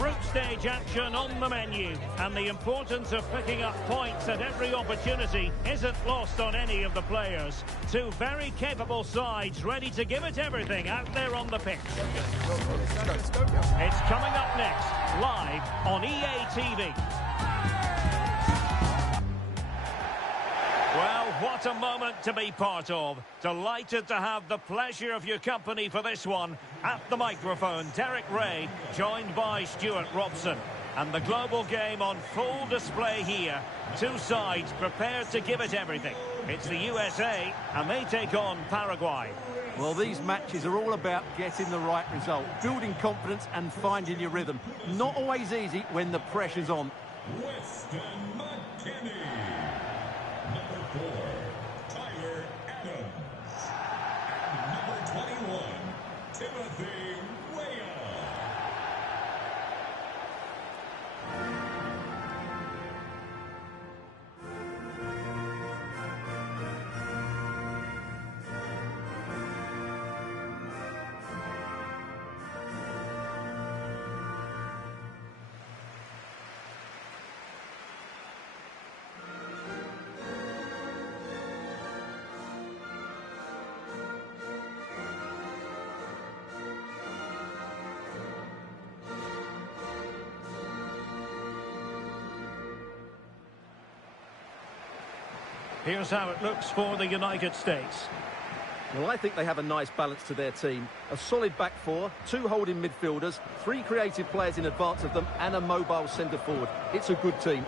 Group stage action on the menu, and the importance of picking up points at every opportunity isn't lost on any of the players. Two very capable sides ready to give it everything out there on the pitch. It's coming up next, live on EA TV. Well, what a moment to be part of. Delighted to have the pleasure of your company for this one. At the microphone, Derek Ray, joined by Stuart Robson. And the global game on full display here. Two sides prepared to give it everything. It's the USA, and they take on Paraguay. Well, these matches are all about getting the right result, building confidence and finding your rhythm. Not always easy when the pressure's on. Weston McKennie. Here's how it looks for the United States. Well, I think they have a nice balance to their team. A solid back four, two holding midfielders, three creative players in advance of them, and a mobile centre forward. It's a good team.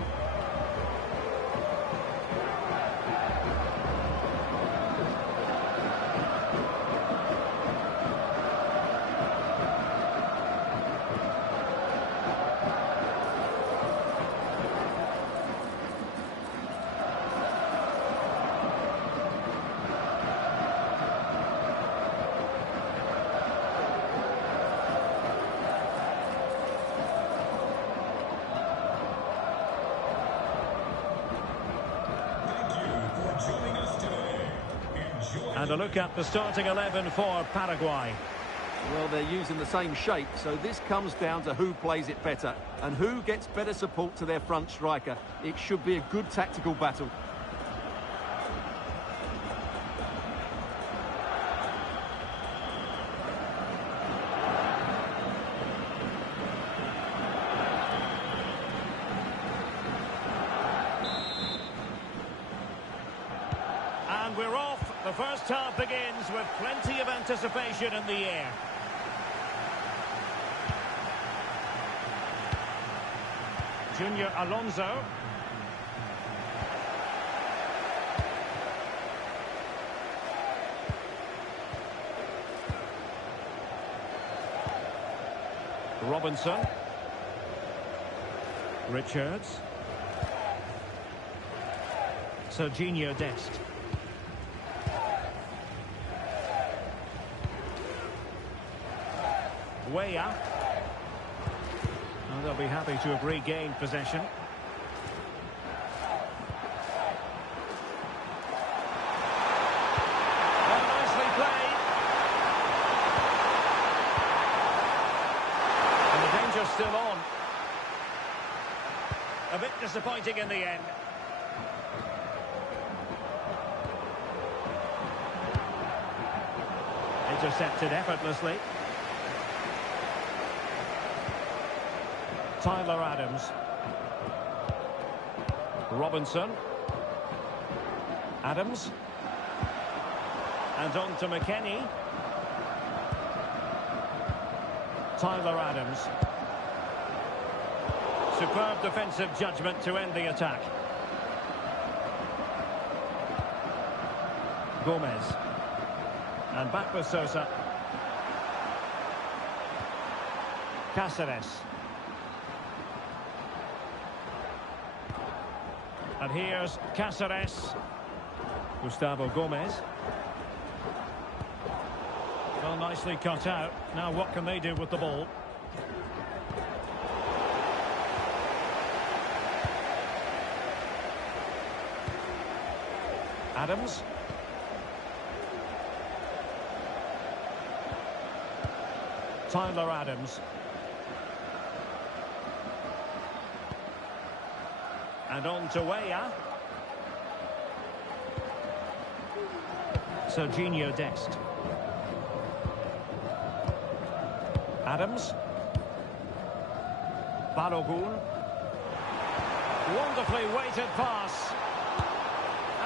And a look at the starting 11 for Paraguay. Well, they're using the same shape, so this comes down to who plays it better and who gets better support to their front striker. It should be a good tactical battle. And we're off. The first half begins with plenty of anticipation in the air. Junior Alonso. Robinson. Richards. Serginho Dest. Weah. Well, they'll be happy to have regained possession. Well, nicely played. And the danger's still on. A bit disappointing in the end. Intercepted effortlessly. Tyler Adams. Robinson. Adams. And on to McKennie. Tyler Adams. Superb defensive judgment to end the attack. Gomez. And back with Sosa. Cáceres. And here's Cáceres. Gustavo Gomez. Well, nicely cut out. Now what can they do with the ball? Adams. Tyler Adams. And on to Weah. Serginho Dest. Adams. Balogun. Wonderfully weighted pass.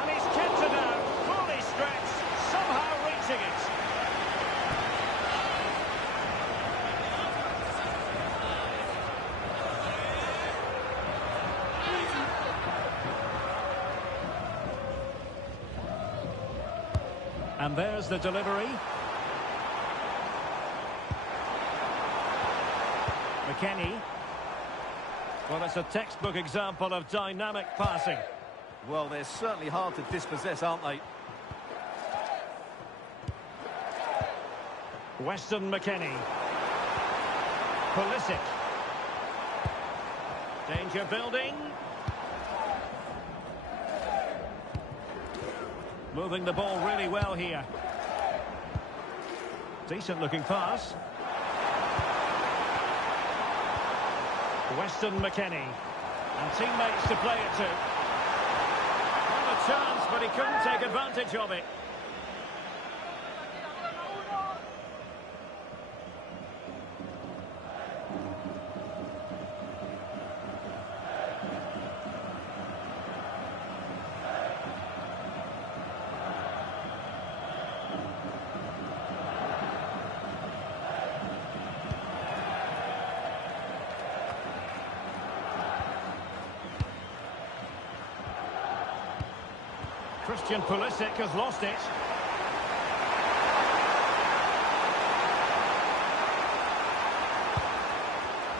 And he's kept it out, fully stretched, somehow reaching it. And there's the delivery. McKennie. Well, it's a textbook example of dynamic passing. Well, they're certainly hard to dispossess, aren't they? Weston McKennie. Pulisic. Danger building. Moving the ball really well here. Decent looking pass. Weston McKennie. And teammates to play it to. Not a chance, but he couldn't take advantage of it. Christian Pulisic has lost it.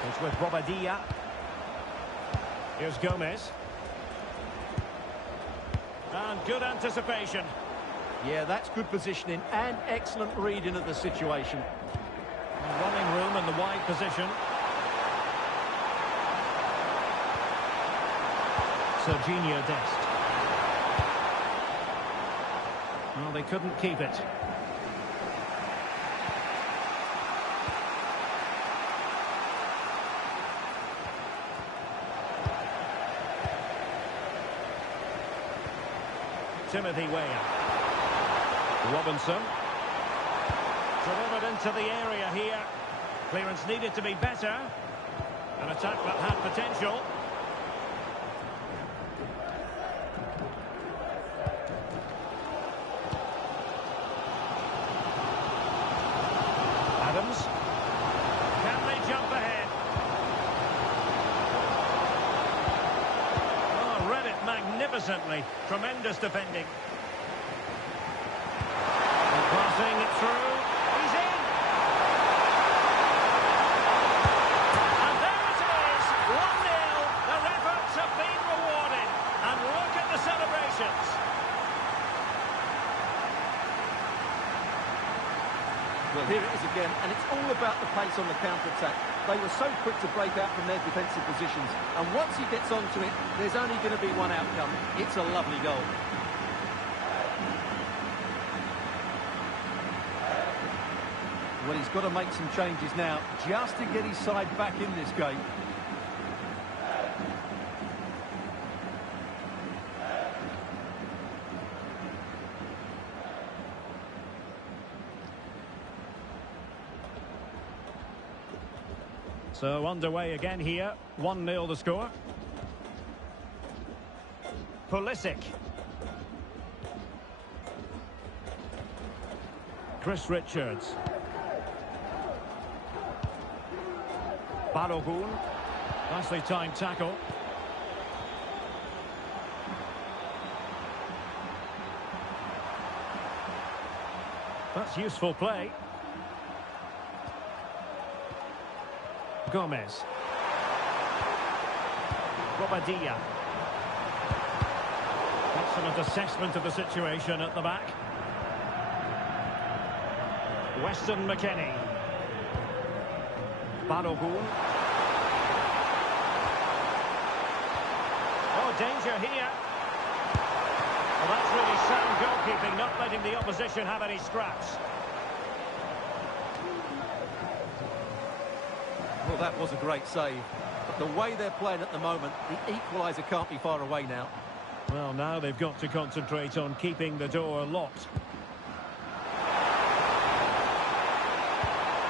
It's with Bobadilla. Here's Gomez. And good anticipation. Yeah, that's good positioning and excellent reading of the situation. Running room in the wide position. Serginho Dest. Well, they couldn't keep it. Timothy Weah. Robinson. Delivered into the area here. Clearance needed to be better. An attack that had potential. Adams. Can they jump ahead? Oh, read it magnificently. Tremendous defending. And crossing it through. He's in. And there it is. 1-0. Their efforts have been rewarded. And look at the celebrations. Well, here it is again, and it's all about the pace on the counter-attack. They were so quick to break out from their defensive positions, and once he gets onto it, there's only going to be one outcome. It's a lovely goal. Well, he's got to make some changes now, just to get his side back in this game. So underway again here. 1-0 the score. Pulisic. Chris Richards. Balogun. Nicely timed tackle. That's useful play. Gomez. Bobadilla. Excellent assessment of the situation at the back. Weston McKennie. Balogun. Oh, danger here. Well, that's really sound goalkeeping, not letting the opposition have any scraps. Well, that was a great save. But the way they're playing at the moment, the equaliser can't be far away now. Well, now they've got to concentrate on keeping the door locked.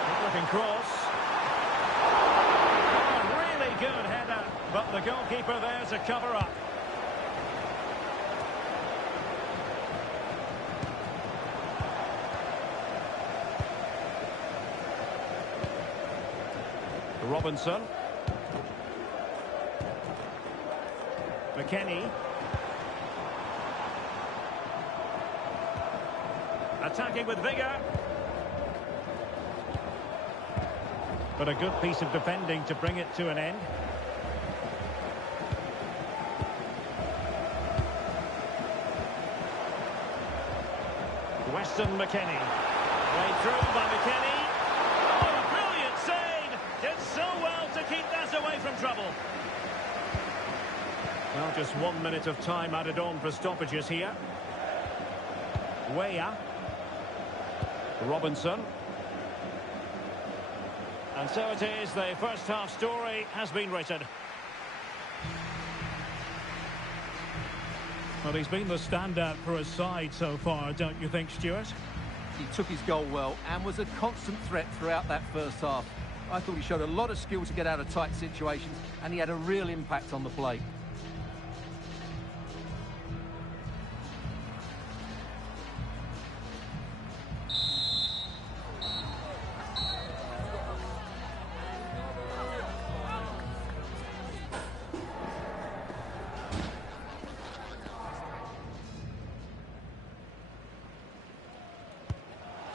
Good-looking cross. Oh, really good header, but the goalkeeper there to cover up. Robinson. McKennie. Attacking with vigour. But a good piece of defending to bring it to an end. Weston McKennie. Way through by McKennie. Oh, brilliant save! Did so well to keep that away from trouble. Well, just 1 minute of time added on for stoppages here. Weah. Robinson. And so it is, the first half story has been written. Well, he's been the standout for his side so far, don't you think, Stuart? He took his goal well and was a constant threat throughout that first half. I thought he showed a lot of skill to get out of tight situations, and he had a real impact on the play.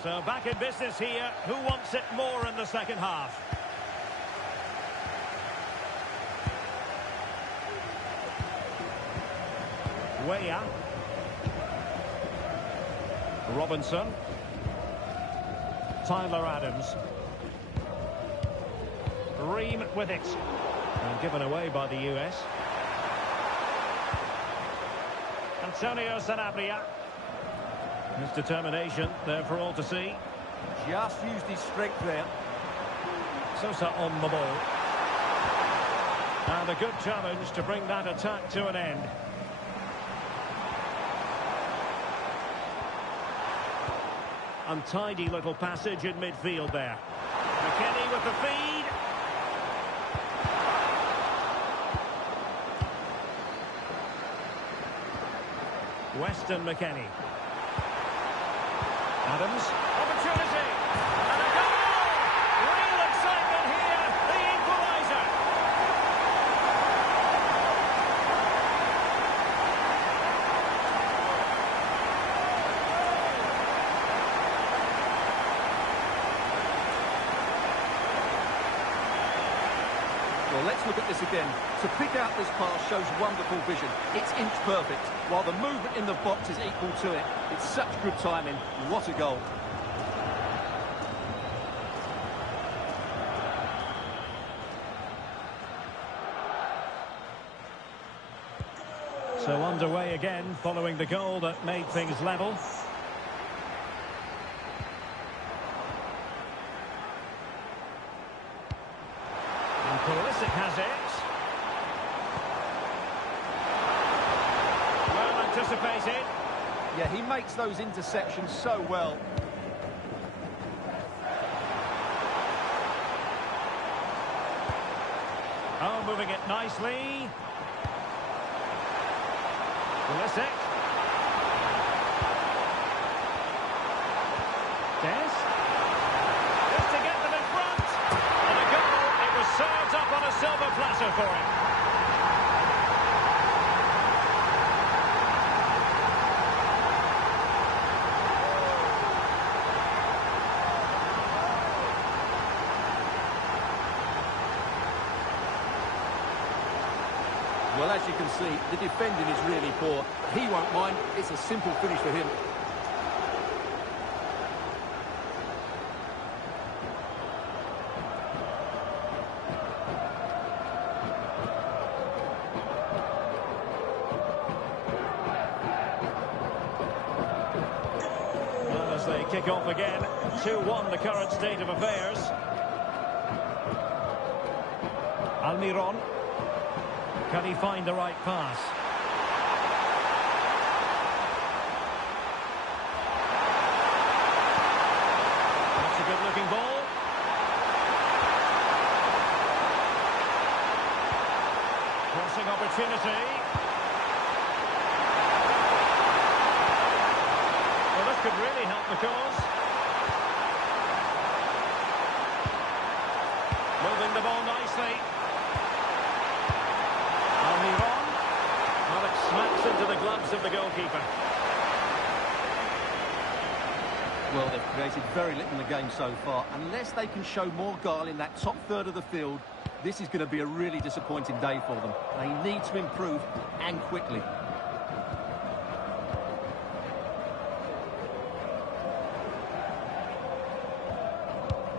So back in business here. Who wants it more in the second half? Weah. Robinson. Tyler Adams. Ream with it. And given away by the US. Antonio Sanabria. His determination there for all to see. Just used his strength there. Sosa on the ball. And a good challenge to bring that attack to an end. Untidy little passage in midfield there. McKennie with the feed. Weston McKennie. Adams, opportunity, and a goal! Real excitement here, the equaliser. Well, let's look at this again. To pick out this pass shows wonderful vision. It's inch perfect, while the movement in the box is equal to it. It's such good timing. What a goal. So underway again, following the goal that made things level. And Pulisic has it. Well anticipated. Yeah, he makes those intersections so well. Oh, moving it nicely. Pulisic. Des. Just to get them in front. And a goal. It was served up on a silver platter for him. Well, as you can see, the defending is really poor. He won't mind. It's a simple finish for him. Well, as they kick off again, 2-1 the current state of affairs. Almiron. Can he find the right pass? That's a good-looking ball. Crossing opportunity. Well, this could really help the cause. Moving the ball nicely. Almiron. Well, it smacks into the gloves of the goalkeeper. Well, they've created very little in the game so far. Unless they can show more guile in that top third of the field, this is going to be a really disappointing day for them. They need to improve, and quickly.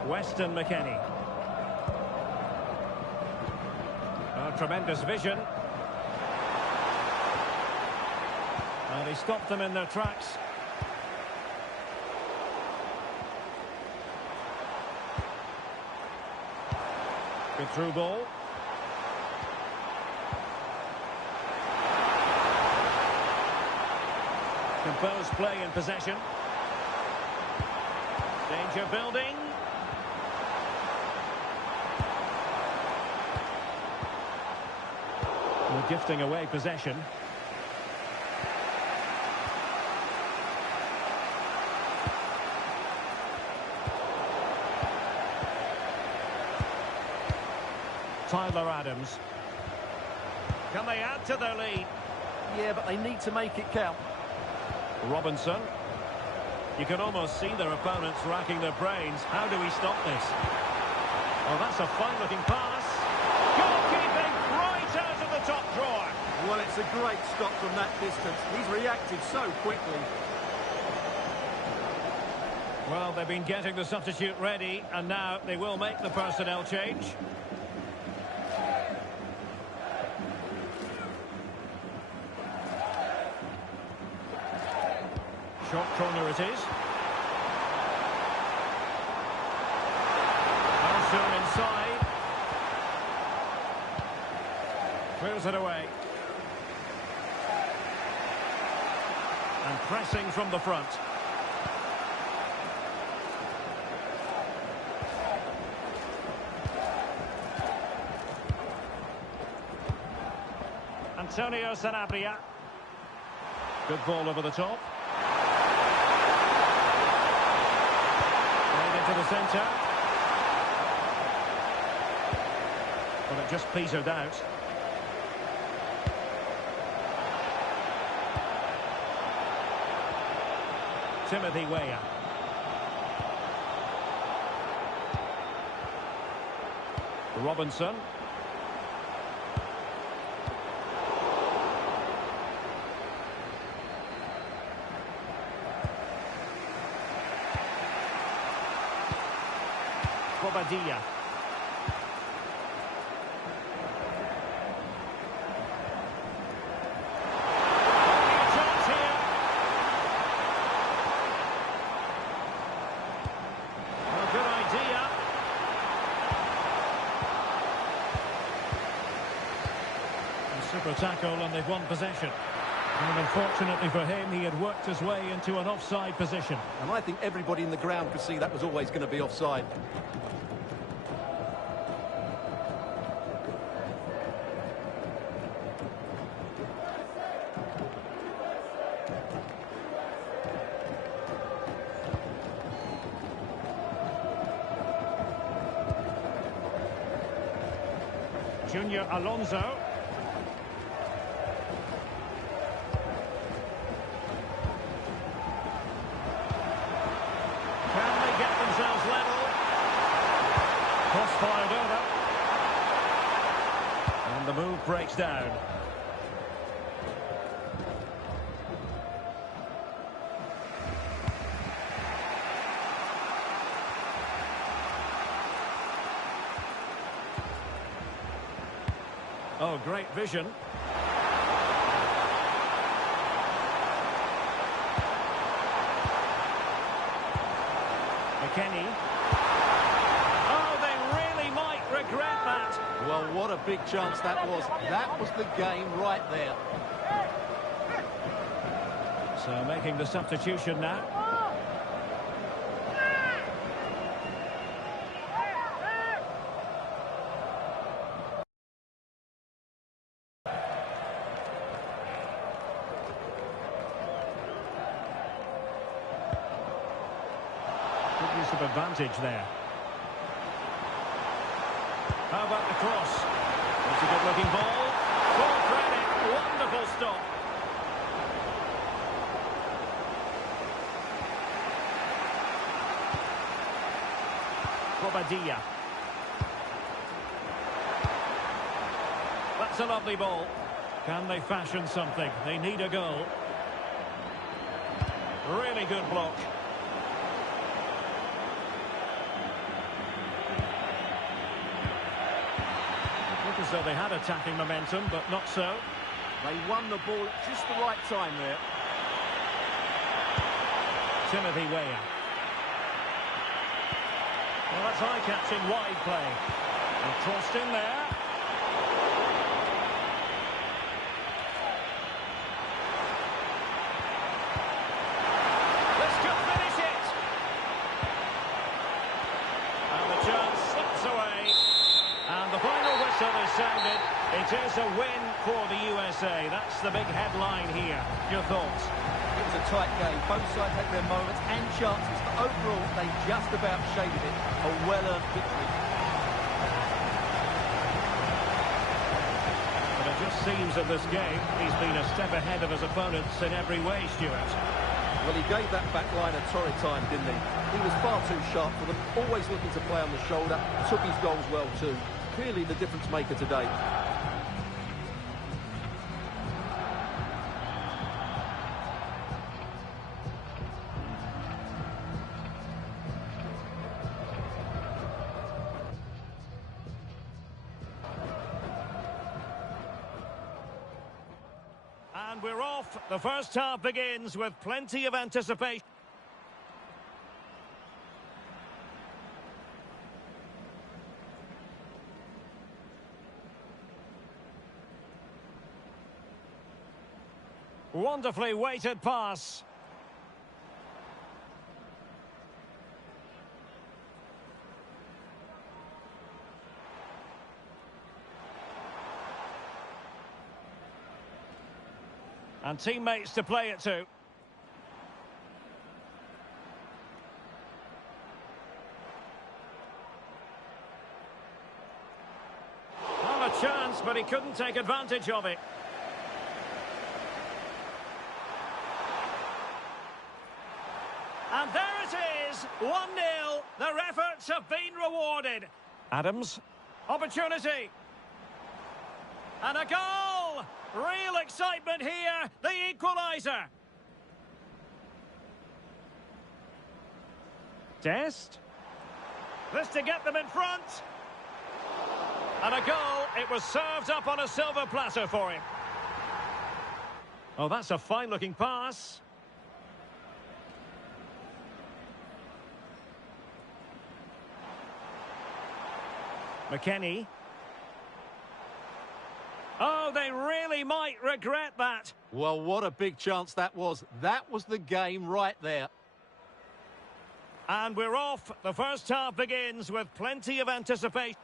Weston McKennie. Oh, tremendous vision. And he stopped them in their tracks. Good through ball. Composed play in possession. Danger building. We're gifting away possession. Tyler Adams. Can they add to their lead? Yeah, but they need to make it count. Robinson. You can almost see their opponents racking their brains. How do we stop this? Oh, that's a fine-looking pass. Goalkeeping right out of the top drawer. Well, it's a great stop from that distance. He's reacted so quickly. Well, they've been getting the substitute ready, and now they will make the personnel change. Short corner it is. Arthur inside. Clears it away. And pressing from the front. Antonio Sanabria. Good ball over the top. To the centre. But it just petered out. Timothy Weah. Robinson. Bobadilla. Chance here. Well, good idea. A super tackle, and they've won possession. And unfortunately for him, he had worked his way into an offside position. And I think everybody in the ground could see that was always going to be offside. Junior Alonso. Can they get themselves level? Cross fired over. And the move breaks down. Oh, great vision. McKennie. Oh, they really might recover. regret that. Well, what a big chance that was. That was the game right there. So making the substitution now. Good use of advantage there. How about the cross? It's a good-looking ball. Full credit. Wonderful stop. Bobadilla. That's a lovely ball. Can they fashion something? They need a goal. Really good block. Look as though they had attacking momentum, but not so. They won the ball at just the right time there. Timothy Weah. Well, that's eye-catching wide play. And crossed in there. This could finish it. And the chance slips away. And the final whistle is sounded. It is a win for the USA. That's the big headline here. Your thoughts? It was a tight game. Both sides had their moments and chances, but overall, they just about shaded it. A well-earned victory. But it just seems that this game, he's been a step ahead of his opponents in every way, Stuart. Well, he gave that back line a torrid time, didn't he? He was far too sharp for them, always looking to play on the shoulder, took his goals well too. Clearly the difference maker today. And we're off. The first half begins with plenty of anticipation. Wonderfully weighted pass. And teammates to play it to. Well, a chance, but he couldn't take advantage of it. And there it is, 1-0. Their efforts have been rewarded. Adams, opportunity. And a goal! Real excitement here, the equaliser. Dest. This to get them in front. And a goal, it was served up on a silver platter for him. Oh, that's a fine-looking pass. McKennie. Oh, they really might regret that. Well, what a big chance that was. That was the game right there. And we're off. The first half begins with plenty of anticipation.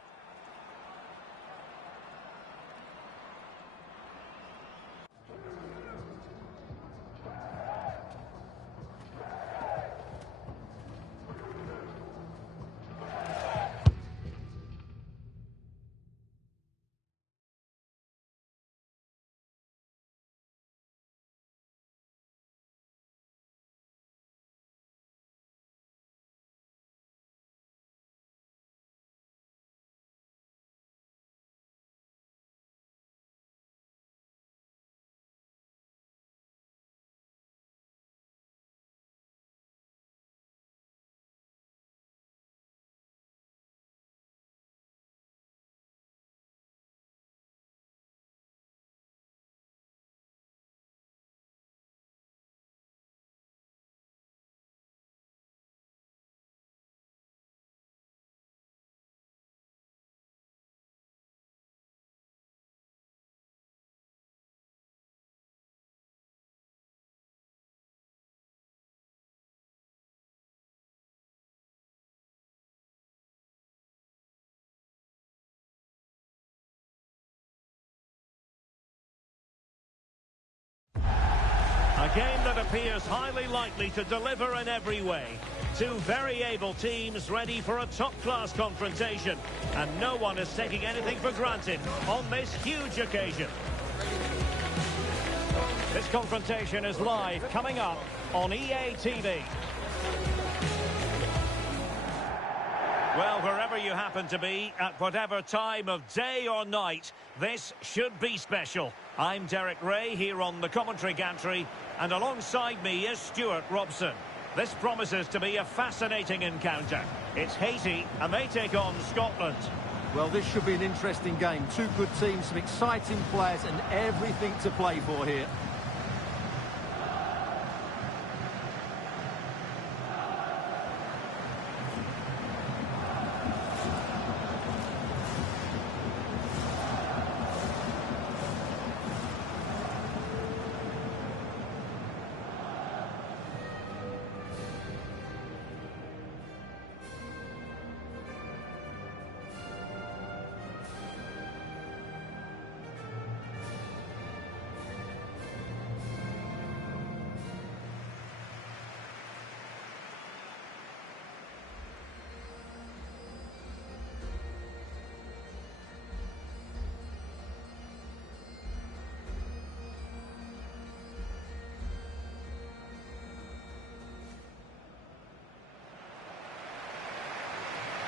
game that appears highly likely to deliver in every way. Two very able teams ready for a top-class confrontation. And no one is taking anything for granted on this huge occasion. This confrontation is live, coming up on EA TV. Well, wherever you happen to be, at whatever time of day or night, this should be special. I'm Derek Ray here on the commentary gantry, and alongside me is Stuart Robson. This promises to be a fascinating encounter. It's Haiti, and they take on Scotland. Well, this should be an interesting game. Two good teams, some exciting players, and everything to play for here.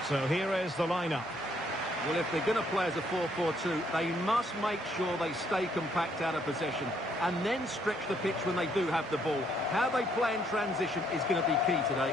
So here is the lineup. Well, if they're going to play as a 4-4-2, they must make sure they stay compact out of possession and then stretch the pitch when they do have the ball. How they play in transition is going to be key today.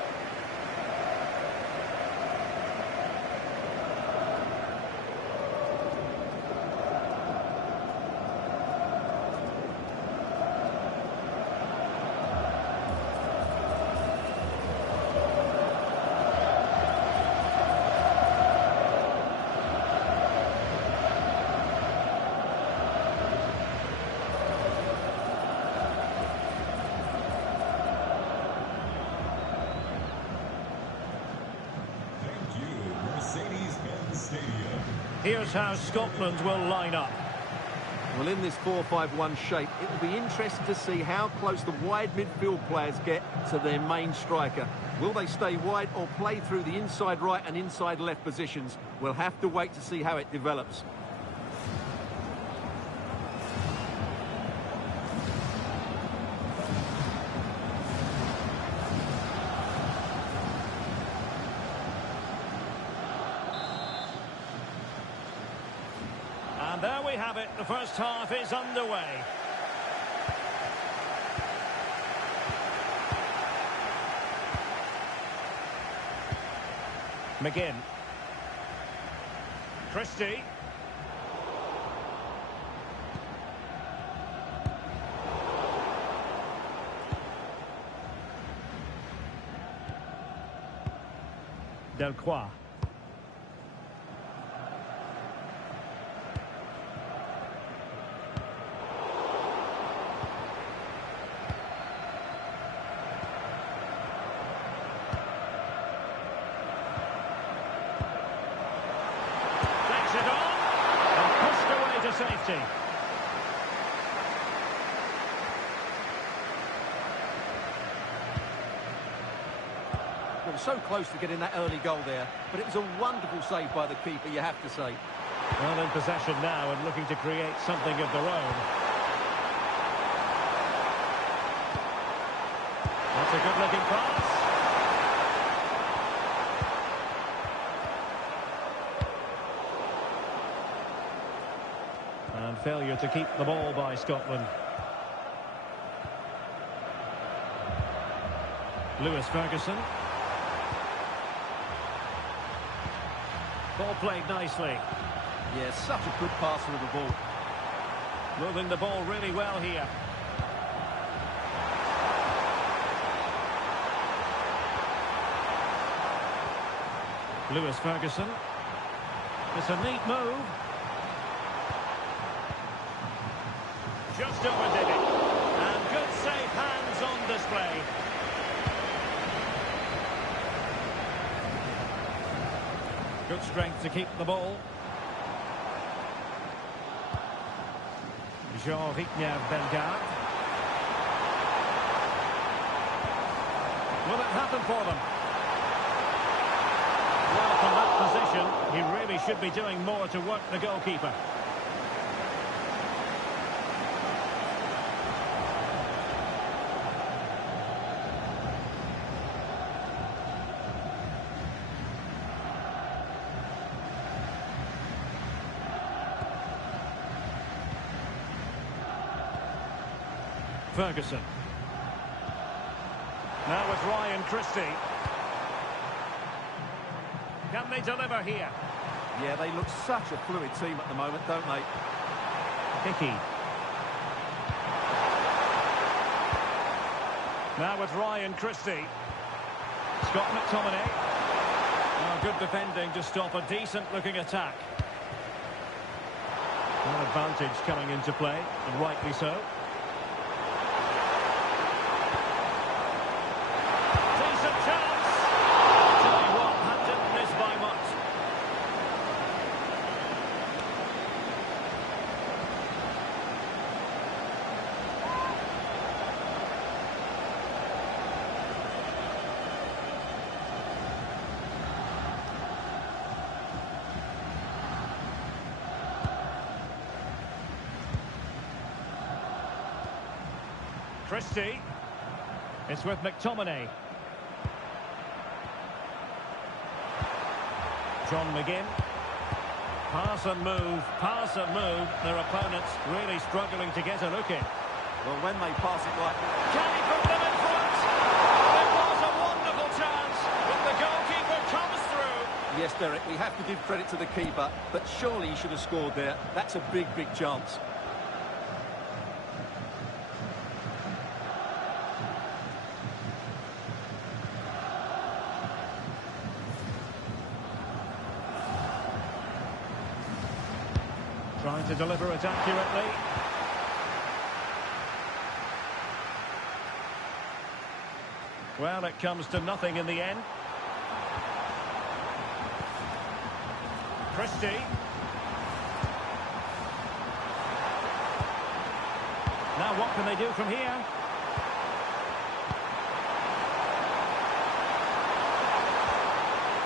Here's how Scotland will line up. Well, in this 4-5-1 shape, it will be interesting to see how close the wide midfield players get to their main striker. Will they stay wide or play through the inside right and inside left positions? We'll have to wait to see how it develops. And there we have it. The first half is underway. McGinn. Christie. Delcroix. Safety. Well, so close to getting that early goal there, but it was a wonderful save by the keeper, you have to say. Well, in possession now and looking to create something of their own. That's a good-looking pass. And failure to keep the ball by Scotland. Lewis Ferguson. Ball played nicely. Yeah, such a good passer of the ball. Moving the ball really well here. Lewis Ferguson. It's a neat move. Just overdid it. And good safe hands on display. Good strength to keep the ball. Jean-Victor Bellegarde. Will it happen for them? Well, from that position, he really should be doing more to work the goalkeeper. Ferguson. Now with Ryan Christie. Can they deliver here? Yeah, they look such a fluid team at the moment, don't they? Hickey. Now with Ryan Christie. Scott McTominay. Oh, good defending to stop a decent-looking attack. An advantage coming into play, and rightly so. Decent chance. I'll tell you what, that didn't miss by much. Christie. It's with McTominay. John McGinn. Pass and move, pass and move. Their opponents really struggling to get a look in. Well, when they pass it like that... Can he put them in front? It was a wonderful chance, but the goalkeeper comes through. Yes, Derek, we have to give credit to the keeper, but surely he should have scored there. That's a big, big chance. Trying to deliver it accurately. Well, it comes to nothing in the end. Christie. Now what can they do from here?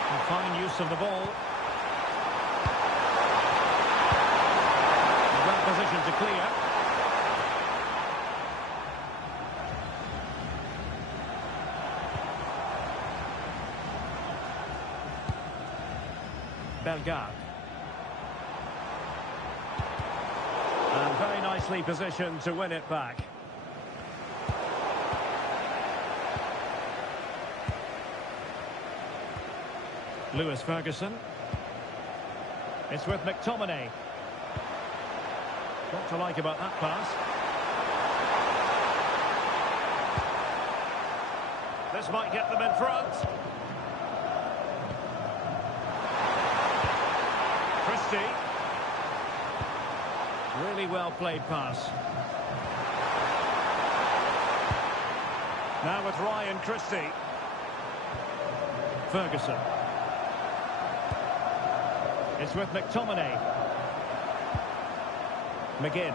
And fine use of the ball. Well positioned to clear. Bellegarde. And very nicely positioned to win it back. Lewis Ferguson. It's with McTominay. What to like about that pass? This might get them in front. Christie. Really well played pass. Now with Ryan Christie. Ferguson. It's with McTominay. McGinn.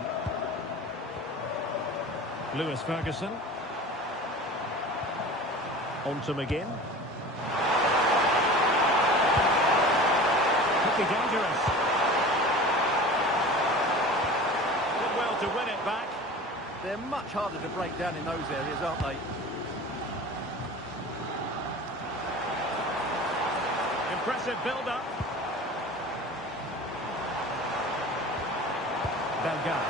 Lewis Ferguson. On to McGinn. Could be dangerous. Did well to win it back. They're much harder to break down in those areas, aren't they? Impressive build-up. Bellegarde.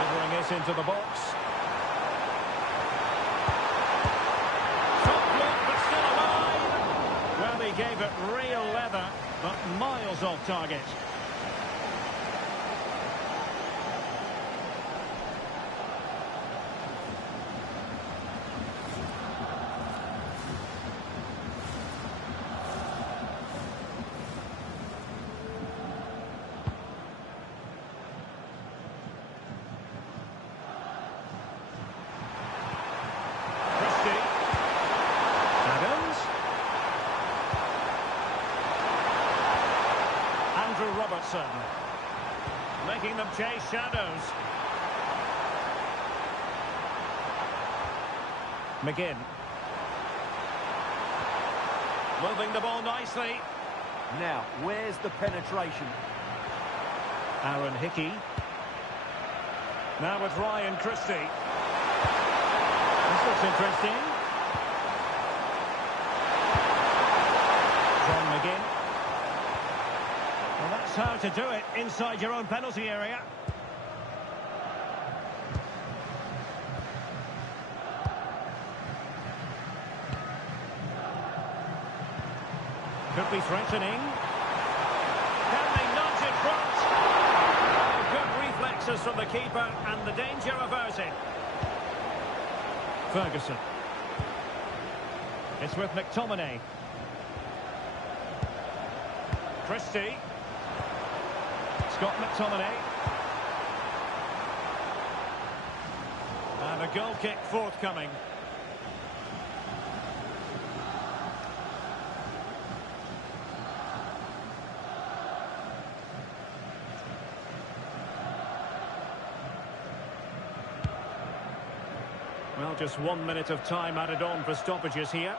Delivering it into the box. Top block, but still alive. Well, he gave it real leather, but miles off target. Robertson, making them chase shadows. McGinn. Moving the ball nicely. Now, where's the penetration? Aaron Hickey. Now with Ryan Christie. This looks interesting. John McGinn. Well, that's how to do it inside your own penalty area. Could be threatening. Can they nudge in front? Oh, good reflexes from the keeper and the danger averted. Ferguson. It's with McTominay. Christie. Scott McTominay. And a goal kick forthcoming. Well, just 1 minute of time added on for stoppages here.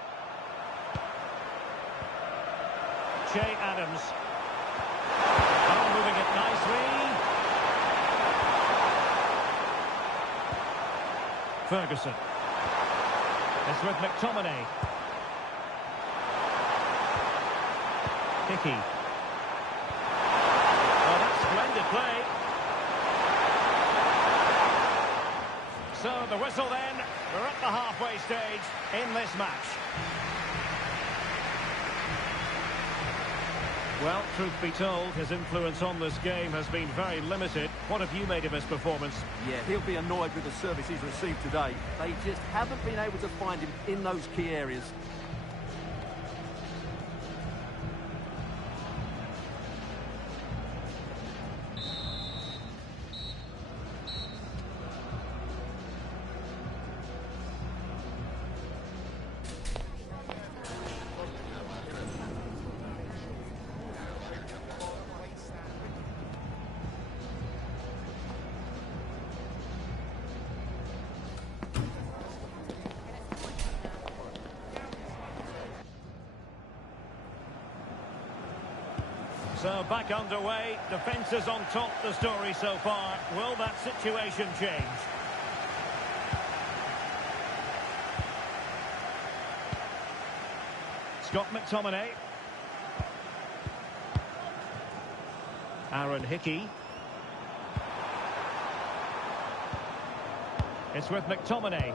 Che Adams. Oh, moving it nicely. Ferguson. It's with McTominay. Hickey. Oh, that's splendid play. So the whistle then. We're at the halfway stage in this match. Well, truth be told, his influence on this game has been very limited. What have you made of his performance? Yeah, he'll be annoyed with the service he's received today. They just haven't been able to find him in those key areas. So back underway, defence is on top, the story so far. Will that situation change? Scott McTominay. Aaron Hickey. It's with McTominay.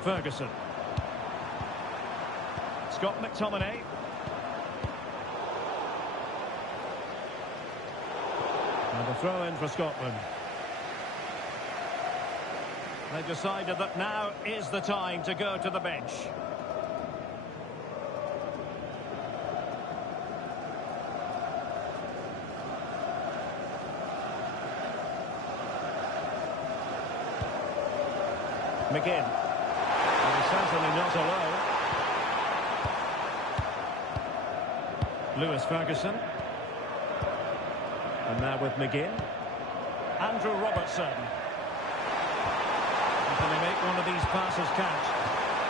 Ferguson. Scott McTominay. And a throw in for Scotland. They've decided that now is the time to go to the bench. McGinn. And he's certainly not alone. Lewis Ferguson. And now with McGinn. Andrew Robertson. Can they make one of these passes count?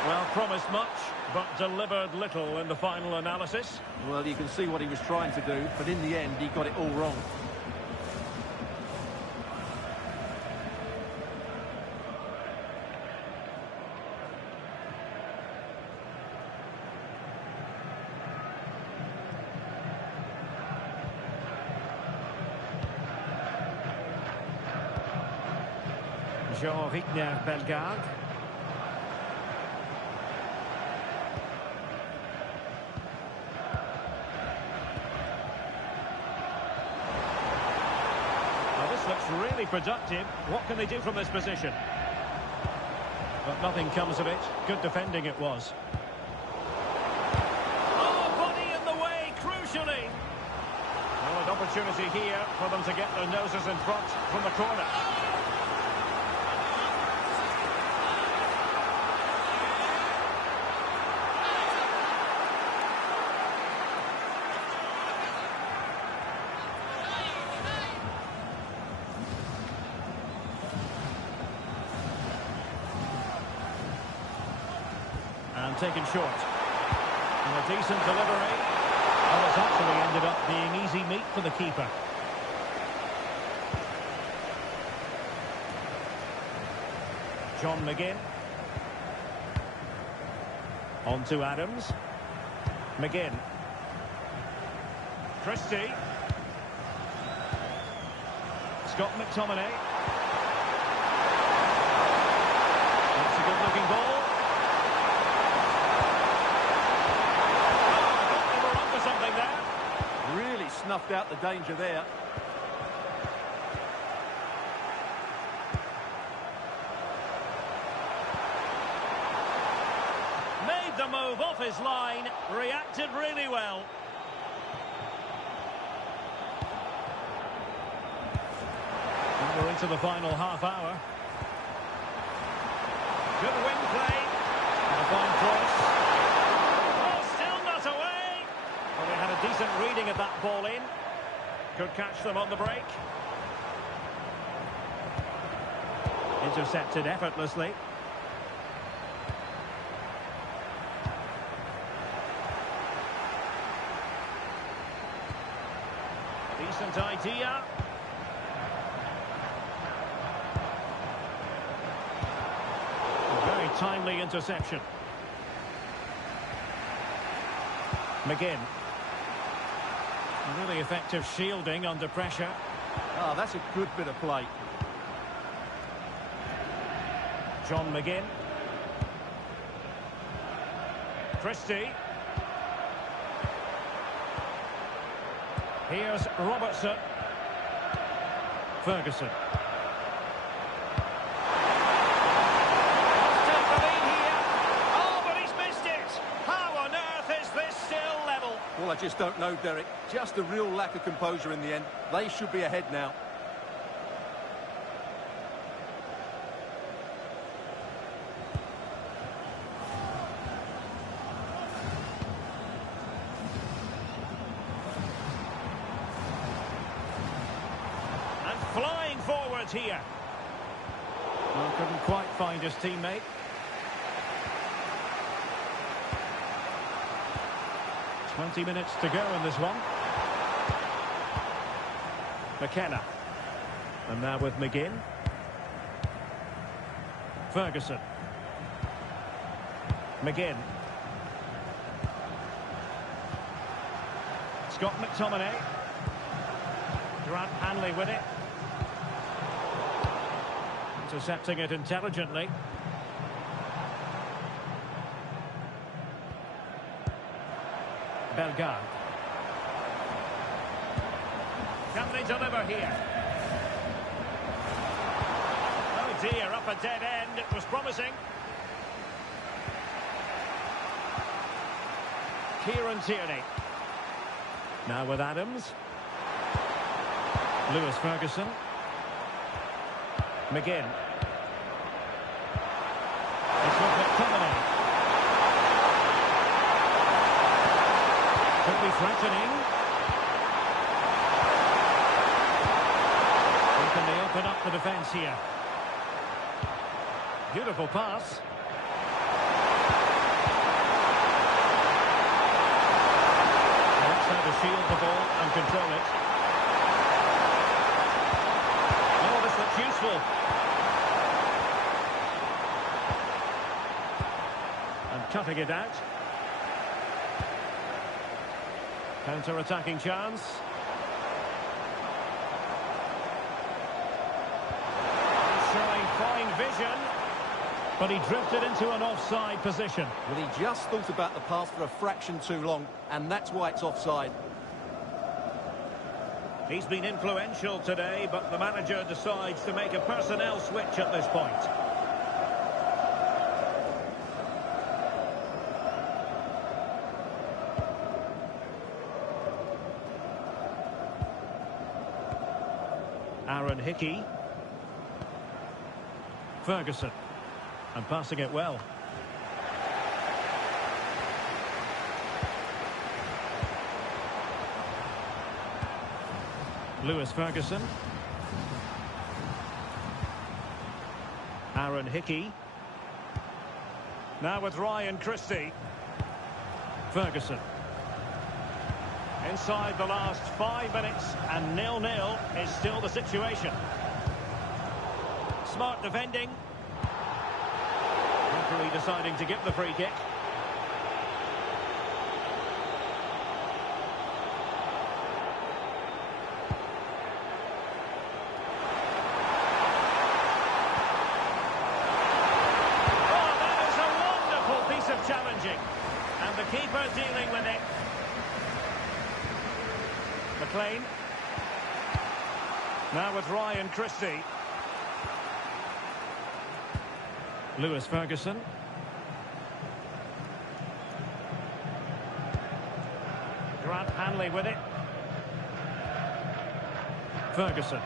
Well, promised much, but delivered little in the final analysis. Well, you can see what he was trying to do, but in the end, he got it all wrong. Jean-Rigner Bellegarde. Well, this looks really productive. What can they do from this position? But nothing comes of it. Good defending it was. Oh, body in the way, crucially. Well, an opportunity here for them to get their noses in front from the corner. And taken short. Decent delivery. Well, it's actually ended up being easy meat for the keeper. John McGinn. On to Adams. McGinn. Christie. Scott McTominay. That's a good-looking ball. Oh, I thought they were onto something there. Really snuffed out the danger there. Made the move off his line. Reacted really well. And we're into the final half hour. Good wing play. And a fine cross. Oh, still not away. Well, they had a decent reading of that ball in. Could catch them on the break. Intercepted effortlessly. Decent idea. Very timely interception. McGinn. Really effective shielding under pressure. Oh, that's a good bit of play. John McGinn. Christie. Here's Robertson. Ferguson. Well, I just don't know, Derek. Just a real lack of composure in the end. They should be ahead now. And flying forward here. Well, couldn't quite find his teammate. Twenty minutes to go in this one. McKenna. And now with McGinn. Ferguson. McGinn. Scott McTominay. Grant Hanley with it. Intercepting it intelligently. Bellegarde. Can they deliver here? Oh dear, up a dead end. It was promising. Kieran Tierney. Now with Adams. Lewis Ferguson. McGinn. It's with McTominay. Could be threatening. And can they open up the defence here? Beautiful pass. That's how to shield the ball and control it. Oh, this looks useful. And cutting it out. Counter-attacking chance. Showing fine vision, but he drifted into an offside position. Well, he just thought about the pass for a fraction too long, and that's why it's offside. He's been influential today, but the manager decides to make a personnel switch at this point. Aaron Hickey. Ferguson. And passing it well. Lewis Ferguson. Aaron Hickey. Now with Ryan Christie. Ferguson. Inside the last 5 minutes, and 0-0 is still the situation. Smart defending. Referee deciding to give the free kick. Oh, that is a wonderful piece of challenging. And the keeper dealing with it. McLean. Now with Ryan Christie. Lewis Ferguson. Grant Hanley with it. Ferguson.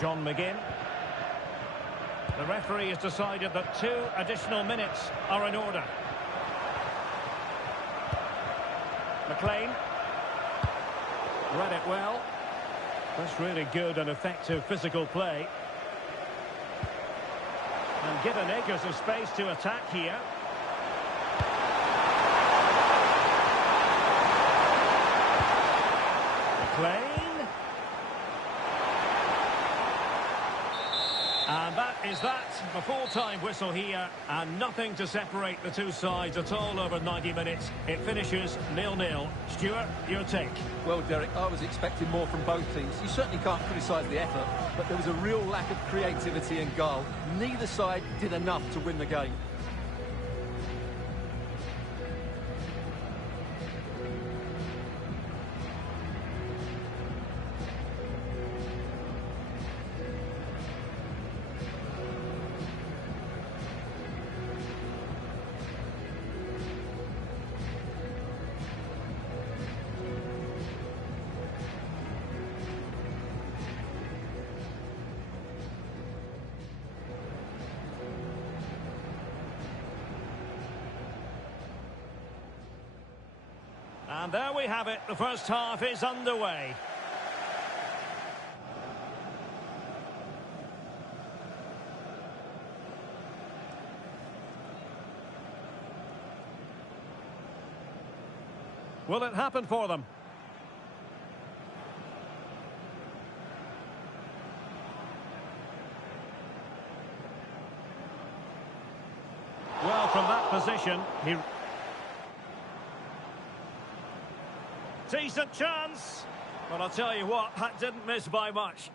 John McGinn. The referee has decided that 2 additional minutes are in order. McLean. Read it well. That's really good and effective physical play. And given acres of space to attack here. McLean. And that is that. The full-time whistle here, and nothing to separate the two sides at all over 90 minutes. It finishes 0-0. Stuart, your take? Well, Derek, I was expecting more from both teams. You certainly can't criticise the effort, but there was a real lack of creativity and goal. Neither side did enough to win the game. And there we have it. The first half is underway. Will it happen for them? Well, from that position, he... Decent chance. But I'll tell you what, that didn't miss by much.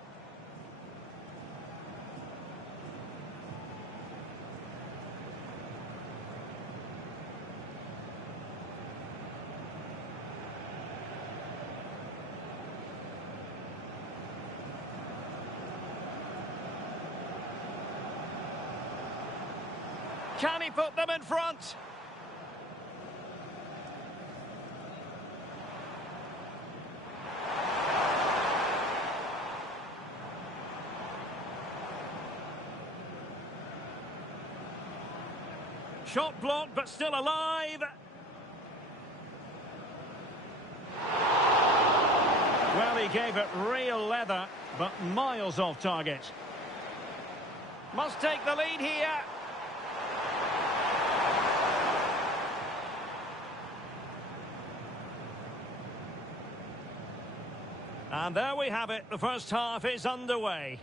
Can he put them in front? Shot blocked, but still alive. Well, he gave it real leather, but miles off target. Must take the lead here. And there we have it. The first half is underway.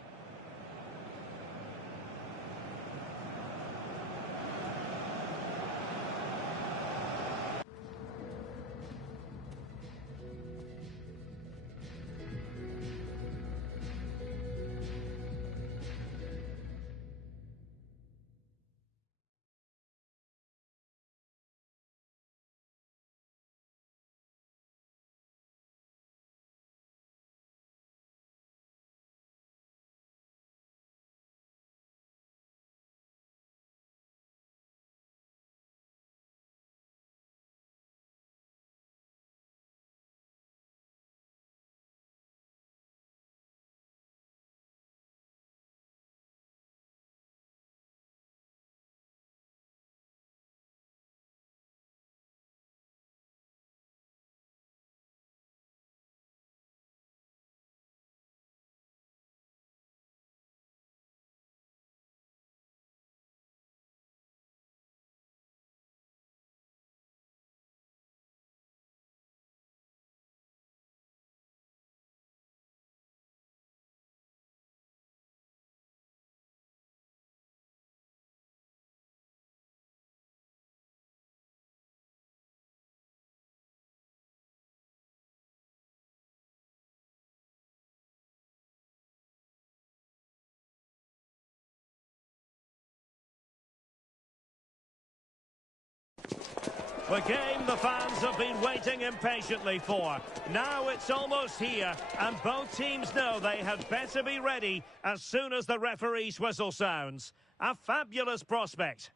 The game the fans have been waiting impatiently for. Now it's almost here, and both teams know they had better be ready as soon as the referee's whistle sounds. A fabulous prospect.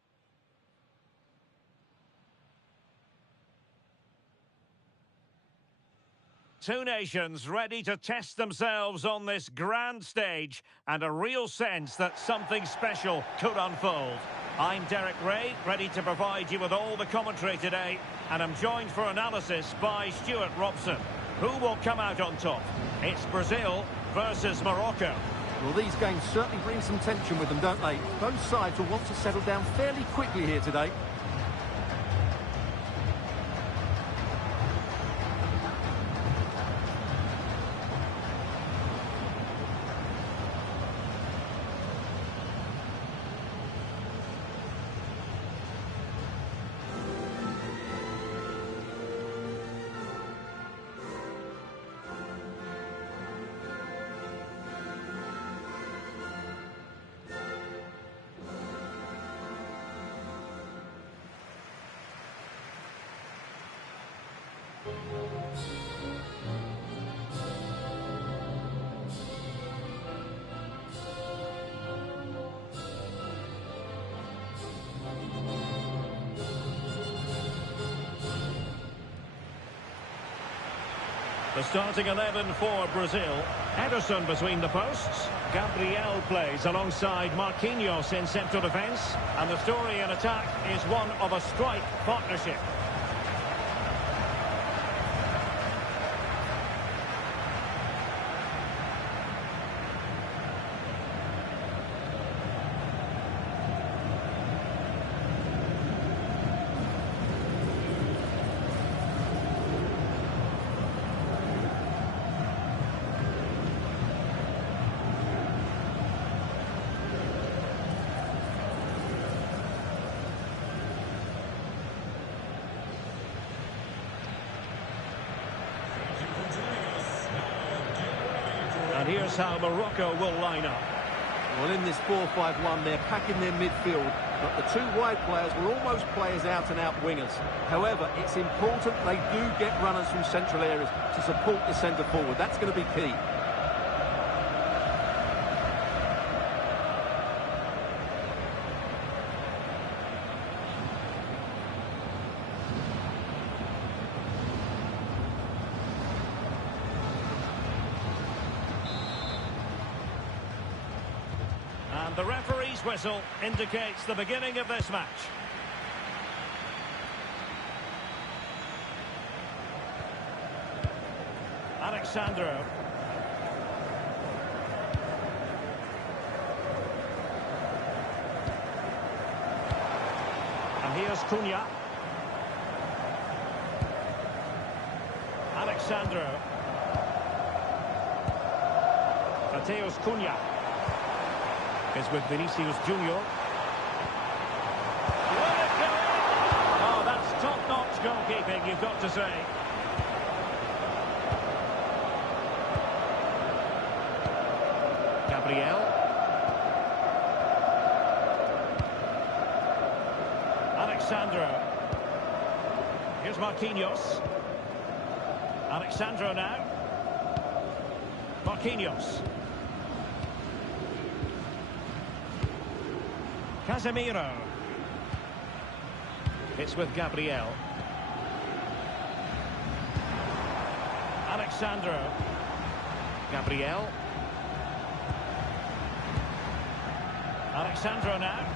Two nations ready to test themselves on this grand stage, and a real sense that something special could unfold. I'm Derek Ray, ready to provide you with all the commentary today, and I'm joined for analysis by Stuart Robson. Who will come out on top? It's Brazil versus Morocco. Well, these games certainly bring some tension with them, don't they? Both sides will want to settle down fairly quickly here today. The starting 11 for Brazil. Ederson between the posts. Gabriel plays alongside Marquinhos in central defence. And the story in attack is one of a strike partnership. And here's how Morocco will line up. Well, in this 4-5-1, they're packing their midfield, but the two wide players will almost play as out-and-out wingers. However, it's important they do get runners from central areas to support the centre forward. That's going to be key. And the referee's whistle indicates the beginning of this match. Alexandro. And here's Cunha. Alexandro. Mateus Cunha is with Vinicius Junior. Will it go in? Oh, that's top-notch goalkeeping, you've got to say. Gabriel. Alexandro. Here's Marquinhos. Alexandro now. Marquinhos. Casemiro. It's with Gabriel. Alexandro. Gabriel. Alexandro now.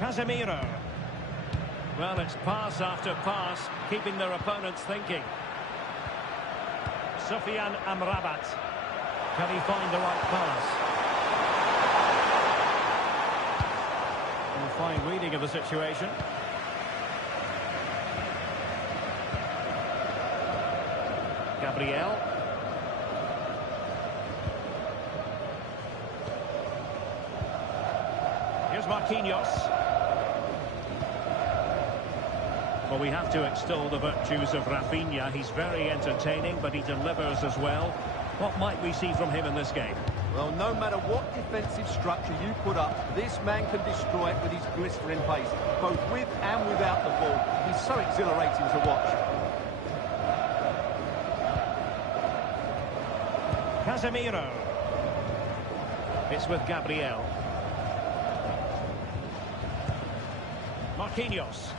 Casemiro. Well, it's pass after pass, keeping their opponents thinking. Sufyan Amrabat. Can he find the right pass? A fine reading of the situation. Gabriel. Here's Marquinhos. Well, we have to extol the virtues of Rafinha. He's very entertaining, but he delivers as well. What might we see from him in this game? Well, no matter what defensive structure you put up, this man can destroy it with his blistering pace, both with and without the ball. He's so exhilarating to watch. Casemiro. It's with Gabriel. Marquinhos.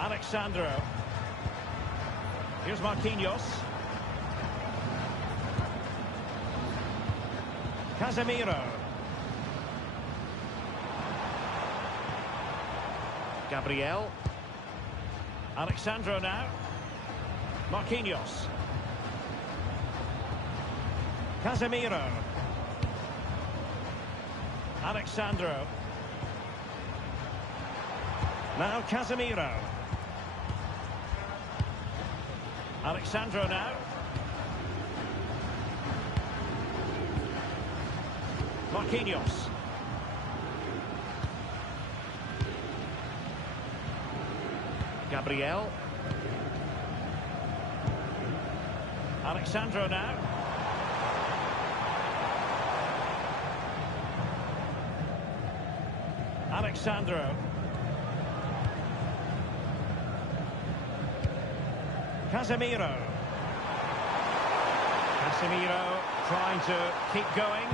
Alexandro. Here's Marquinhos. Casemiro. Gabriel. Alexandro now. Marquinhos. Casemiro. Alexandro. Now Casemiro. Alexandro now. Marquinhos. Gabriel. Alexandro now. Alexandro. Casemiro. Casemiro trying to keep going.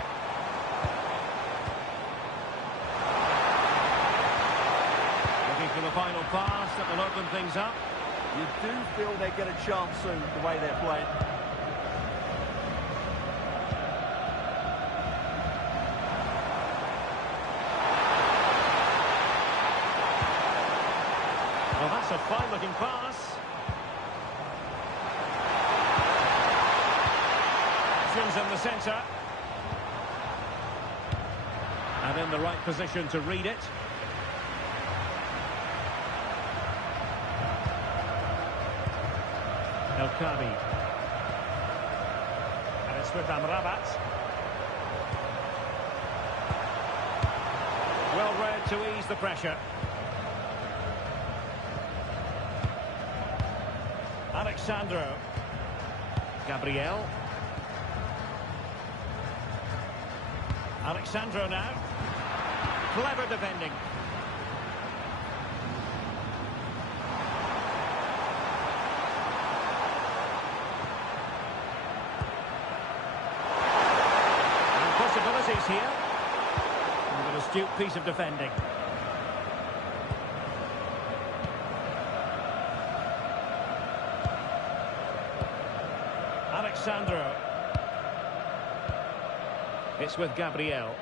Looking for the final pass that will open things up. You do feel they get a chance soon, the way they're playing. Well, that's a fine-looking pass. In the centre. And in the right position to read it. El Kabi. And it's with Amrabat. Well read to ease the pressure. Alexandro. Gabriel. Alexandro now. Clever defending. And possibilities here. And an astute piece of defending. Alexandro. It's with Gabriel.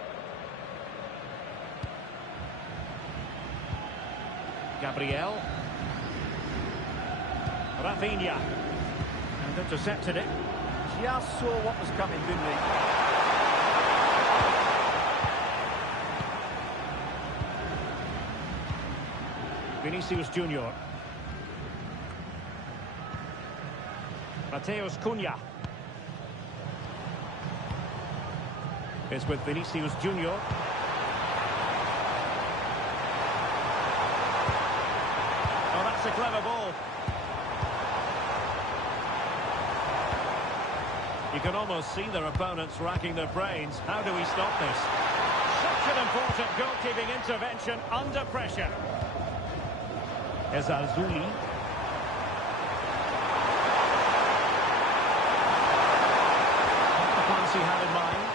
Gabriel. Rafinha. And intercepted it. Just saw what was coming, didn't he? Vinicius Junior. Mateus Cunha. It's with Vinicius Junior. Oh, that's a clever ball. You can almost see their opponents racking their brains. How do we stop this? Such an important goalkeeping intervention under pressure. Ezazuli. The pass he had in mind.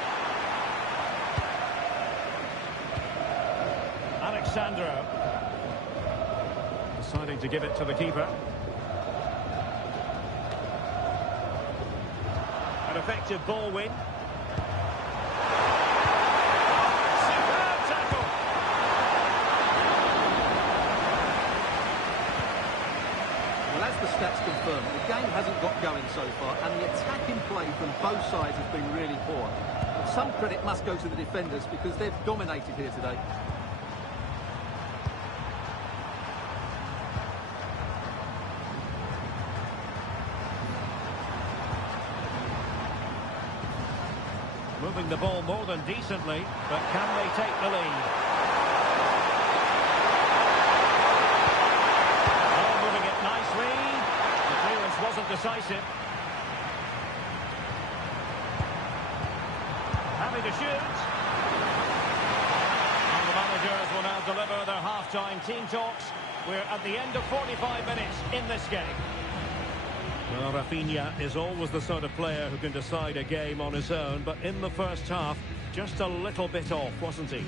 Alexandro. Deciding to give it to the keeper. An effective ball win. Superb tackle. Well, as the stats confirm, the game hasn't got going so far, and the attacking play from both sides has been really poor. But some credit must go to the defenders because they've dominated here today. Moving the ball more than decently, but can they take the lead? Oh, moving it nicely. The clearance wasn't decisive. ready to shoot. And the managers will now deliver their half-time team talks. We're at the end of 45 minutes in this game. Well, Rafinha is always the sort of player who can decide a game on his own, but in the first half, just a little bit off, wasn't he?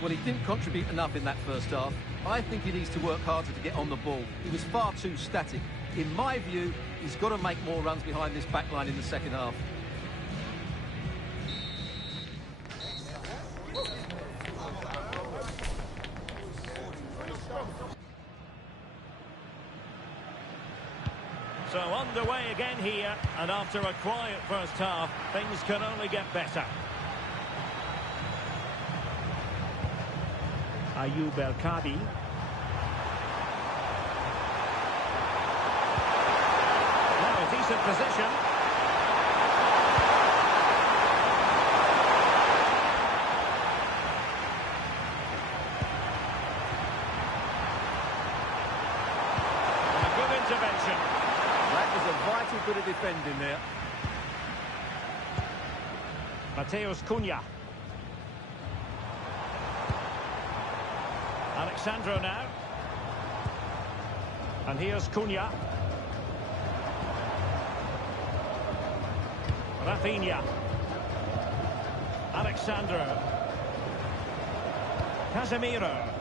Well, he didn't contribute enough in that first half. I think he needs to work harder to get on the ball. He was far too static. In my view, he's got to make more runs behind this back line in the second half. So underway again here, and after a quiet first half, things can only get better. Ayoub El-Kadi. Now a decent position. And a good intervention. That was a vital bit of defending there. Mateus Cunha. Alexandro now. And here's Cunha. Rafinha. Alexandro. Casemiro.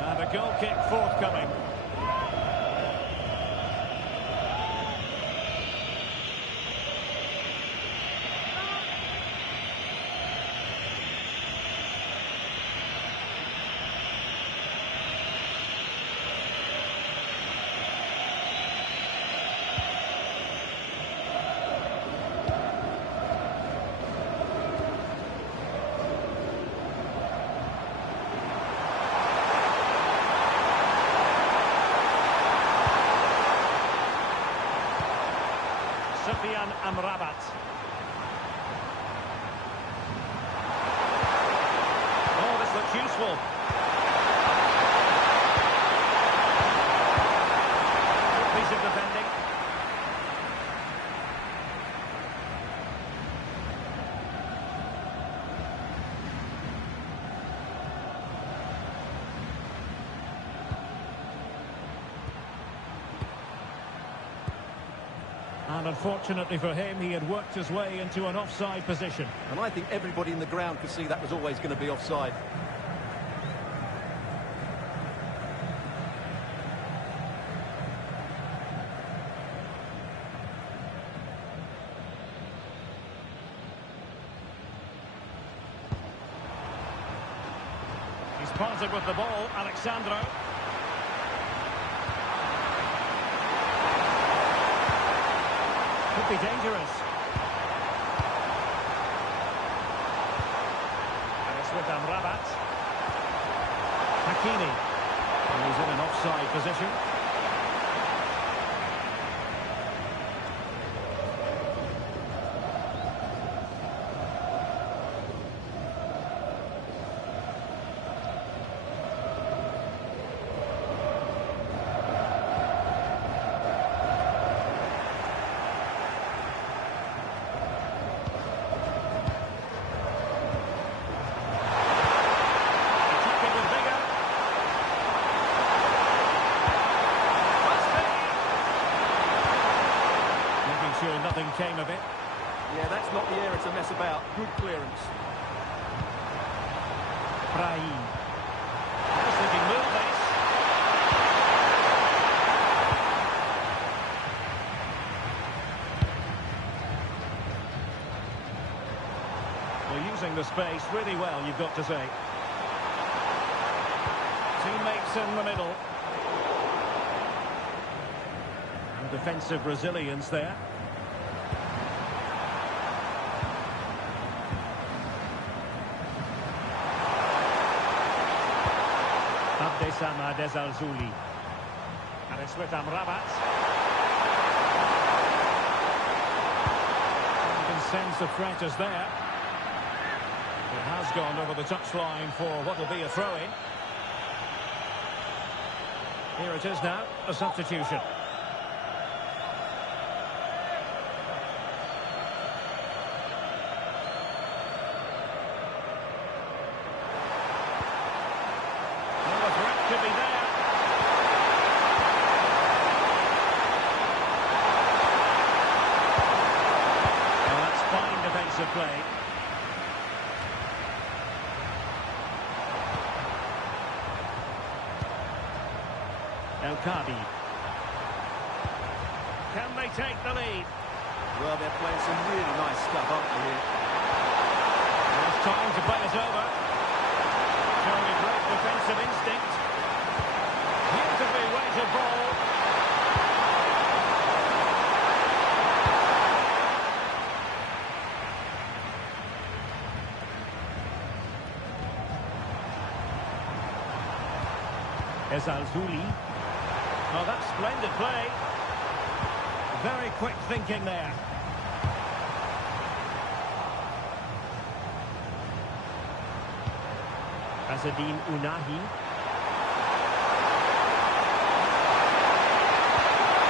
And a goal kick forthcoming. Amrabat. Oh, this looks useful. Good piece of defending. And unfortunately for him, he had worked his way into an offside position. And I think everybody in the ground could see that was always going to be offside. He's parted with the ball, Alexandro. Could be dangerous. And it's with Amrabat. Hakimi. And he's in an offside position. Nothing came of it. Yeah, that's not the area to mess about. Good clearance. Brahim. Yes, they can move this. They're using the space really well, you've got to say. Teammates in the middle. And defensive resilience there. Abdesama Dezalzouli. And it's with Amrabat. You can sense the threat is there. It has gone over the touchline for what will be a throw-in. Here it is now, a substitution. play. El Kadi. Can they take the lead? Well, they're playing some really nice stuff, aren't they, here? There's time to play it over. Showing a great defensive instinct. Beautifully weighted ball. Ezalzouli. Oh, that's splendid play. Very quick thinking there. Azzedine Ounahi.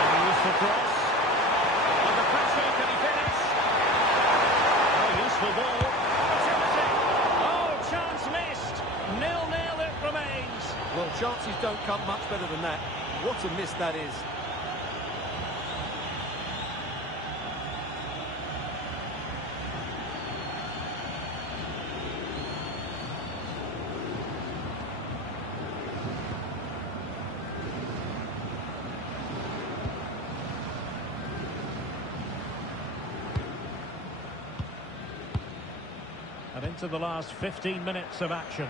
And he used the cross. Under pressure, can he finish? Oh, useful ball. Opportunity. Oh, chance missed. 0-0 it remains. Well, chances don't come much better than that. What a miss that is. And into the last 15 minutes of action.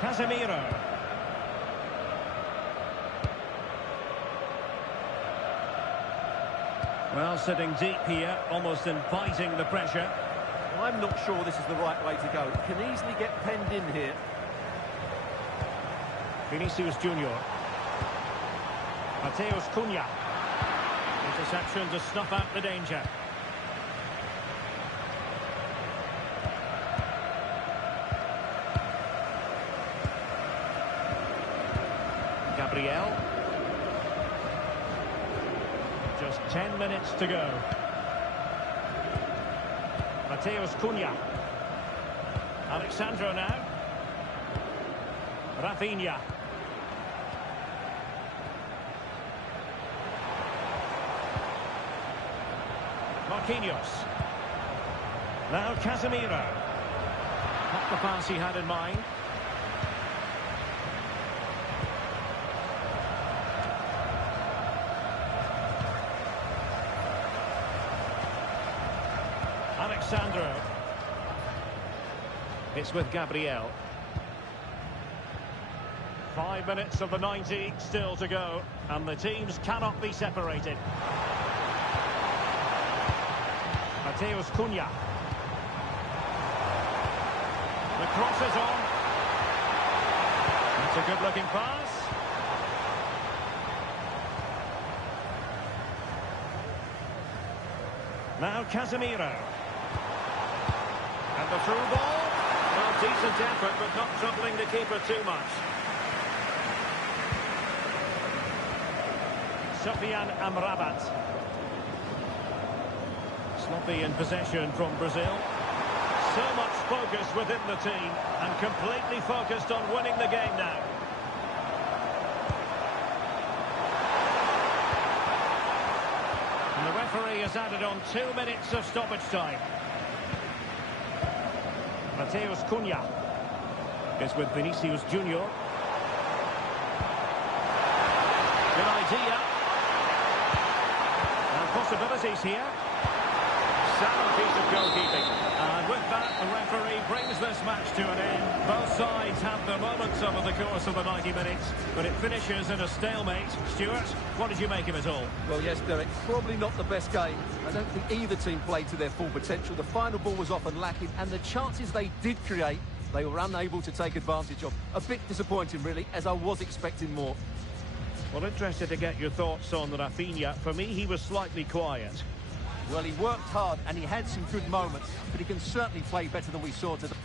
Casemiro. Well, sitting deep here, almost inviting the pressure. I'm not sure this is the right way to go. It can easily get penned in here. Vinicius Junior. Mateus Cunha. Interception to snuff out the danger. Gabriel. Just 10 minutes to go. Mateus Cunha. Alexandro now. Rafinha. Marquinhos. Now Casemiro. Not the pass he had in mind. Alexandro. It's with Gabriel. 5 minutes of the 90 still to go, and the teams cannot be separated. Mateus Cunha. The cross is on. It's a good-looking pass. Now Casemiro. And the through ball. Well, decent effort, but not troubling the keeper too much. Sofiane Amrabat. Sloppy in possession from Brazil. So much focus within the team, and completely focused on winning the game now. And the referee has added on 2 minutes of stoppage time. Mateus Cunha is with Vinicius Junior. Good idea. And possibilities here. Sound piece of goalkeeping. And with that, the referee brings this match to an end. Both sides have their moments over the course of the 90 minutes, but it finishes in a stalemate. Stuart, what did you make of it all? Well, yes, Derek, probably not the best game. I don't think either team played to their full potential. The final ball was often lacking, and the chances they did create, they were unable to take advantage of. A bit disappointing, really, as I was expecting more. Well, interested to get your thoughts on Rafinha. For me, he was slightly quiet. Well, he worked hard and he had some good moments, but he can certainly play better than we saw today.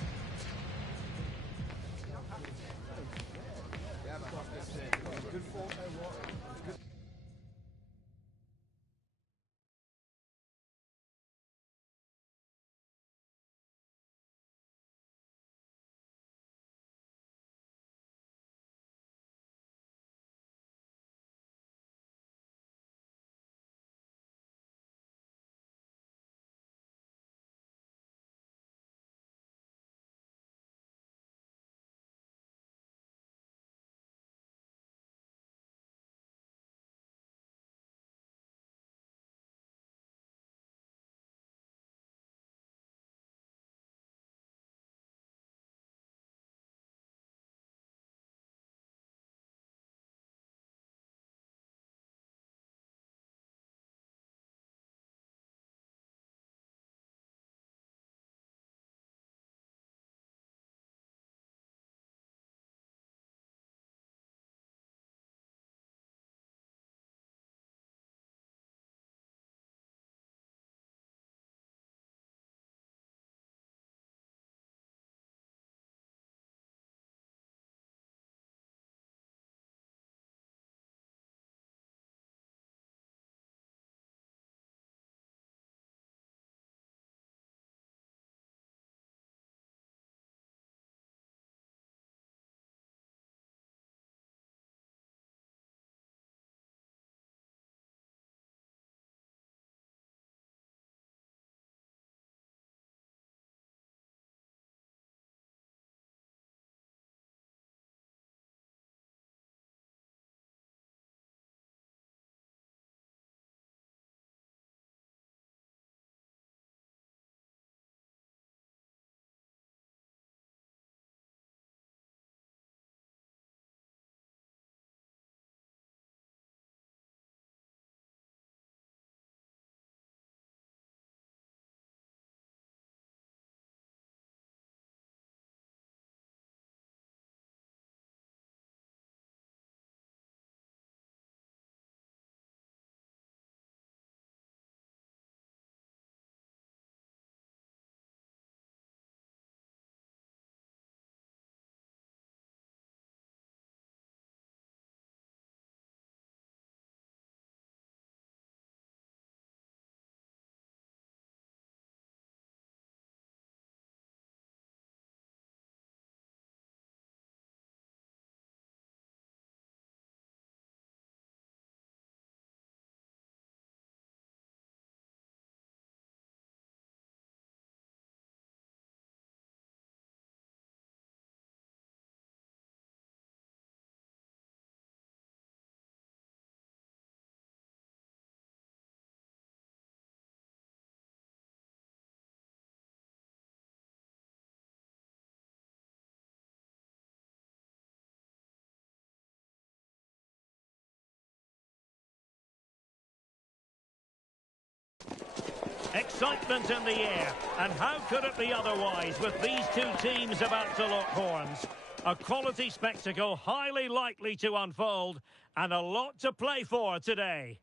Excitement in the air. And how could it be otherwise with these two teams about to lock horns? A quality spectacle highly likely to unfold, and a lot to play for today.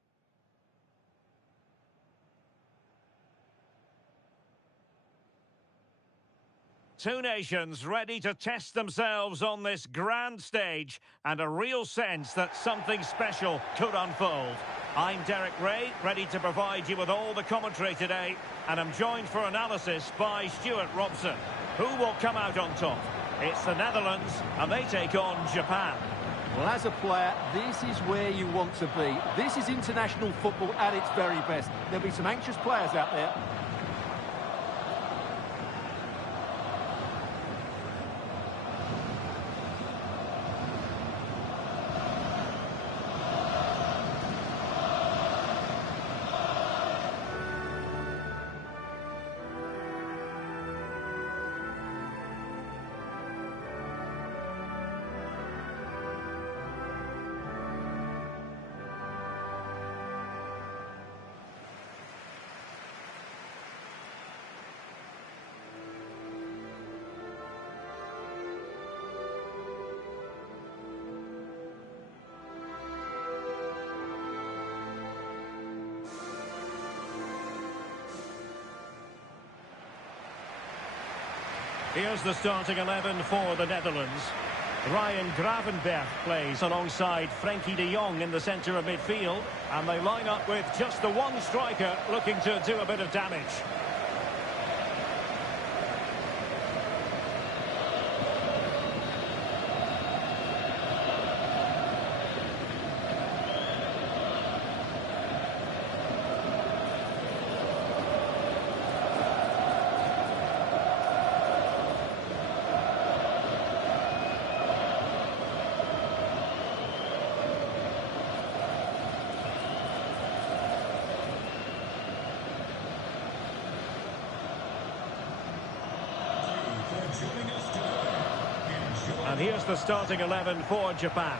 Two nations ready to test themselves on this grand stage, and a real sense that something special could unfold. I'm Derek Ray, ready to provide you with all the commentary today, and I'm joined for analysis by Stuart Robson. Who will come out on top? It's the Netherlands, and they take on Japan. Well, as a player, this is where you want to be. This is international football at its very best. There'll be some anxious players out there. Here's the starting 11 for the Netherlands. Ryan Gravenberch plays alongside Frenkie de Jong in the centre of midfield. And they line up with just the one striker looking to do a bit of damage. And here's the starting 11 for Japan.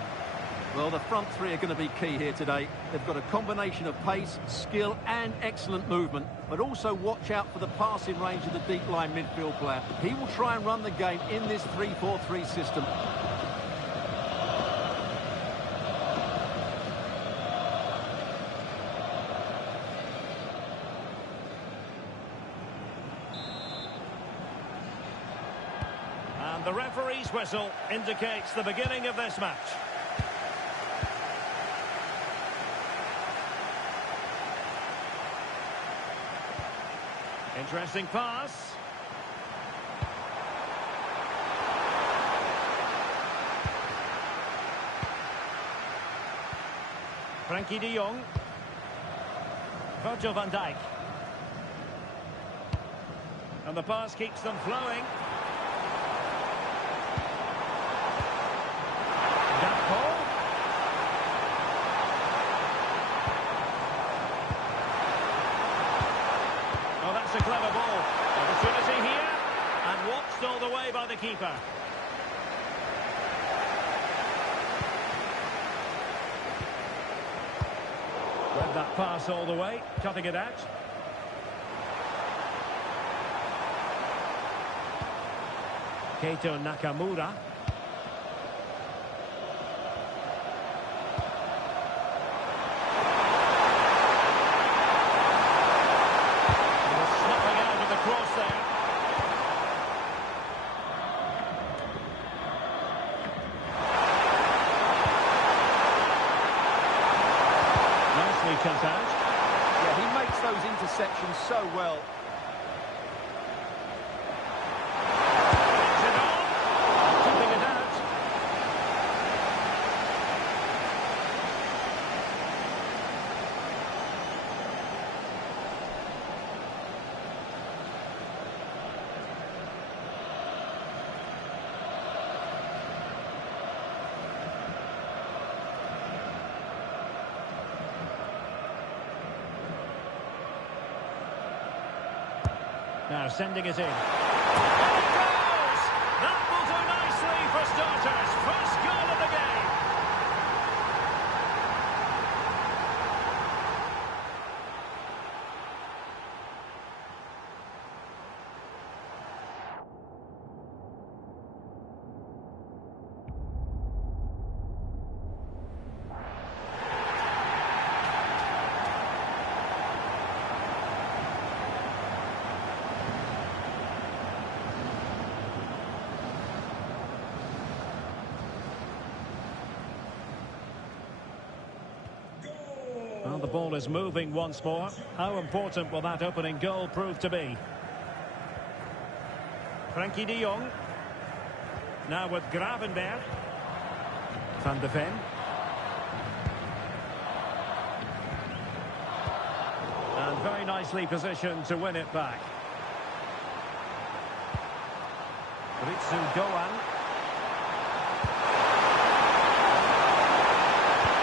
Well, the front three are going to be key here today. They've got a combination of pace, skill and excellent movement, but also watch out for the passing range of the deep line midfield player. He will try and run the game in this 3-4-3 system. The referee's whistle indicates the beginning of this match. Interesting pass. Frenkie de Jong. Virgil van Dijk. And the pass keeps them flowing. Oh, that's a clever ball. Opportunity here, and watched all the way by the keeper. Read that pass all the way, cutting it out. Keito Nakamura. Cut out. Yeah, he makes those interceptions so well. Keeping it out. Now sending it in. And it goes! That will do nicely for starters. First goal of the game. the ball is moving once more. How important will that opening goal prove to be? Frankie de Jong. Now with Gravenberg. Van de Ven. And very nicely positioned to win it back. Ritsu Doan.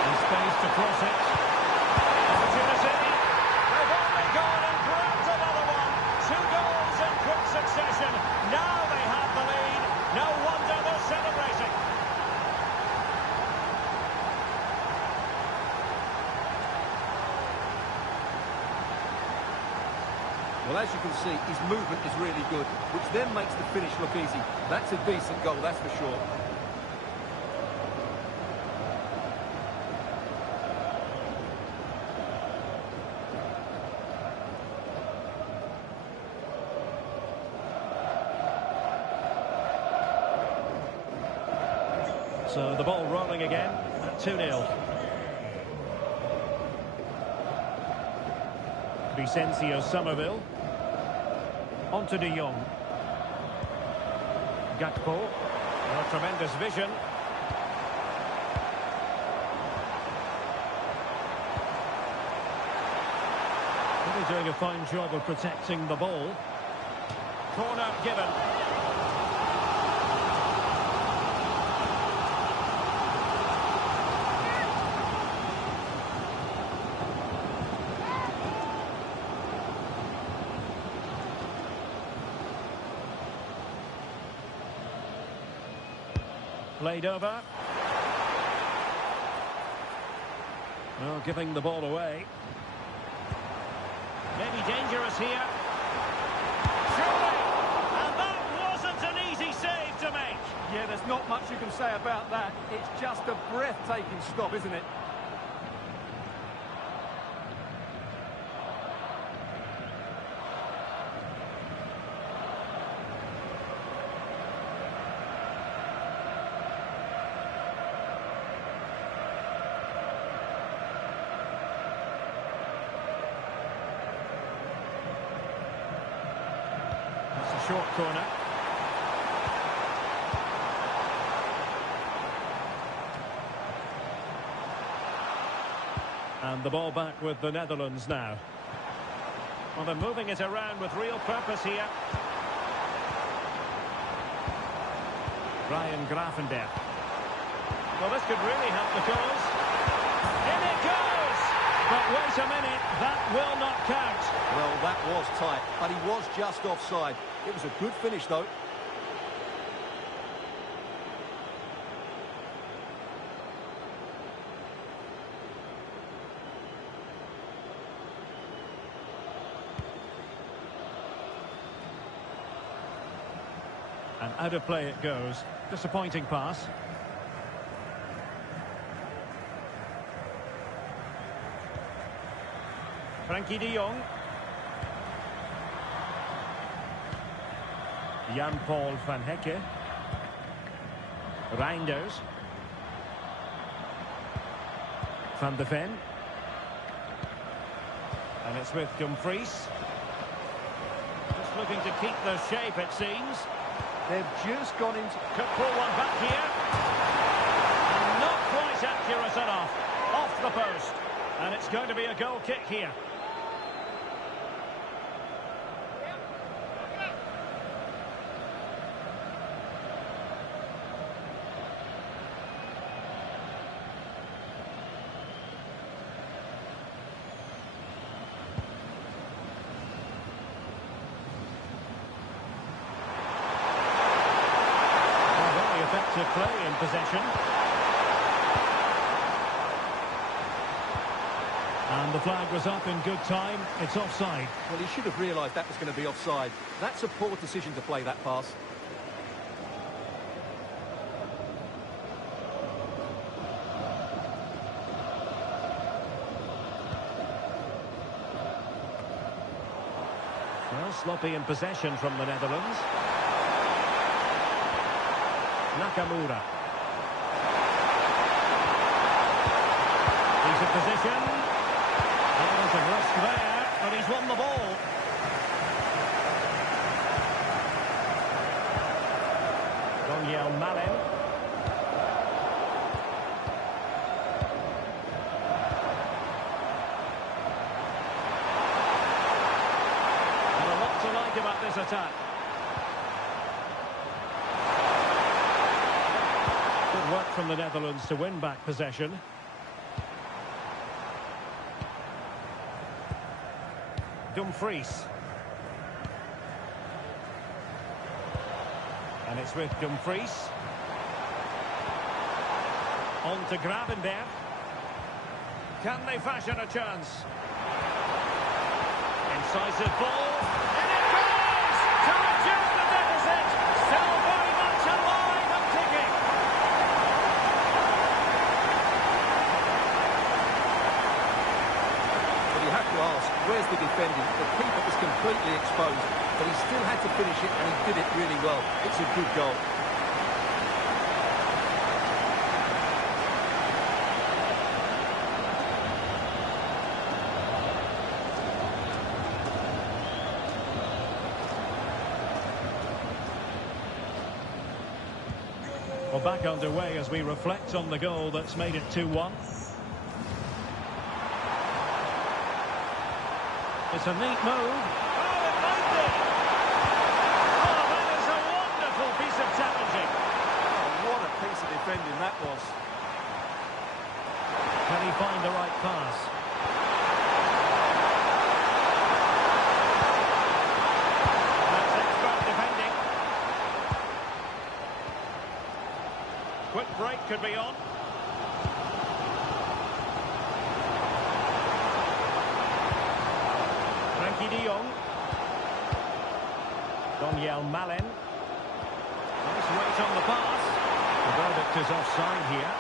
And space to cross it. Opportunity. They've only gone and grabbed another one. 2 goals in quick succession. Now they have the lead. No wonder they're celebrating. Well, as you can see, his movement is really good, which then makes the finish look easy. That's a decent goal, that's for sure. So the ball rolling again at 2-0. Vicencio Somerville. On to de Jong. Gakpo. A tremendous vision. Really doing a fine job of protecting the ball. Corner given. Played over. Well, giving the ball away. Maybe dangerous here. Surely! And that wasn't an easy save to make. Yeah, there's not much you can say about that. It's just a breathtaking stop, isn't it? Short corner. And the ball back with the Netherlands now. Well, they're moving it around with real purpose here. Ryan Gravenberg. Well, this could really help the cause. In it goes! But wait a minute, that will not count. Well, that was tight, but he was just offside. It was a good finish, though. And out of play it goes. Disappointing pass. Frankie de Jong. Jan-Paul van Hecke. Reinders. Van de Ven. And it's with Dumfries. Just looking to keep the shape, it seems. They've just gone into... Could pull one back here. And not quite accurate enough. Off the post. And it's going to be a goal kick here. To play in possession. And the flag was up in good time. It's offside. Well, he should have realised that was going to be offside. That's a poor decision to play that pass. Well, sloppy in possession from the Netherlands. Nakamura. Decent position. won the ball. Daniel Malen. And a lot to like about this attack. Good work from the Netherlands to win back possession. Dumfries. And it's with Dumfries. On to Gravenberg. Can they fashion a chance? Incisive ball. And it goes! To reduce the deficit. Still very much alive and ticking. But you have to ask, where's the defending? The keeper was completely exposed, but he still had to finish it, and he did it really well. It's a good goal. Well, back underway as we reflect on the goal that's made it 2-1. It's a neat move. Oh, it might be! Oh, that is a wonderful piece of challenging. Oh, what a piece of defending that was. Can he find the right pass? That's expert defending. Quick break could be on. Frankie de Jong. Daniel Malen. Nice weight on the pass. The verdict is offside here.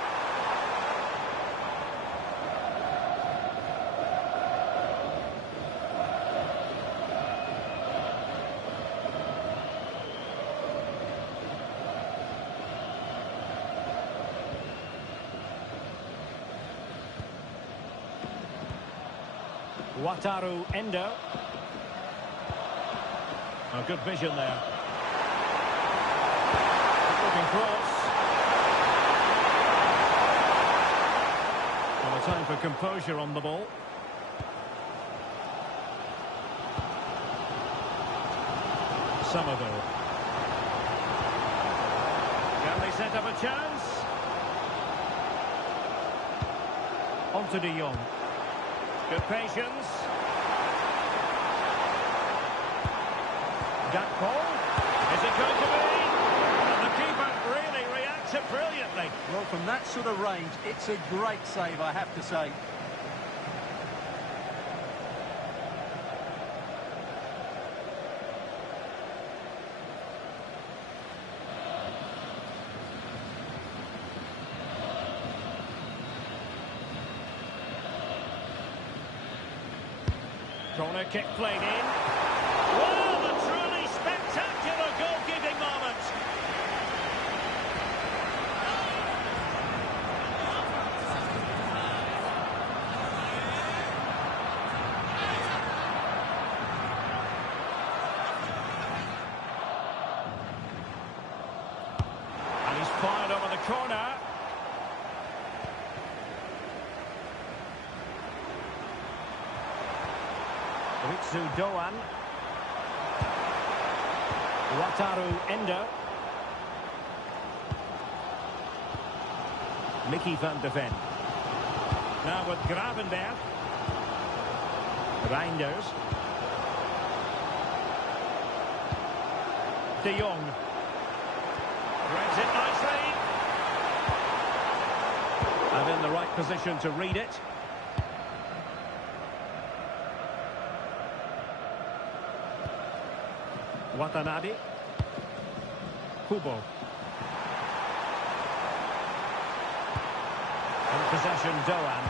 Wataru Endo. Oh, good vision there. Looking cross. And a time for composure on the ball. Somerville. Can they set up a chance? On to de Jong. Good patience. Gakpo. Is it going to be? And the keeper really reacts it brilliantly. Well, from that sort of range, it's a great save, I have to say. Corner kick played in. Wow, a truly spectacular goalkeeping moment. And he's fired over the corner. Ritsu Doan. Wataru Endo. Mickey van de Ven. Now with Gravenberg. Reinders. De Jong. Threads it nicely. And in the right position to read it. Watanabe. Kubo. In possession, Doan.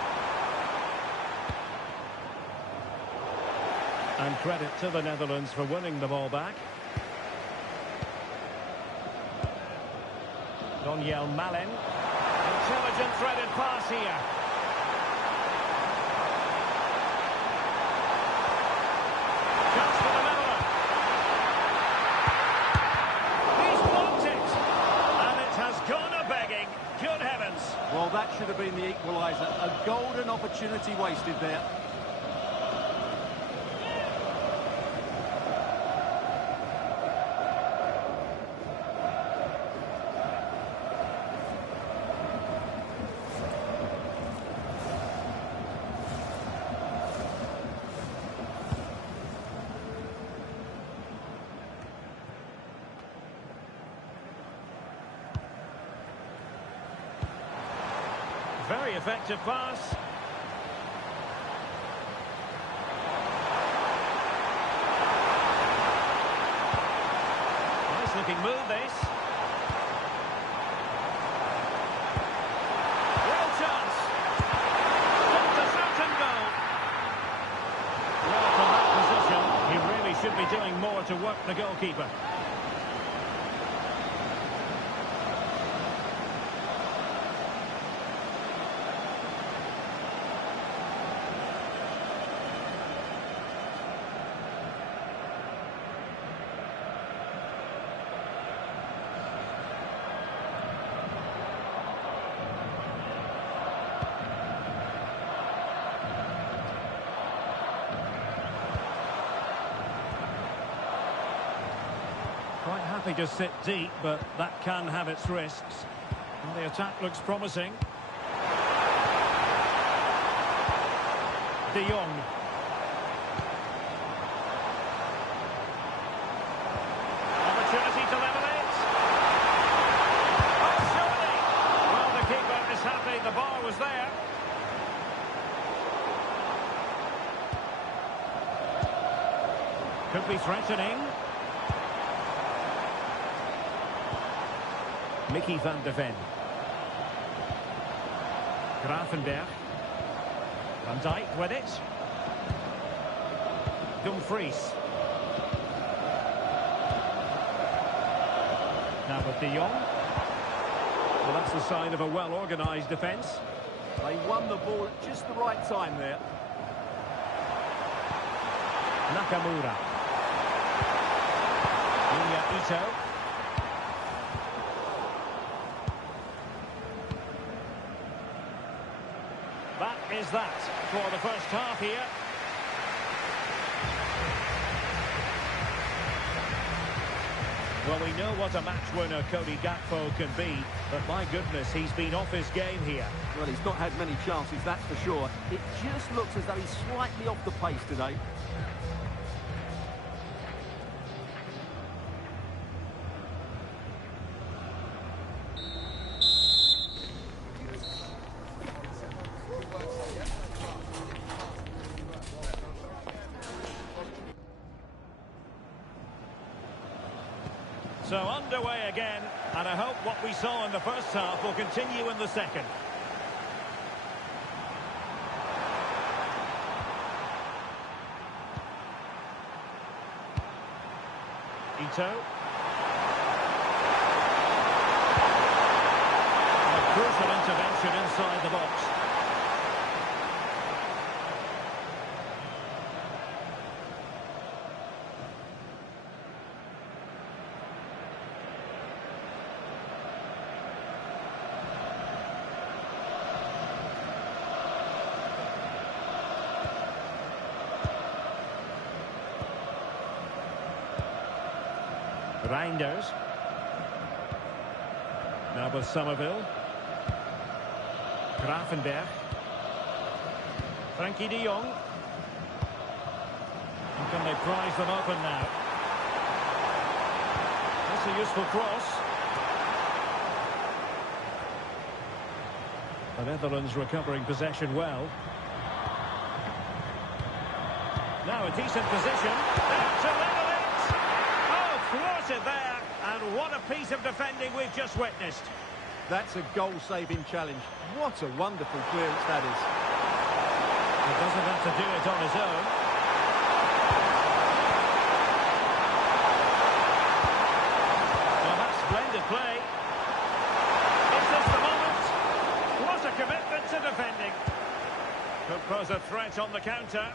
And credit to the Netherlands for winning the ball back. Daniel Malen. Intelligent threaded pass here. been the equaliser. A golden opportunity wasted there. Very effective pass. Nice looking move, this. Real chance. It's a certain goal. Well, from that position, he really should be doing more to work the goalkeeper. Quite happy to sit deep, but that can have its risks. And the attack looks promising. De Jong. Opportunity to level it. Oh, surely! Well, the keeper is happy the bar was there. Could be threatening. Mickey van de Ven. Gravenberg. Van Dijk with it. Dumfries. Now with De Jong. Well, that's the sign of a well-organised defence. They won the ball at just the right time there. Nakamura. Yuya Ito. That is that for the first half here. Well, we know what a match winner Cody Gakpo can be, but my goodness, he's been off his game here. Well, he's not had many chances, that's for sure. It just looks as though he's slightly off the pace today. So underway again, and I hope what we saw in the first half will continue in the second. Ito. A crucial intervention inside the box. Reinders. Now with Somerville. Gravenberg. Frankie de Jong. And can they prize them open now? That's a useful cross. The Netherlands recovering possession well. Now a decent position. There to level it. Thwarted there, and what a piece of defending we've just witnessed. That's a goal-saving challenge. What a wonderful clearance that is. He doesn't have to do it on his own. Well, that's splendid play. Is this the moment? What a commitment to defending. Could pose a threat on the counter.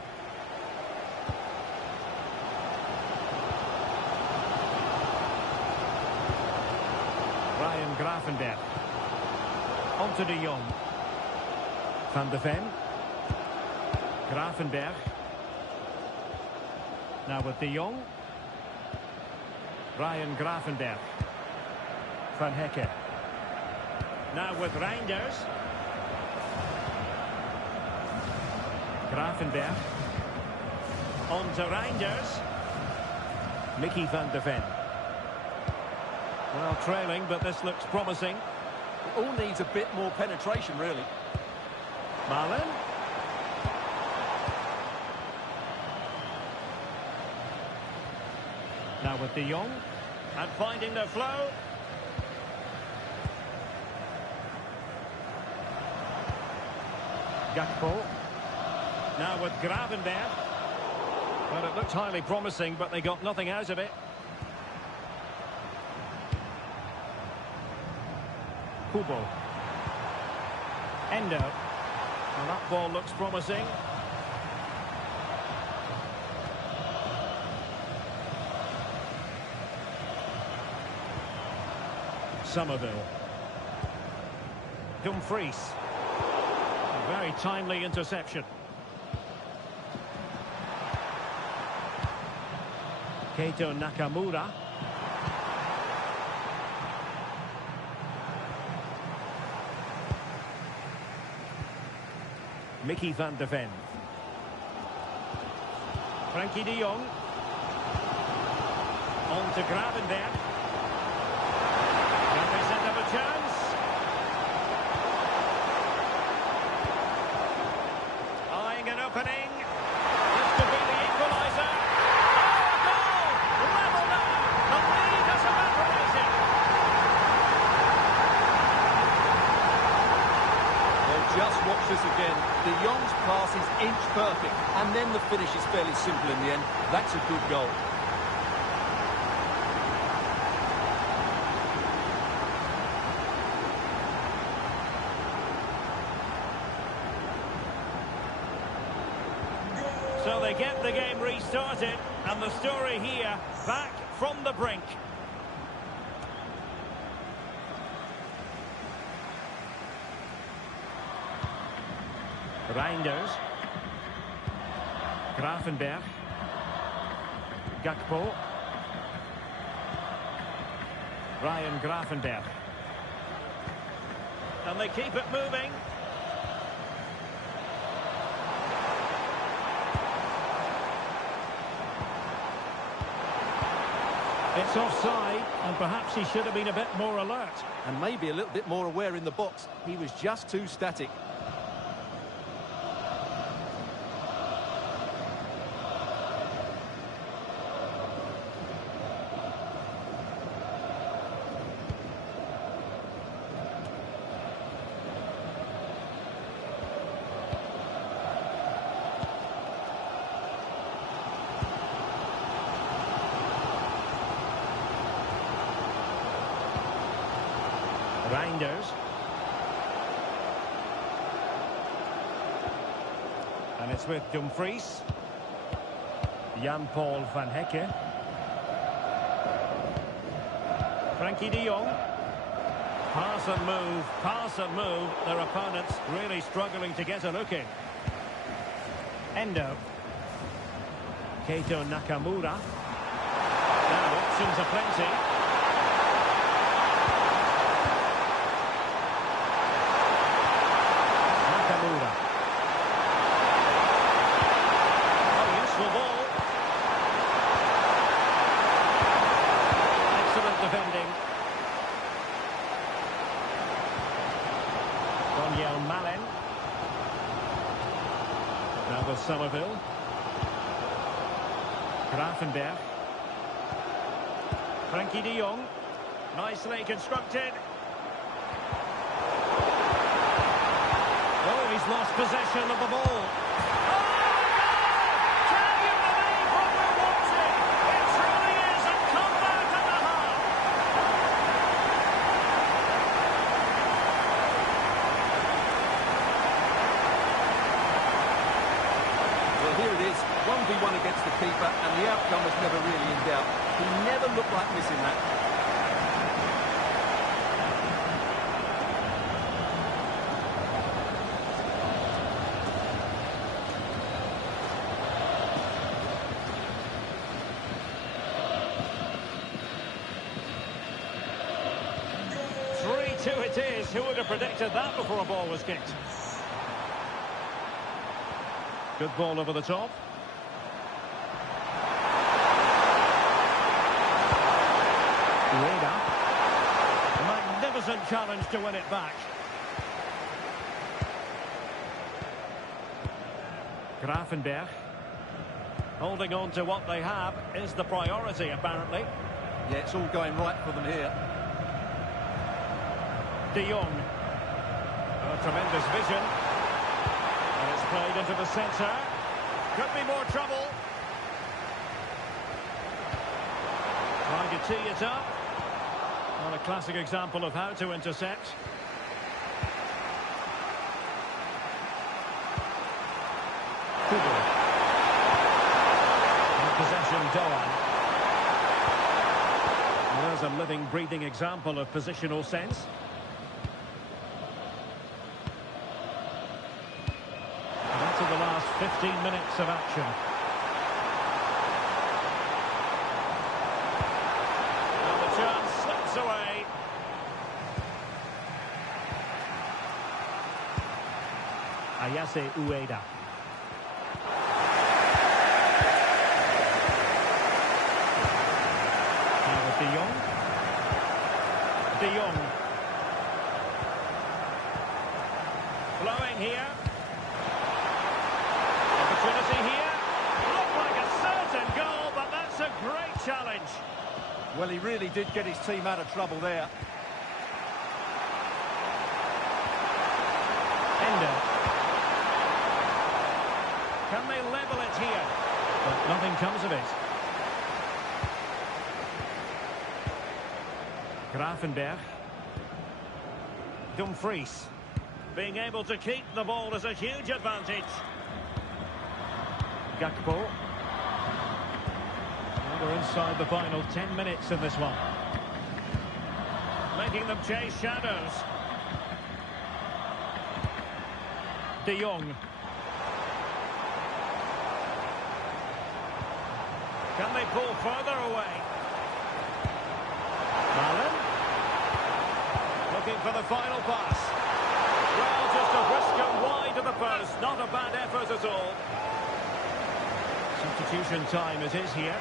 Gravenberg. On to De Jong. Van de Ven. Gravenberg. Now with De Jong. Ryan Gravenberg. Van Hecke. Now with Reinders. Gravenberg. On to Reinders. Mickey van de Ven. Well, trailing, but this looks promising. It all needs a bit more penetration, really. Malen. Now with De Jong. And finding the flow. Gakpo. Now with Gravenberg. Well, it looked highly promising, but they got nothing out of it. Kubo. Endo. Well, that ball looks promising. Somerville. Dumfries. A very timely interception. Keito Nakamura. Mickey van de Ven. Frankie de Jong. On to Gravenberg. Can they set up a chance? Eyeing an opening. This could be the equaliser. Oh, a goal! Level now. The lead has evaporated. Well, just watch this again. De Jong's pass is inch perfect, and then the finish is fairly simple in the end. That's a good goal. So they get the game restarted, and the story here, back from the brink. Reinders. Gravenberg. Gakpo. Ryan Gravenberg. And they keep it moving. It's offside, and perhaps he should have been a bit more alert. And maybe a little bit more aware in the box. He was just too static. Reinders. And it's with Dumfries. Jan-Paul van Hecke. Frankie de Jong. Pass and move, pass and move. Their opponents really struggling to get a look in. Endo. Keito Nakamura. Now options are plenty. Oh, useful ball. Excellent defending. Daniel Malen. Now with Somerville. Gravenberg. Frankie de Jong. Nicely constructed. Oh, he's lost possession of the ball. Oh, can you believe what we're watching? It truly is a comeback and a half. Well, here it is, 1v1 against the keeper, and the outcome was never really in doubt. He never looked like missing that. it is. Who would have predicted that before a ball was kicked? Good ball over the top. Ueda. A magnificent challenge to win it back. Grafenberg. Holding on to what they have is the priority, apparently. Yeah, it's all going right for them here. De Jong. Oh, tremendous vision. And it's played into the centre. Could be more trouble. Trying to tee it up. Not a classic example of how to intercept. Kubo. Possession, Doan. There's a living, breathing example of positional sense. And that's in the last 15 minutes of action. And the chance slips away. Ayase Ueda. De Jong. De Jong. Flowing here. Opportunity here. Looked like a certain goal, but that's a great challenge. Well, he really did get his team out of trouble there. Endo. Can they level it here? But nothing comes of it. Grafenberg. Dumfries. Being able to keep the ball is a huge advantage. Gakpo. Well, we're inside the final 10 minutes in this one. Making them chase shadows. De Jong. Can they pull further away? Allen. Looking for the final pass. Well, just a whisker wide of the post. Not a bad effort at all. Substitution time it is here.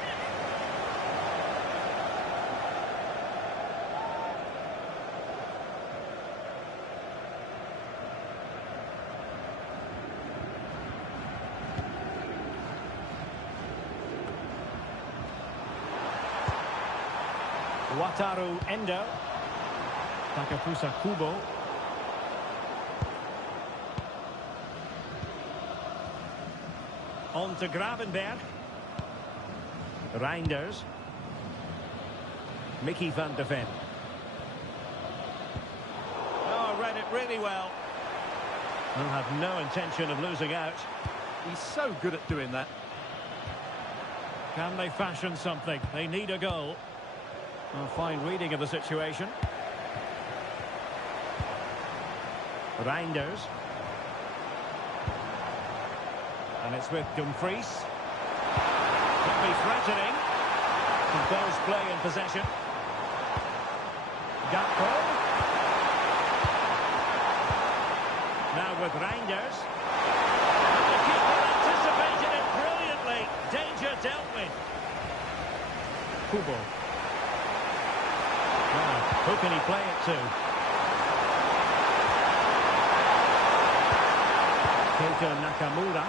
Wataru Endo. Takafusa Kubo. On to Gravenberg. Reinders. Mickey van de Ven. Oh, read it really well. They'll have no intention of losing out. He's so good at doing that. Can they fashion something? They need a goal. A fine reading of the situation. Reinders. And it's with Dumfries. Could be threatening. Composed play in possession. Gakpo. Now with Reinders. And the keeper anticipated it brilliantly. Danger dealt with. Kubo. Now, who can he play it to? Keita Nakamura.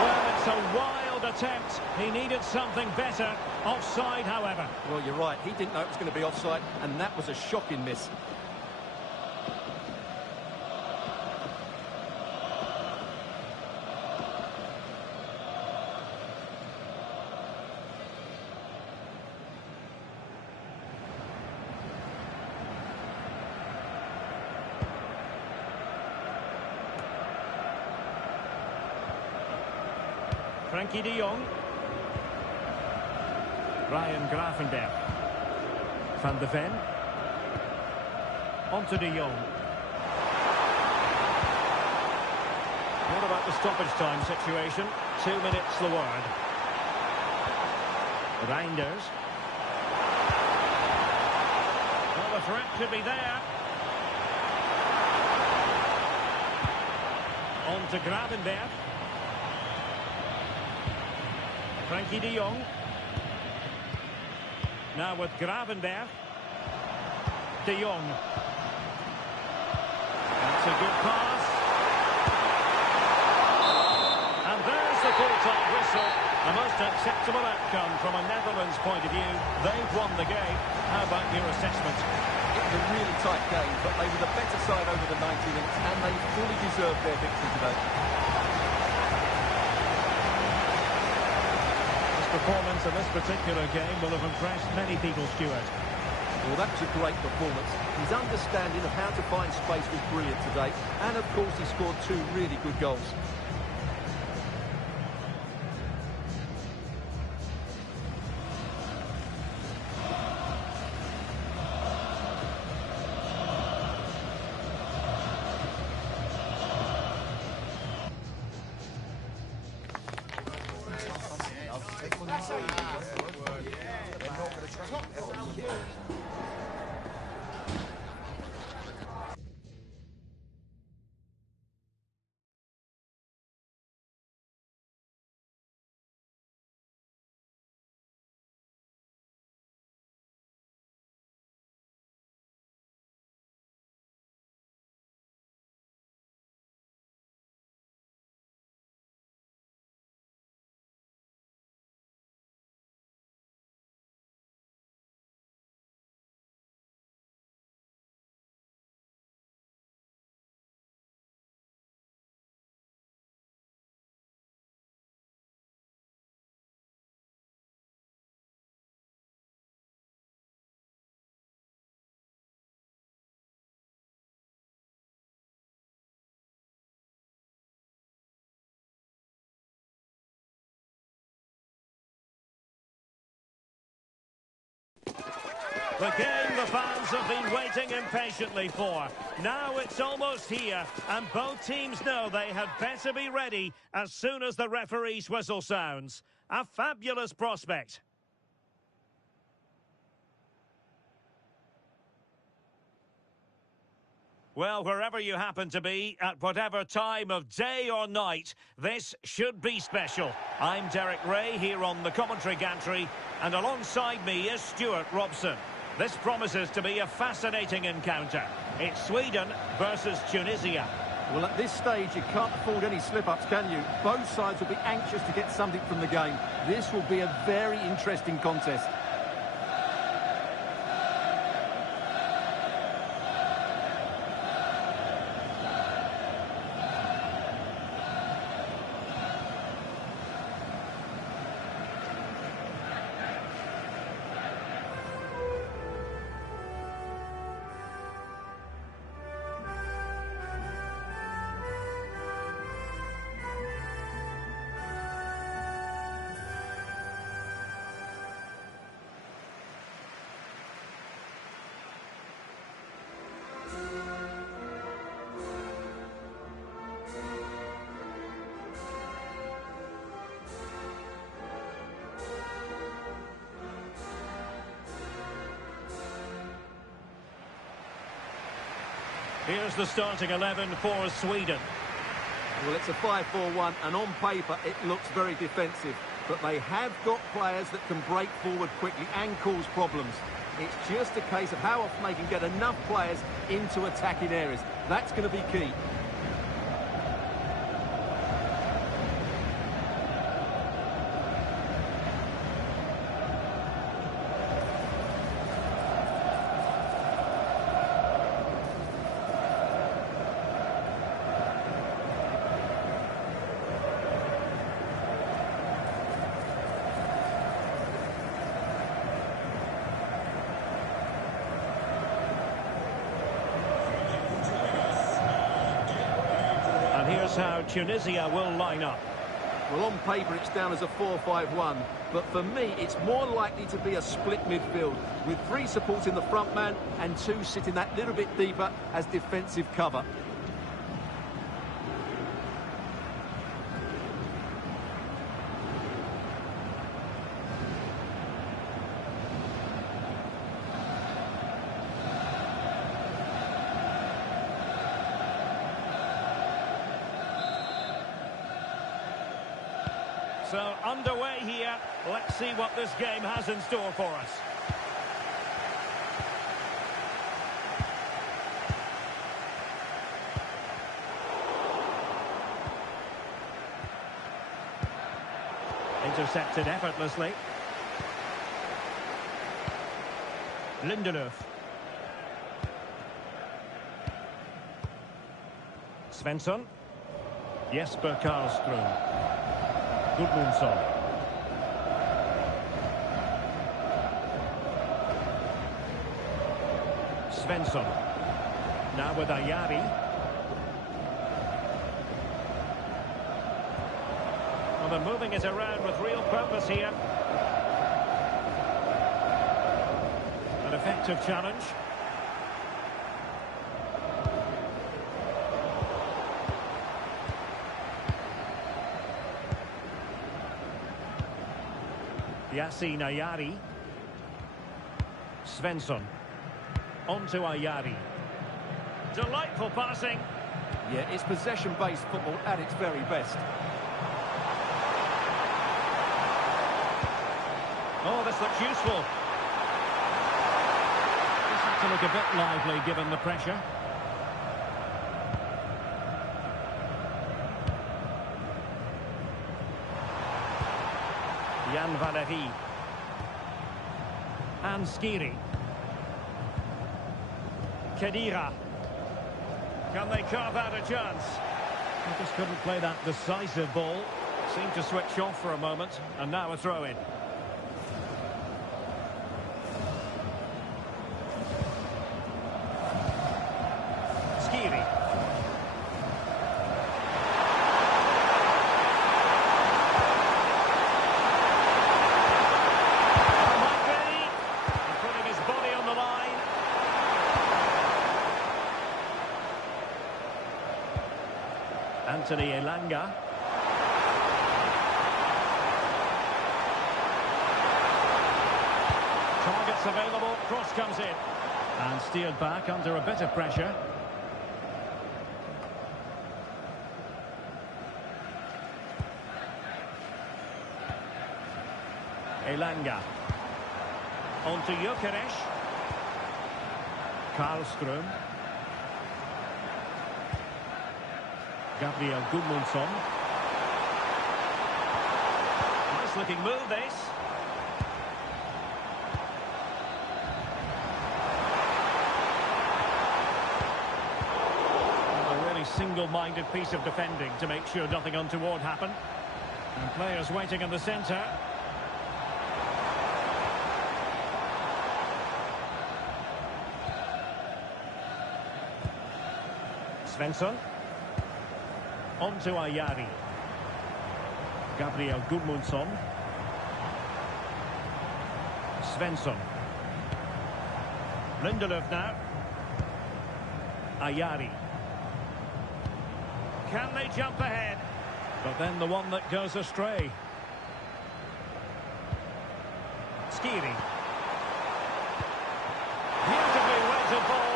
Well, it's a wild attempt. He needed something better. Offside, however. Well, you're right. He didn't know it was going to be offside, and that was a shocking miss. Frankie de Jong. Ryan Grafenberg. Van de Ven. On to de Jong. What about the stoppage time situation? 2 minutes the word. Reinders. threat could be there. On to Gravenberg. Frankie de Jong. Now with Gravenberg. De Jong. That's a good pass. And there's the full-time whistle. A most acceptable outcome from a Netherlands point of view. They've won the game. How about your assessment? It was a really tight game, but they were the better side over the 90 minutes, and they fully deserved their victory today. This performance in this particular game will have impressed many people, Stuart. Well, that was a great performance. His understanding of how to find space was brilliant today, and of course he scored 2 really good goals. The game the fans have been waiting impatiently for. Now it's almost here, and both teams know they had better be ready as soon as the referee's whistle sounds. A fabulous prospect. Well, wherever you happen to be, at whatever time of day or night, this should be special. I'm Derek Ray here on the commentary gantry, and alongside me is Stuart Robson. This promises to be a fascinating encounter. It's Sweden versus Tunisia. Well, at this stage, you can't afford any slip-ups, can you? Both sides will be anxious to get something from the game. This will be a very interesting contest. Here's the starting 11 for Sweden. Well, it's a 5-4-1, and on paper it looks very defensive. But they have got players that can break forward quickly and cause problems. It's just a case of how often they can get enough players into attacking areas. That's going to be key. Here's how Tunisia will line up. Well, on paper it's down as a 4-5-1, but for me it's more likely to be a split midfield, with 3 supporting the front man and 2 sitting that little bit deeper as defensive cover. So, underway here. Let's see what this game has in store for us. Intercepted effortlessly. Lindelöf. Svensson. Jesper Karlström. Gudmundsson. Svensson. Now with Ayari. Well, they're moving it around with real purpose here. An effective challenge. Yasin Ayari. Svensson. On to Ayari. Delightful passing. Yeah, it's possession-based football at its very best. Oh, this looks useful. This has to look a bit lively given the pressure. Jan Valery. And Skiri. Khedira. Can they carve out a chance? They just couldn't play that decisive ball. Seemed to switch off for a moment, and now a throw-in. Skiri. Putting his body on the line. Anthony Elanga. Targets available, cross comes in. And steered back under a bit of pressure. Elanga. On to Gyökeres. Karlström. Gabriel Gudmundsson. Nice looking move this. A really single-minded piece of defending to make sure nothing untoward happened. And players waiting in the centre. Svensson. On to Ayari. Gabriel Gudmundsson. Svensson. Lindelöf now. Ayari. Can they jump ahead? But then the one that goes astray. Skiri. Beautifully weighted ball.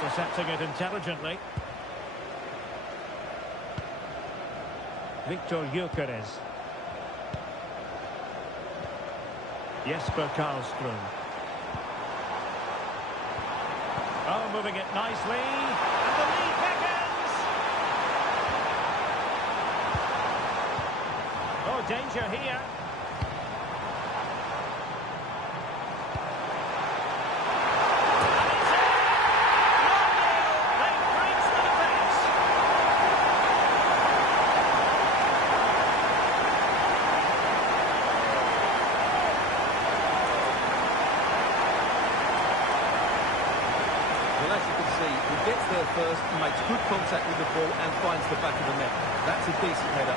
Intercepting it intelligently. Victor Gyökeres. Jesper Karlström. Oh, moving it nicely. And the lead beckons. Oh, danger here. First, makes good contact with the ball and finds the back of the net. That's a decent header.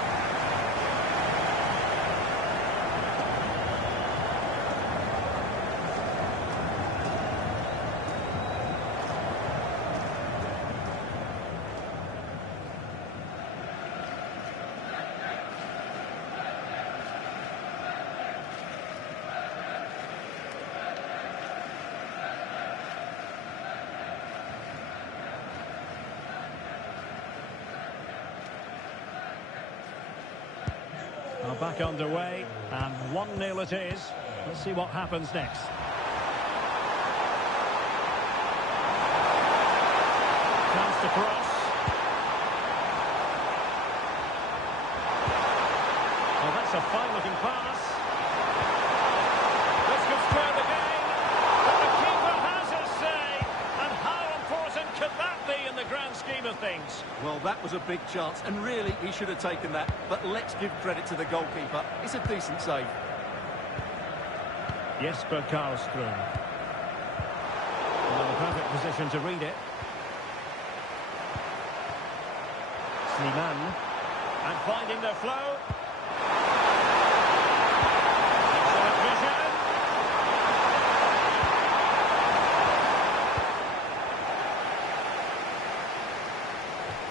back underway, and 1-0 it is. Let's see what happens next. Chance to cross. Well, that's a fine-looking pass. This could square the game, but the keeper has his say. And how important could that be in the grand scheme of things? Well, that was a big chance, and really, he should have taken that. But let's give credit to the goalkeeper. It's a decent save. Jesper Karlström. In the perfect position to read it. Sliman. And finding the flow. Excellent vision.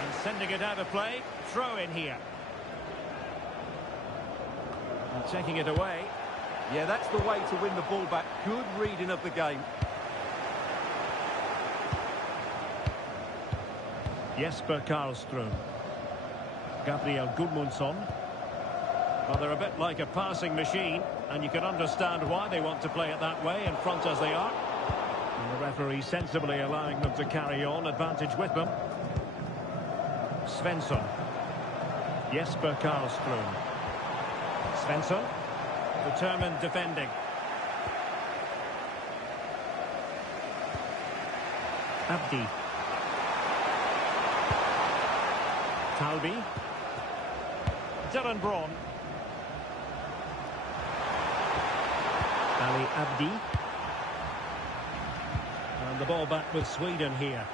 And sending it out of play. Throw in here. And taking it away. Yeah, that's the way to win the ball back. Good reading of the game. Jesper Karlström. Gabriel Gudmundsson. Well, they're a bit like a passing machine, and you can understand why they want to play it that way, in front as they are. And the referee sensibly allowing them to carry on, advantage with them. Svensson. Jesper Karlström. Svensson. Determined defending. Abdi. Talbi. Dylan Braun. Ali Abdi. And the ball back with Sweden here.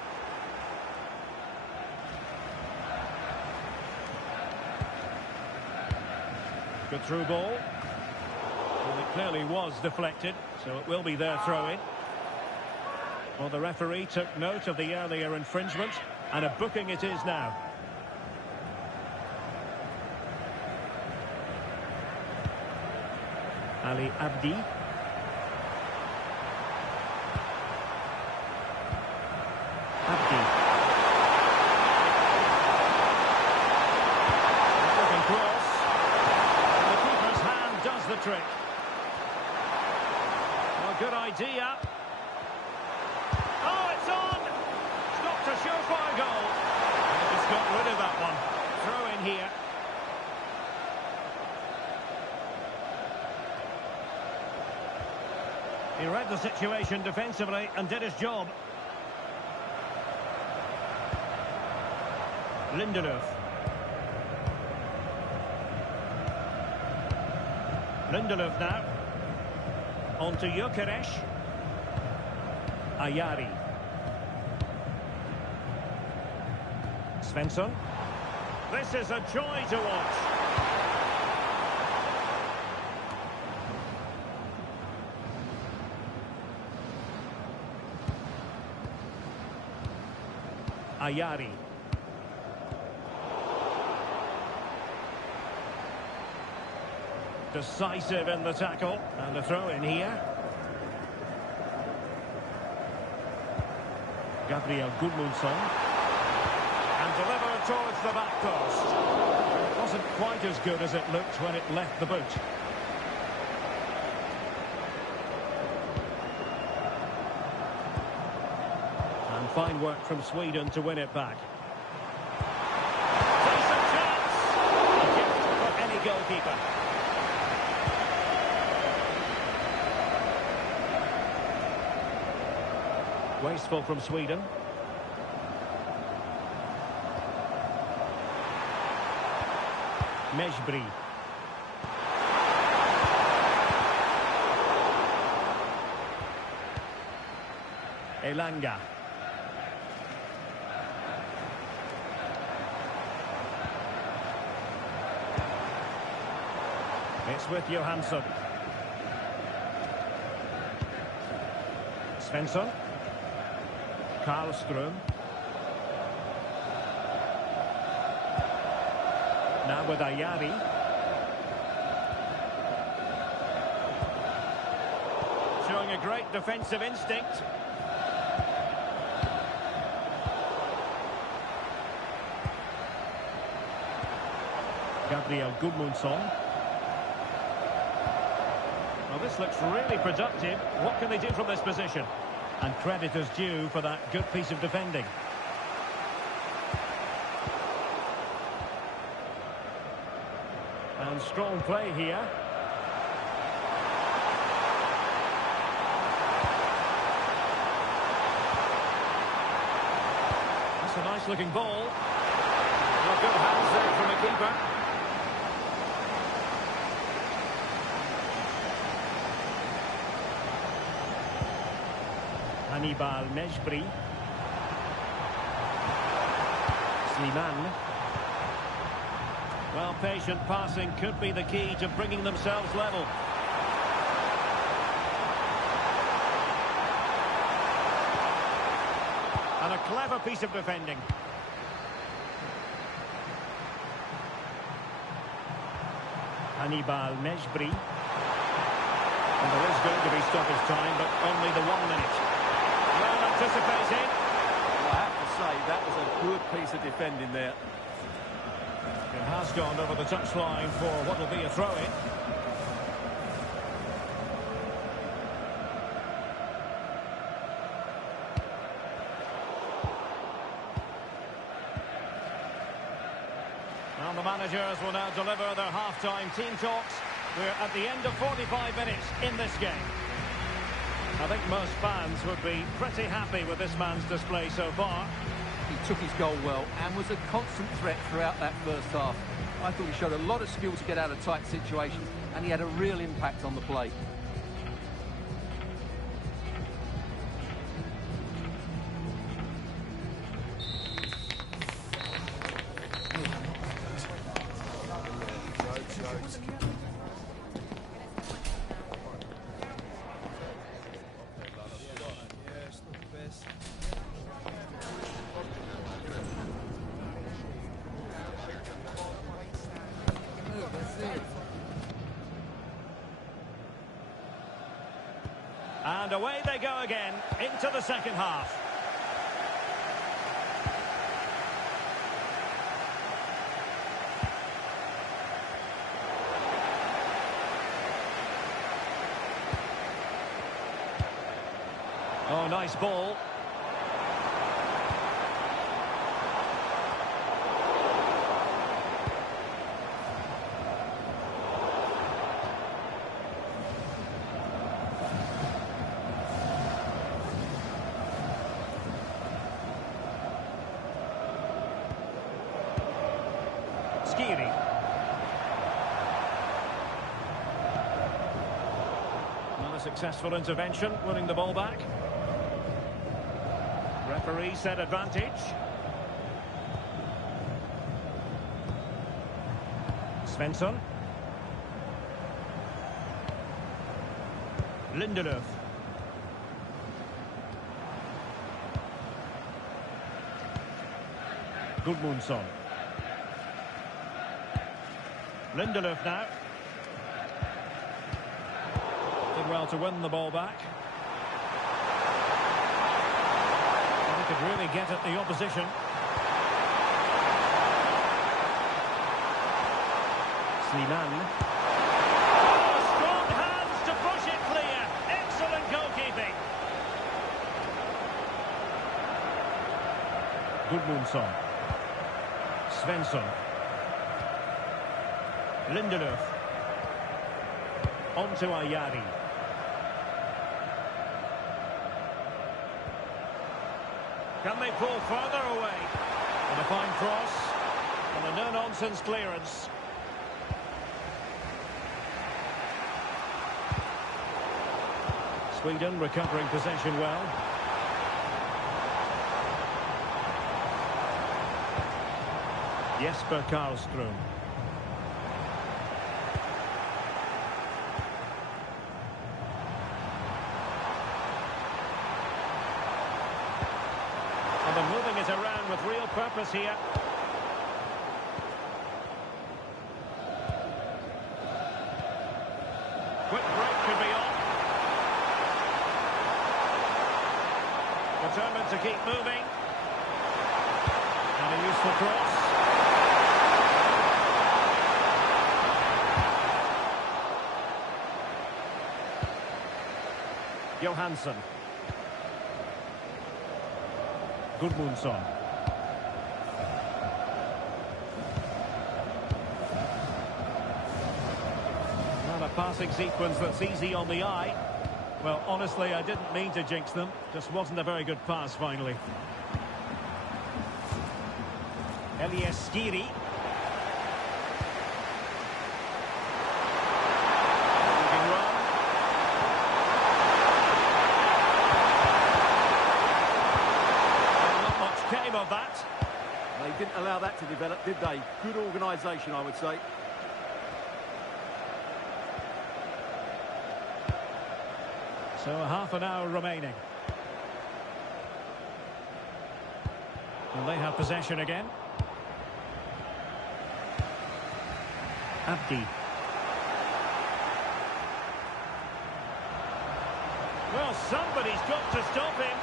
Good through ball. Well, it clearly was deflected, so it will be their throw-in. Well, the referee took note of the earlier infringement, and a booking it is now. Ali Abdi. Abdi. Looking cross. And the keeper's hand does the trick. Well, good idea. Oh, it's on! Stopped a surefire goal. They just got rid of that one. Throw in here. He read the situation defensively and did his job. Lindelöf. Lindelöf now. On to Gyökeres. Ayari. Svensson. This is a joy to watch. Ayari. Decisive in the tackle, and the throw in here. Gabriel Gudmundsson. And delivered towards the back post. It wasn't quite as good as it looked when it left the boot. And fine work from Sweden to win it back. Decent chance! A gift for any goalkeeper. Wasteful from Sweden. Mejbri. Elanga. It's with Johansson. Svensson. Karlström. Now with Ayari. Showing a great defensive instinct. Gabriel Gudmundsson. Well, this looks really productive. What can they do from this position? And credit is due for that good piece of defending. And strong play here. That's a nice-looking ball. Well, good hands there from the keeper. Hannibal Mejbri. Slimane. Well, patient passing could be the key to bringing themselves level. And a clever piece of defending. Hannibal Mejbri. And there is going to be stoppage time, but only the 1 minute. Well anticipating. Well, I have to say, that was a good piece of defending there. It has gone over the touchline for what will be a throw-in. Now the managers will now deliver their half-time team talks. We're at the end of 45 minutes in this game. I think most fans would be pretty happy with this man's display so far. He took his goal well and was a constant threat throughout that first half. I thought he showed a lot of skill to get out of tight situations, and he had a real impact on the play. And away they go again, into the second half. Oh, nice ball. Not a successful intervention, winning the ball back. Referee said advantage. Svensson. Lindelöf. Gudmundsson. Lindelöf now. Did well to win the ball back. And he could really get at the opposition. Slimane. Oh, strong hands to push it clear. Excellent goalkeeping. Gudmundsson. Svensson. Lindelöf. On to Ayari. Can they pull further away? And a fine cross. And a no-nonsense clearance. Sweden recovering possession well. Jesper Karlström. And they're moving it around with real purpose here. Quick break could be on. Determined to keep moving. And a useful cross. Johansson. Gudmundsson. Not a passing sequence that's easy on the eye. Well, honestly, I didn't mean to jinx them. Just wasn't a very good pass, finally. Elias Skiri. Came of that. They didn't allow that to develop, did they? Good organisation, I would say. So a half an hour remaining. And they have possession again. Abdi. Well, somebody's got to stop him.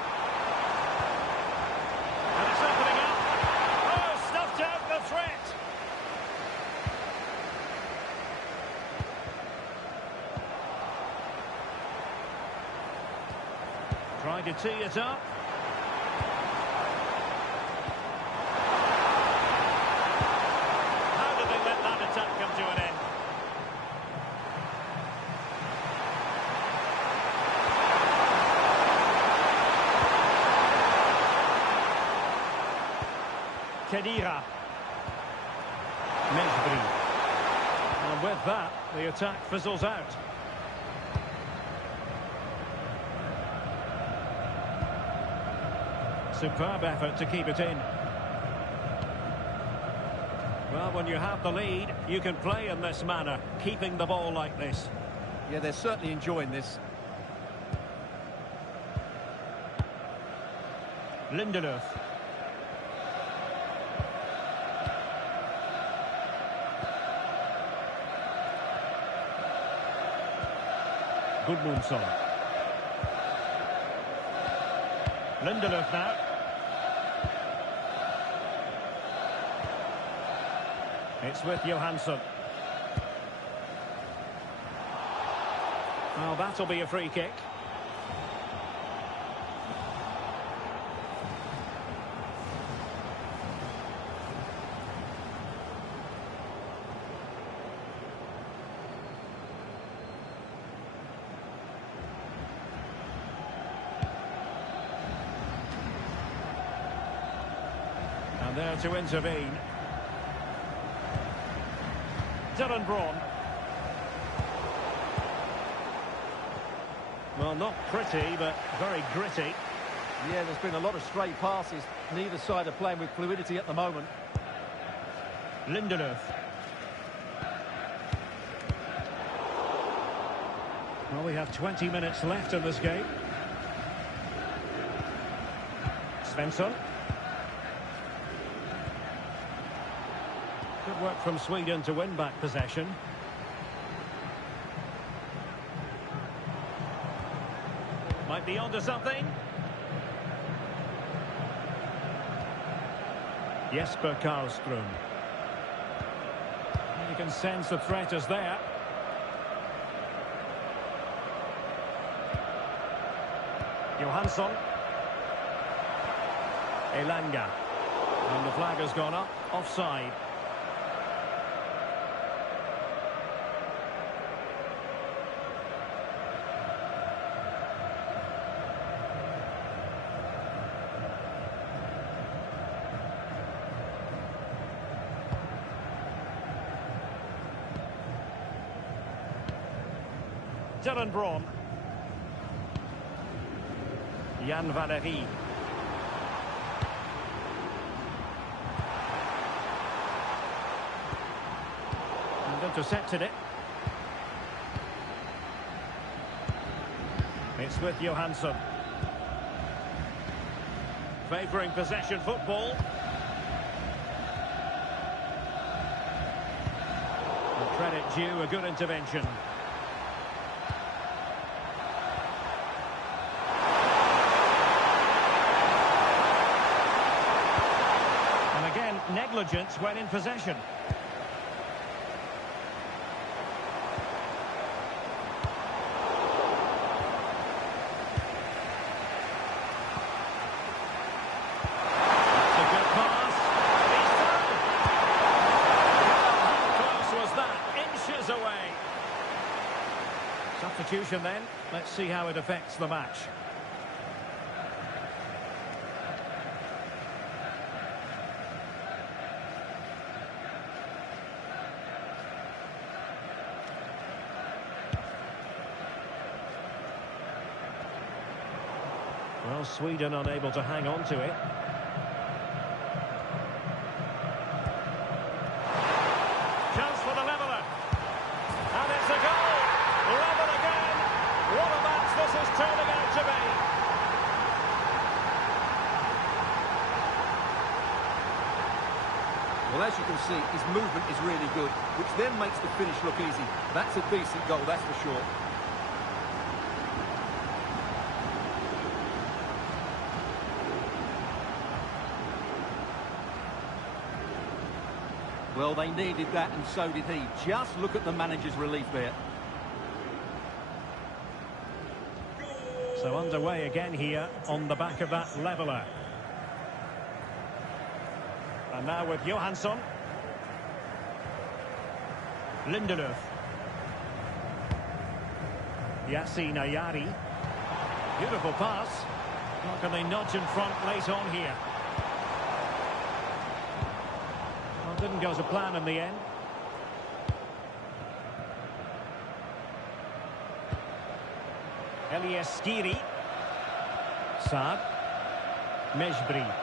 And it's opening up. Oh, stuffed out the threat. Trying to tee it up. How did they let that attack come to an end? Kedira. Mesbri. And with that, the attack fizzles out. Superb effort to keep it in. Well, when you have the lead, you can play in this manner, keeping the ball like this. Yeah, they're certainly enjoying this. Lindelöf. Gudmundsson. Lindelöf now. It's with Johansson. Well, that'll be a free kick. And there to intervene. Dylan Braun. Well, not pretty, but very gritty. Yeah, there's been a lot of stray passes. Neither side are playing with fluidity at the moment. Lindelöf. Well, we have 20 minutes left in this game. Svensson. Good work from Sweden to win back possession. Might be onto something. Jesper Karlström. You can sense the threat is there. Johansson. Elanga. And the flag has gone up. Offside. Dylan Braun. Jan Valery. And intercepted it. It's with Johansson. Favouring possession football. The credit due, a good intervention. Negligence when in possession. substitution then. Let's see how it affects the match. Well, Sweden unable to hang on to it. Chance for the leveller. And it's a goal. Level again. What a match this is turning out to be. Well, as you can see, his movement is really good, which then makes the finish look easy. That's a decent goal, that's for sure. Well, they needed that, and so did he. Just look at the manager's relief there. So underway again here on the back of that leveller. And now with Johansson. Lindelöf. Yassine Ayari. Beautiful pass. How can they nudge in front late on here? Well, didn't go to plan in the end. Elias Skiri. Saad. Mejbri.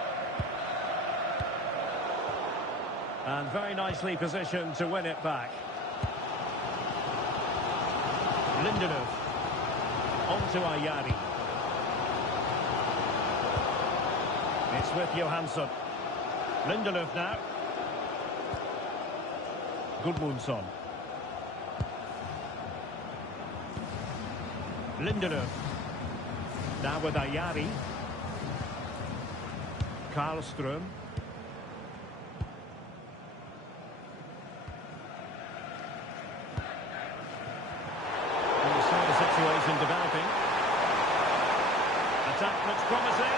And very nicely positioned to win it back. Lindelöf. On to Ayari. It's with Johansson. Lindelöf now. Gudmundsson. Lindelöf. Now with Ayari. Karlström. And you saw the situation developing. Attack looks promising.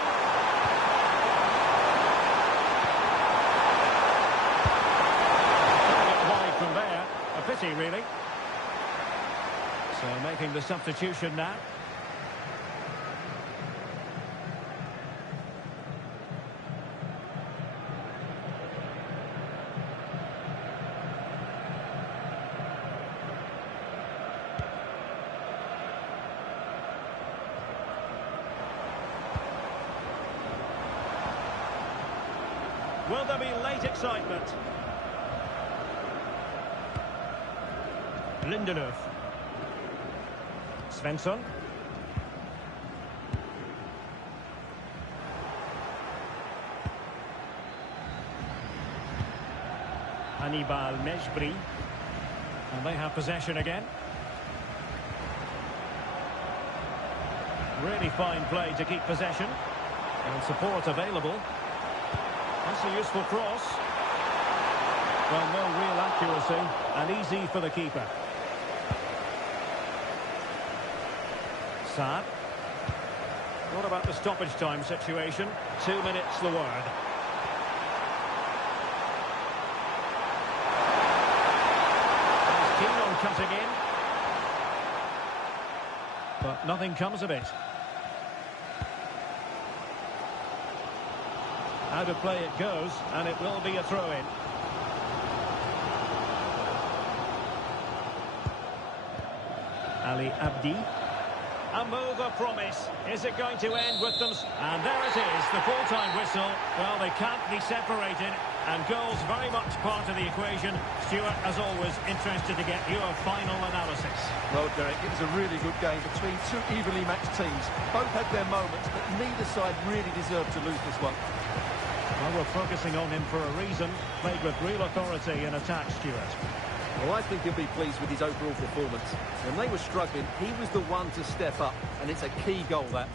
Trying to get wide from there. A pity, really. So making the substitution now. Will there be late excitement? Lindelöf. Svensson. Hannibal Mejbri. And they have possession again. Really fine play to keep possession. And support available. That's a useful cross. Well, no real accuracy, and easy for the keeper. Saad. What about the stoppage time situation? 2 minutes the word. He's keen on cutting in. But nothing comes of it. Out of play it goes, and it will be a throw-in. Ali Abdi. A move of promise. Is it going to end with them? And there it is, the full-time whistle. Well, they can't be separated, and goals very much part of the equation. Stuart, as always, interested to get your final analysis. Well, Derek, it was a really good game between two evenly matched teams. Both had their moments, but neither side really deserved to lose this one. Well, we're focusing on him for a reason. Played with real authority in attack, Stuart. Well, I think he'll be pleased with his overall performance. When they were struggling, he was the one to step up, and it's a key goal, that.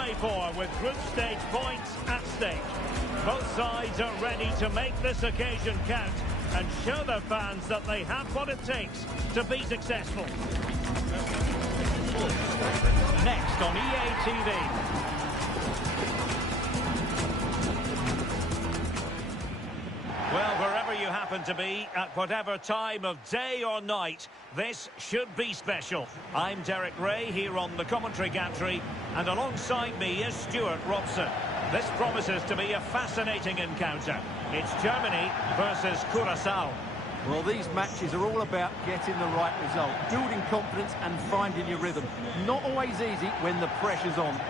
play for with group stage points at stake. Both sides are ready to make this occasion count and show their fans that they have what it takes to be successful. Next on EA TV. Well, wherever you happen to be, at whatever time of day or night, this should be special. I'm Derek Ray here on the commentary gantry, and alongside me is Stuart Robson. This promises to be a fascinating encounter. It's Germany versus Curaçao. Well, these matches are all about getting the right result, building confidence and finding your rhythm. Not always easy when the pressure's on.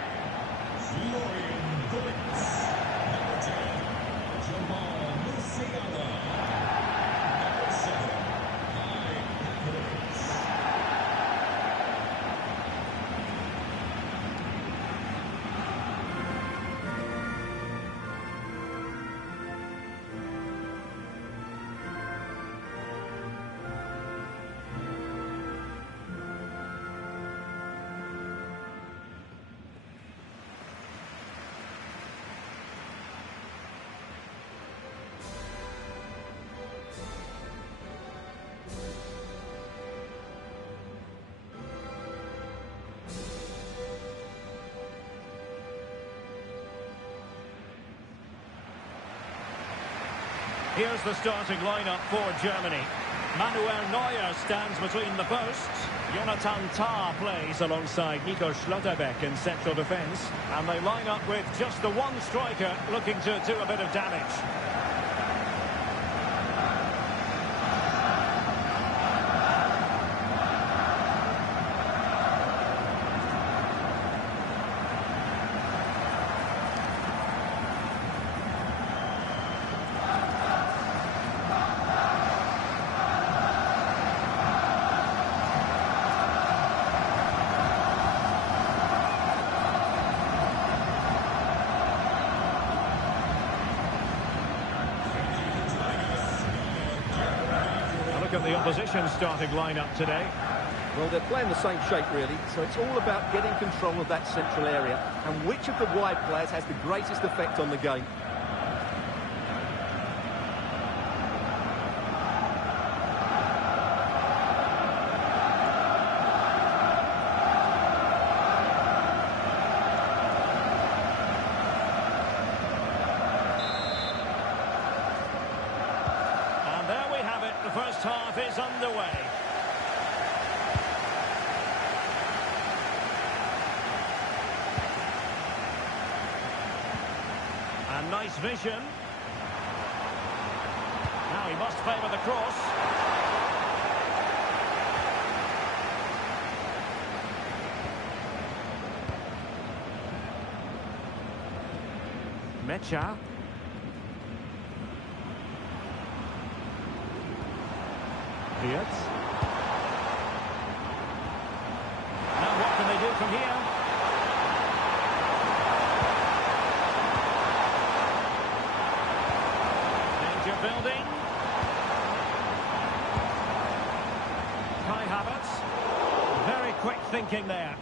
Here's the starting lineup for Germany. Manuel Neuer stands between the posts. Jonathan Tah plays alongside Nico Schlotterbeck in central defence. And they line up with just the one striker looking to do a bit of damage. Look at the opposition starting lineup today. Well, they're playing the same shape, really, so it's all about getting control of that central area and which of the wide players has the greatest effect on the game. The first half is underway. And nice vision. Now he must favour the cross. Mecha. Now what can they do from here? Danger building. Kai Havertz. Very quick thinking there.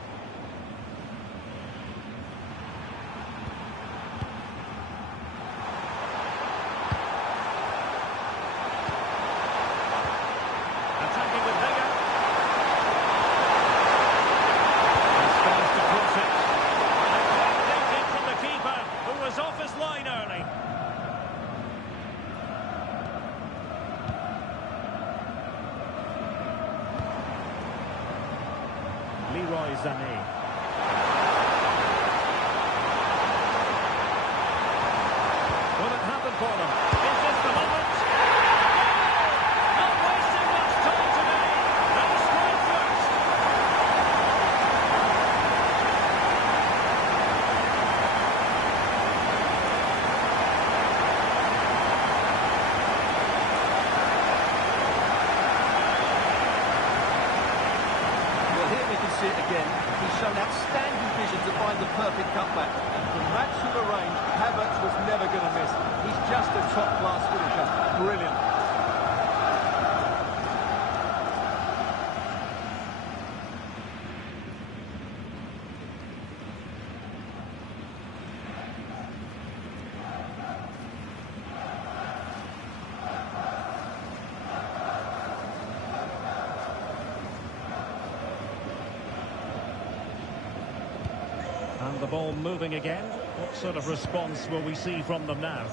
Zane. Will it happen for them? Is this the moment? Not wasting much time today. They strike first. Well, here we can see it again. He's shown outstanding vision to find the perfect cutback. The match to the range, Havertz was never going to miss. He's just a top-class finisher. Brilliant. And the ball moving again. What sort of response will we see from them now?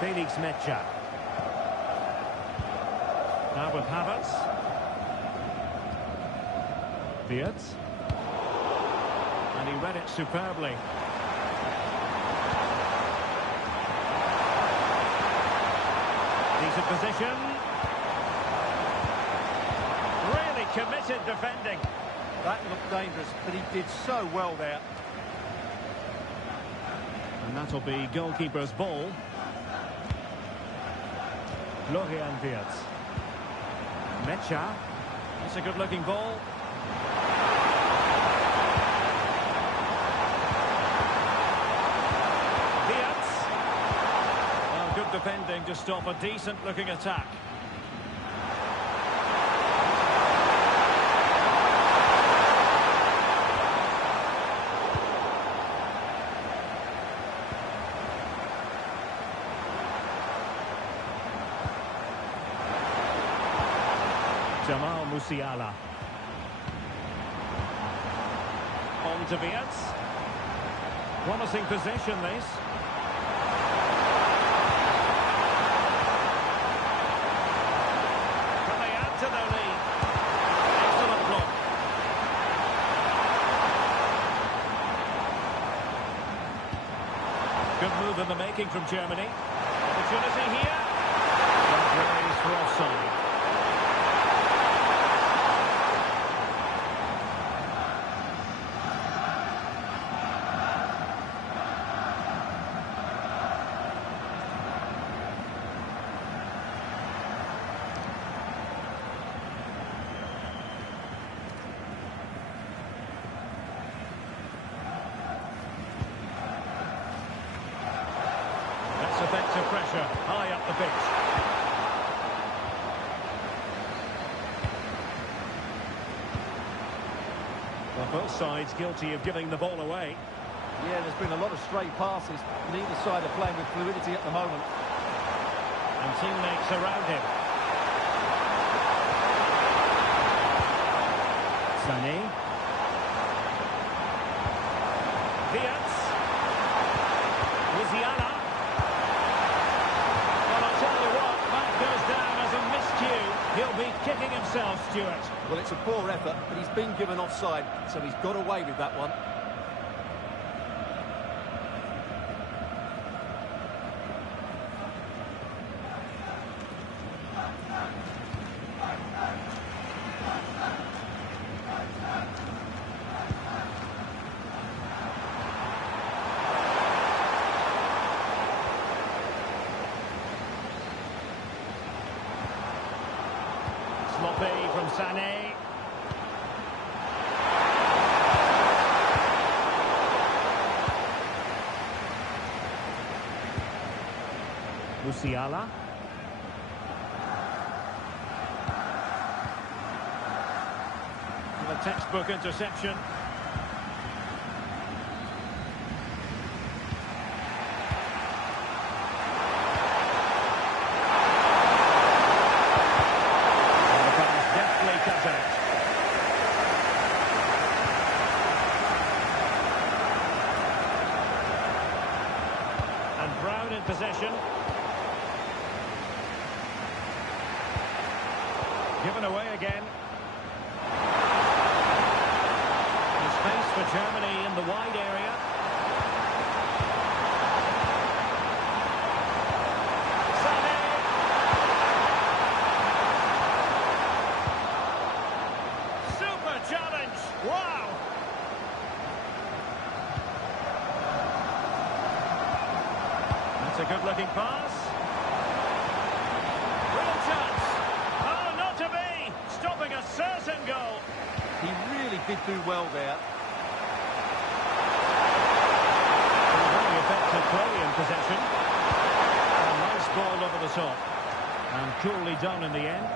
Felix Mecha. Now with Havertz. Wirtz. And he read it superbly. Decent position. Really committed defending. That looked dangerous, but he did so well there. And that'll be goalkeeper's ball. Florian Wirtz. Mecha. It's a good-looking ball. Wirtz. Well, good defending to stop a decent-looking attack. Jamal Musiala. On to Wirtz. Promising position, this. Can they add to their lead? Excellent block. Good move in the making from Germany. Opportunity here. And raised for offside. Effective pressure high up the pitch. Well, both sides guilty of giving the ball away. Yeah, there's been a lot of stray passes. Neither side are playing with fluidity at the moment. And teammates around him. Sané. Wirtz. Musiala. He'll be kicking himself, Stuart. Well, it's a poor effort, but he's been given offside, so he's got away with that one. Sloppy from Sané. Musiala. The textbook interception. Possession. Given away again. There's space for Germany in the wide area. Sané. Super challenge. Wow. It's a good-looking pass. Real chance. Oh, not to be. Stopping a certain goal. He really did do well there. Very effective play in possession. A nice ball over the top. And coolly done in the end.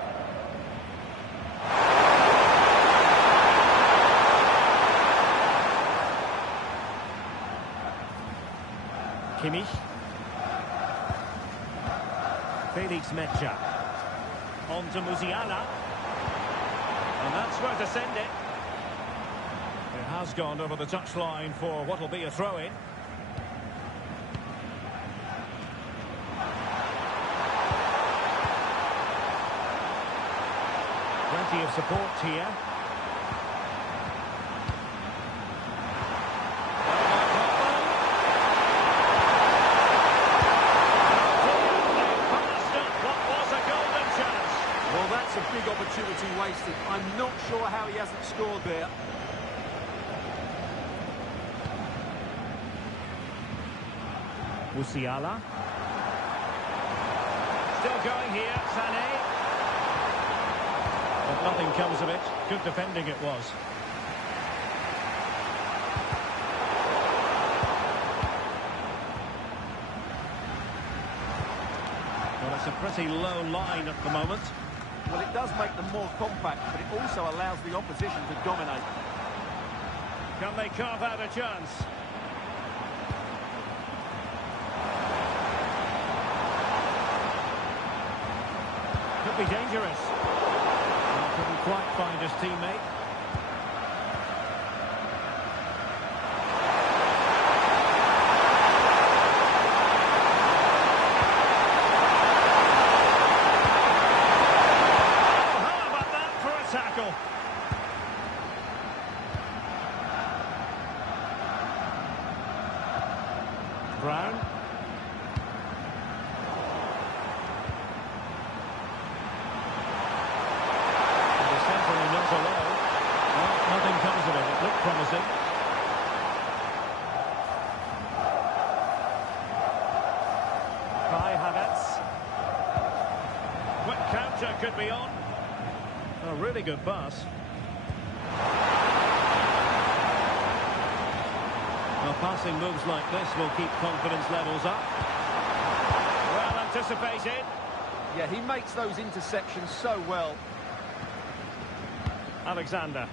Kimmich. Felix Mecha. On to Musiala. And that's where to send it. It has gone over the touchline for what will be a throw-in. Plenty of support here. Well, that's a big opportunity wasted. I'm not sure how he hasn't scored there. Musiala. Still going here, Sané. But nothing comes of it. Good defending it was. Well, it's a pretty low line at the moment. Well, it does make them more compact, but it also allows the opposition to dominate. Can they carve out a chance? Could be dangerous. Well, couldn't quite find his teammate. Brown. And the centre is not alone. Well, nothing comes of it. It looked promising. Kai Havertz. Quick counter could be on. A really good pass. Well, passing moves like this will keep confidence levels up. Well anticipated. Yeah, he makes those interceptions so well. Alexander.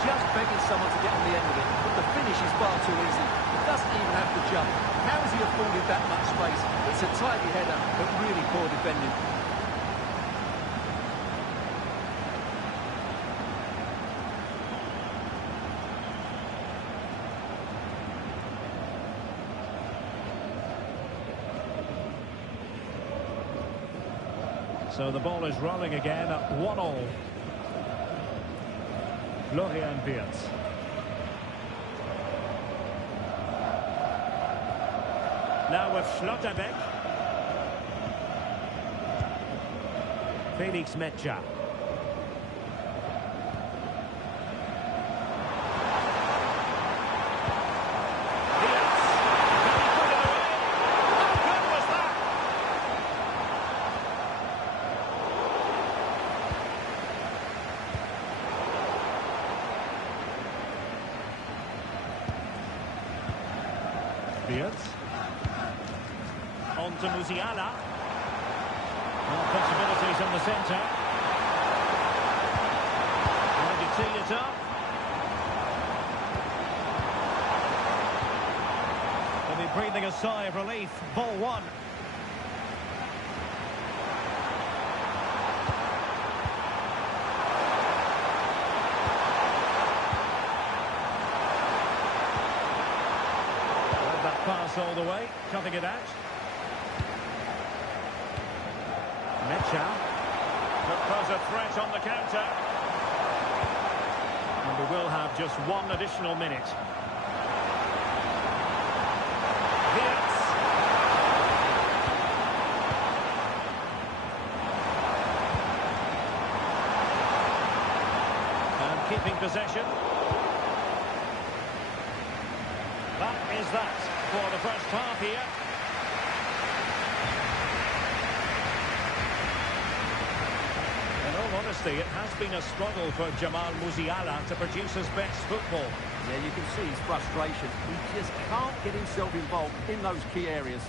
Just begging someone to get on the end of it, but the finish is far too easy. He doesn't even have to jump. How has he afforded that much space? It's a tidy header, but really poor defending. So the ball is rolling again at 1-1. Florian Wirtz. Now with Schlotterbeck. Felix Metscher. On to Musiala. More possibilities in the centre. Trying to tee it up. They'll be breathing a sigh of relief. Ball one. Pass all the way, cutting it out. Metscher. Could pose a threat on the counter. And we will have just one additional minute. Wirtz. And keeping possession. That is that for the first half here. And honesty, it has been a struggle for Jamal Musiala to produce his best football. Yeah, you can see his frustration. He just can't get himself involved in those key areas.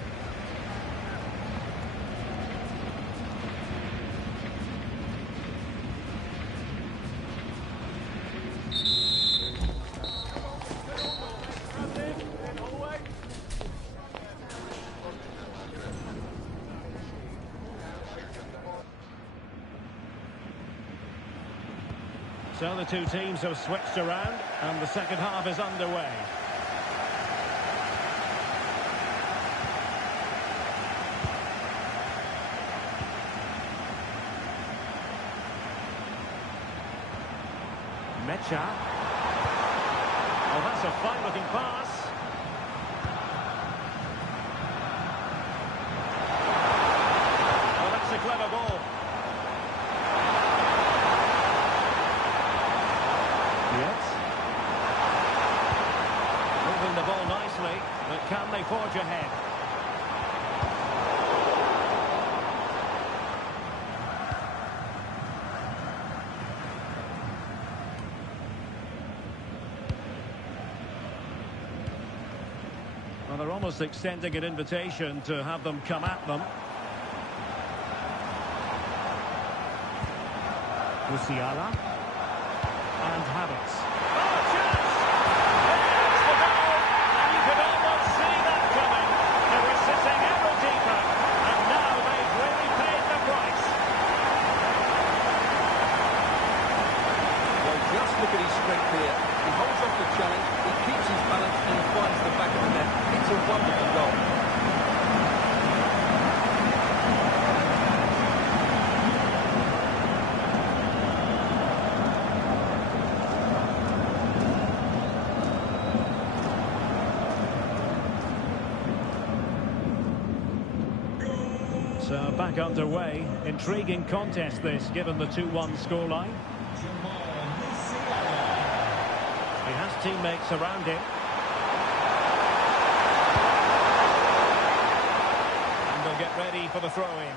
So the two teams have switched around and the second half is underway. Mecha. Oh, that's a fine-looking pass. Oh, that's a clever ball. Moving the ball nicely, but can they forge ahead? Well, they're almost extending an invitation to have them come at them. Musiala and Havertz. Oh, chance! There's the goal, and you could almost see that coming. They were sitting ever deeper, and now they've really paid the price. Well, just look at his strength here. He holds off the challenge, he keeps his balance, and he finds the back of the net. It's a wonderful goal. So back underway. Intriguing contest this, given the 2-1 scoreline. He has teammates around him. And they'll get ready for the throw-in.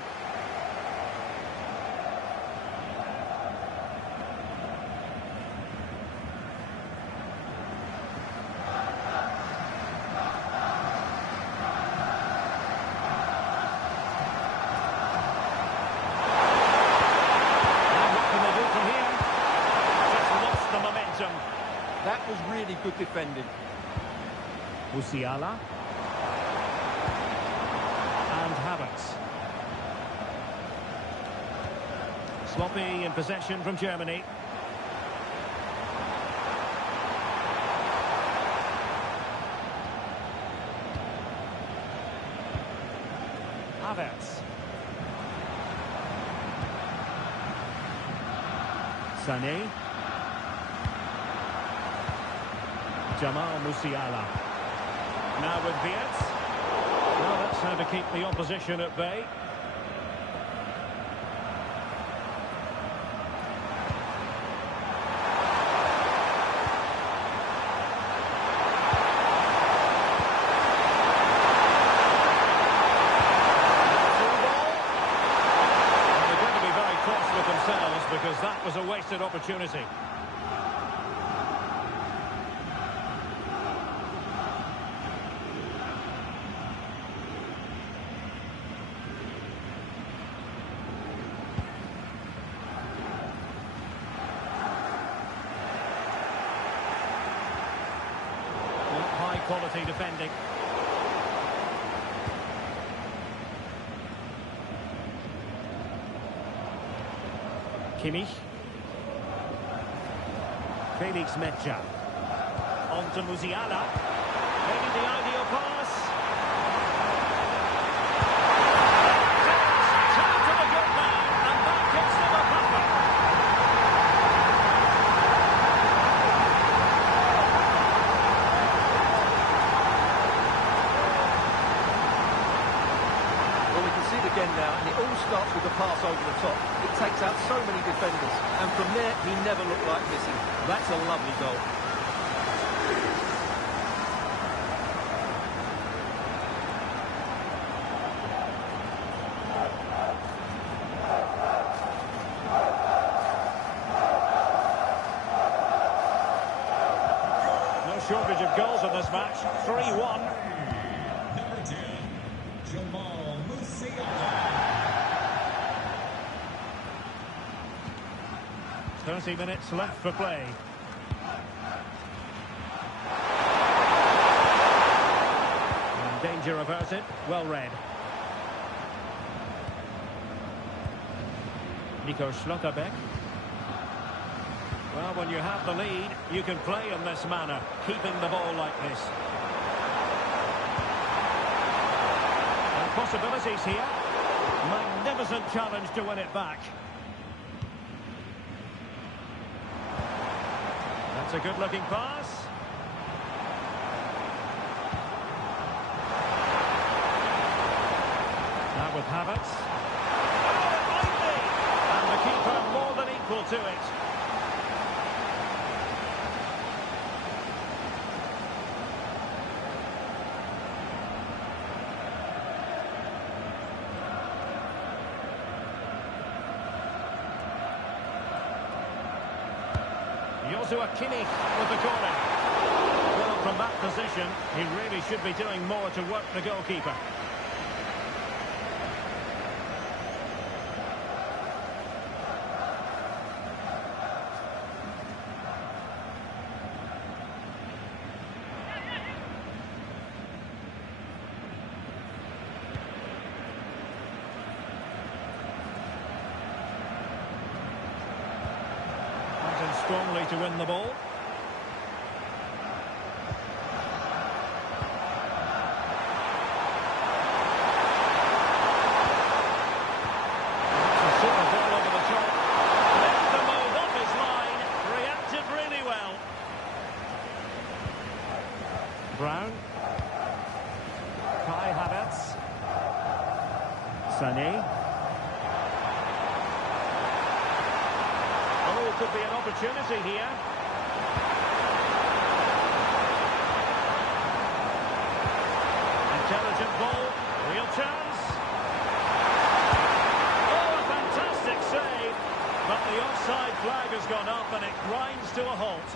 That was really good defending. Musiala. And Havertz. Sloppy in possession from Germany. Havertz. Sané. Jamal Musiala. Now with Vietz. Well, that's how to keep the opposition at bay. Well, they're going to be very cross with themselves because that was a wasted opportunity. Quality defending. Kimmich. Felix Mecha. On to Musiala. Maybe the ideal pass. Turn to the good man, and that gives them a buffer. Again now, and it all starts with the pass over the top. It takes out so many defenders, and from there he never looked like missing. That's a lovely goal. shortage of goals in this match. 3-1. Number 10, Jamal Musiala. 30 minutes left for play. And danger averted. Well read. Nico Schlotterbeck. Well, when you have the lead, you can play in this manner, keeping the ball like this. And possibilities here. Magnificent challenge to win it back. That's a good-looking pass. Now with Havertz. Oh, it might be! And the keeper more than equal to it. Joshua Kimmich with the corner. Well, from that position, he really should be doing more to work the goalkeeper. Strongly to win the ball. That's a super ball over the top. Made the move off his line. Reacted really well. Brown. Kai Havertz. Sané. Could be an opportunity here. Intelligent ball, real chance. Oh, a fantastic save. But the offside flag has gone up and it grinds to a halt.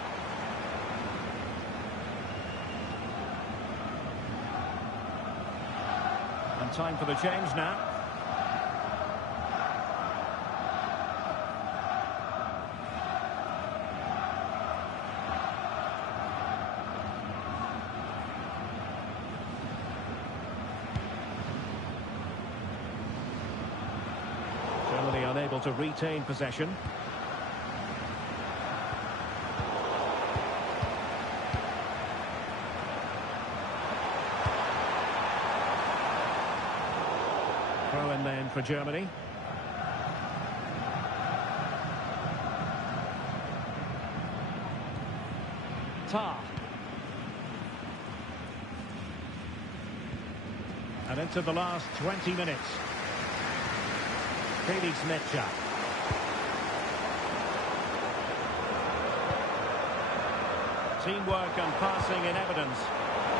And time for the change now. Unable to retain possession. Throw in then for Germany. Tar. And into the last 20 minutes. Felix Mecha. Teamwork and passing in evidence.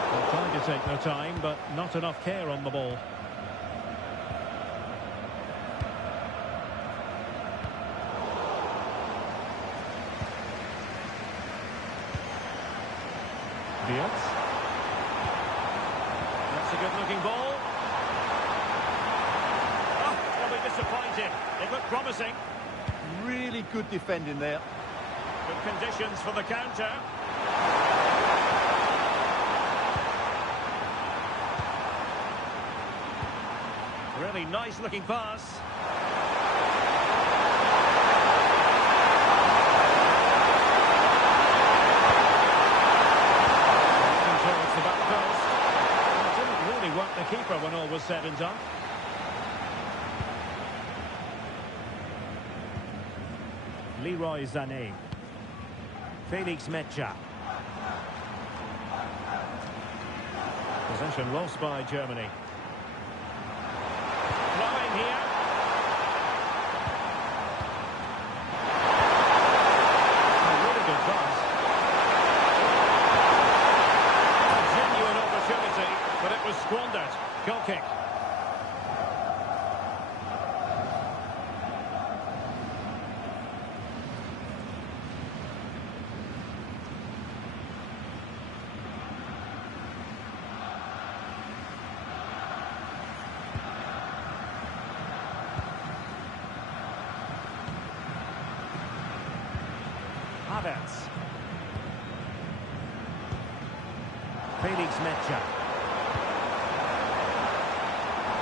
They're trying to take their time, but not enough care on the ball. Diaz. That's a good-looking ball. Disappointing. It looked promising. Really good defending there. Good conditions for the counter. Really nice looking pass. Towards the back post. It didn't really work the keeper when all was said and done. Leroy Sané. Felix Mecha. Possession lost by Germany. Flowing here. A really good pass. A genuine opportunity, but it was squandered. Goal kick. Havertz. Felix Mecha.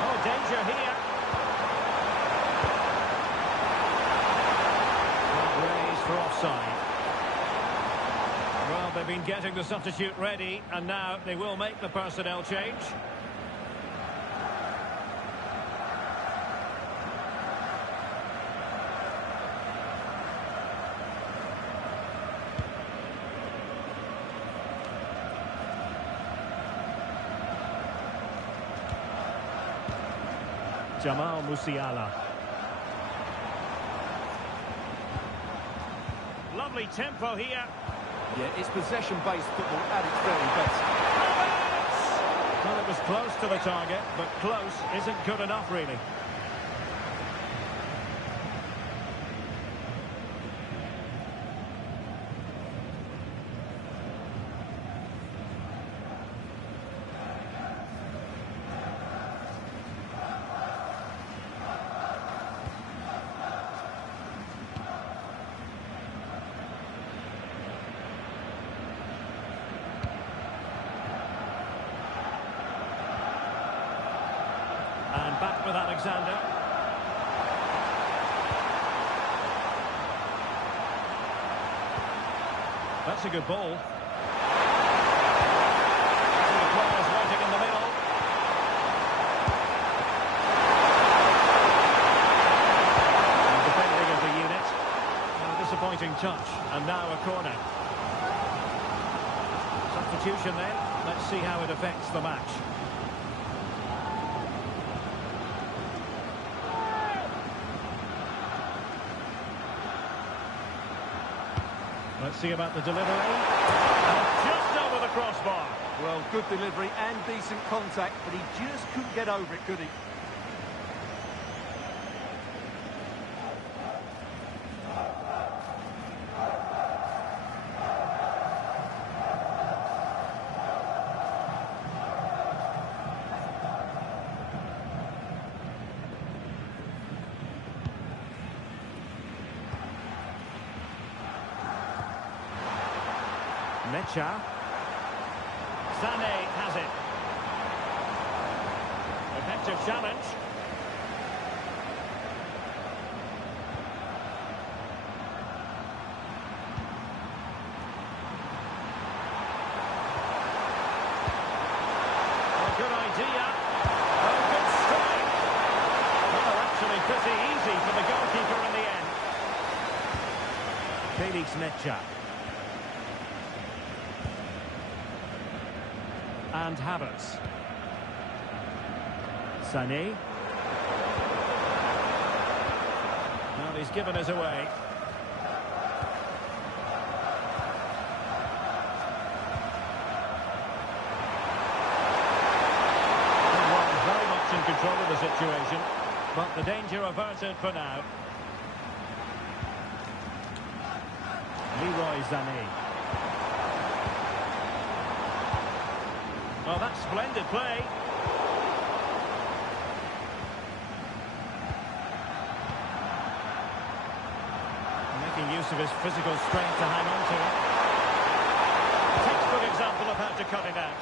Oh, danger here. Raised for offside. Well, they've been getting the substitute ready, and now they will make the personnel change. Jamal Musiala. Lovely tempo here. Yeah, it's possession-based football at its very best. Well, it was close to the target, but close isn't good enough, really. And back with Alexander. That's a good ball. Two players waiting in the middle. And defending as a unit. A disappointing touch. And now a corner. Substitution then. Let's see how it affects the match. Let's see about the delivery. Just over the crossbar. Well, good delivery and decent contact, but he just couldn't get over it, could he? Mecha. Sané has it. Effective challenge. Oh, good idea. Oh, good strike. Well, actually pretty easy for the goalkeeper in the end. Felix Mecha. And Havertz. Sané. Well, he's given us away. Very much in control of the situation, but the danger averted for now. Leroy Sané. Well, that's splendid play. Making use of his physical strength to hang on to it. Textbook example of how to cut it out.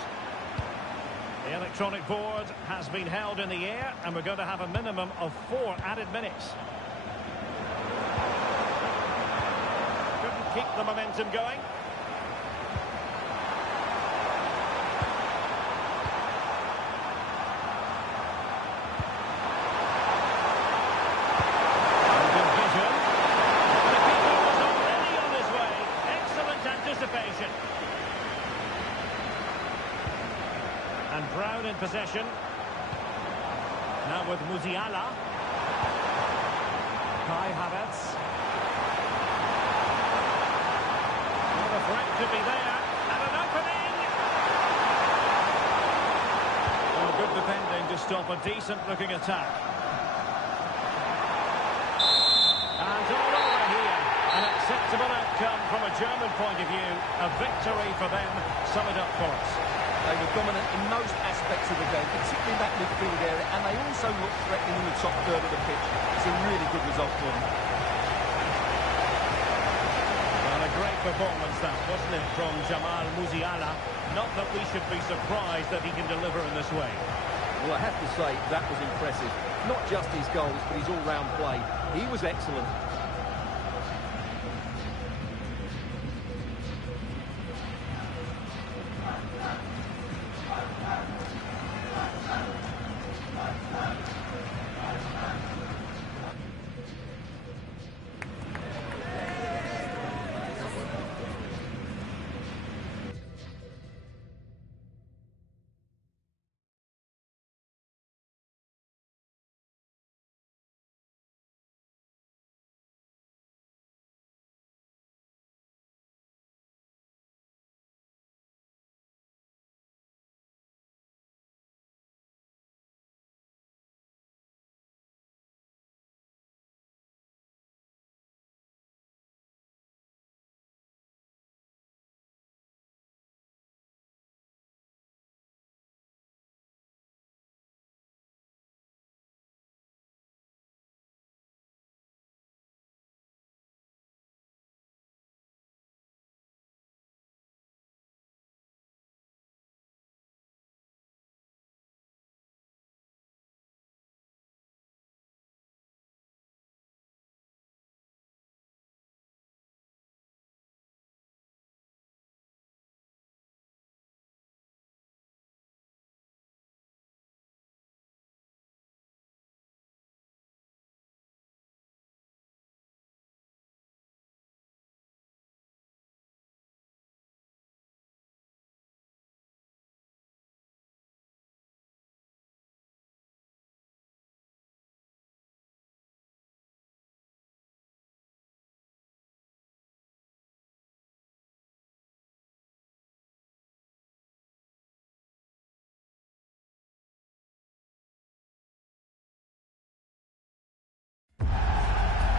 The electronic board has been held in the air, and we're going to have a minimum of 4 added minutes. Couldn't keep the momentum going. And Brown in possession. Now with Musiala. Kai Havertz. Well, the threat could be there. And an opening! Well, good defending to stop a decent-looking attack. And all over here. An acceptable outcome from a German point of view. A victory for them. Sum it up for us. They were dominant in most aspects of the game, particularly in that midfield area, and they also looked threatening in the top third of the pitch. It's a really good result for them. Well, a great performance that, wasn't it, from Jamal Musiala? Not that we should be surprised that he can deliver in this way. Well, I have to say, that was impressive. Not just his goals, but his all-round play. He was excellent.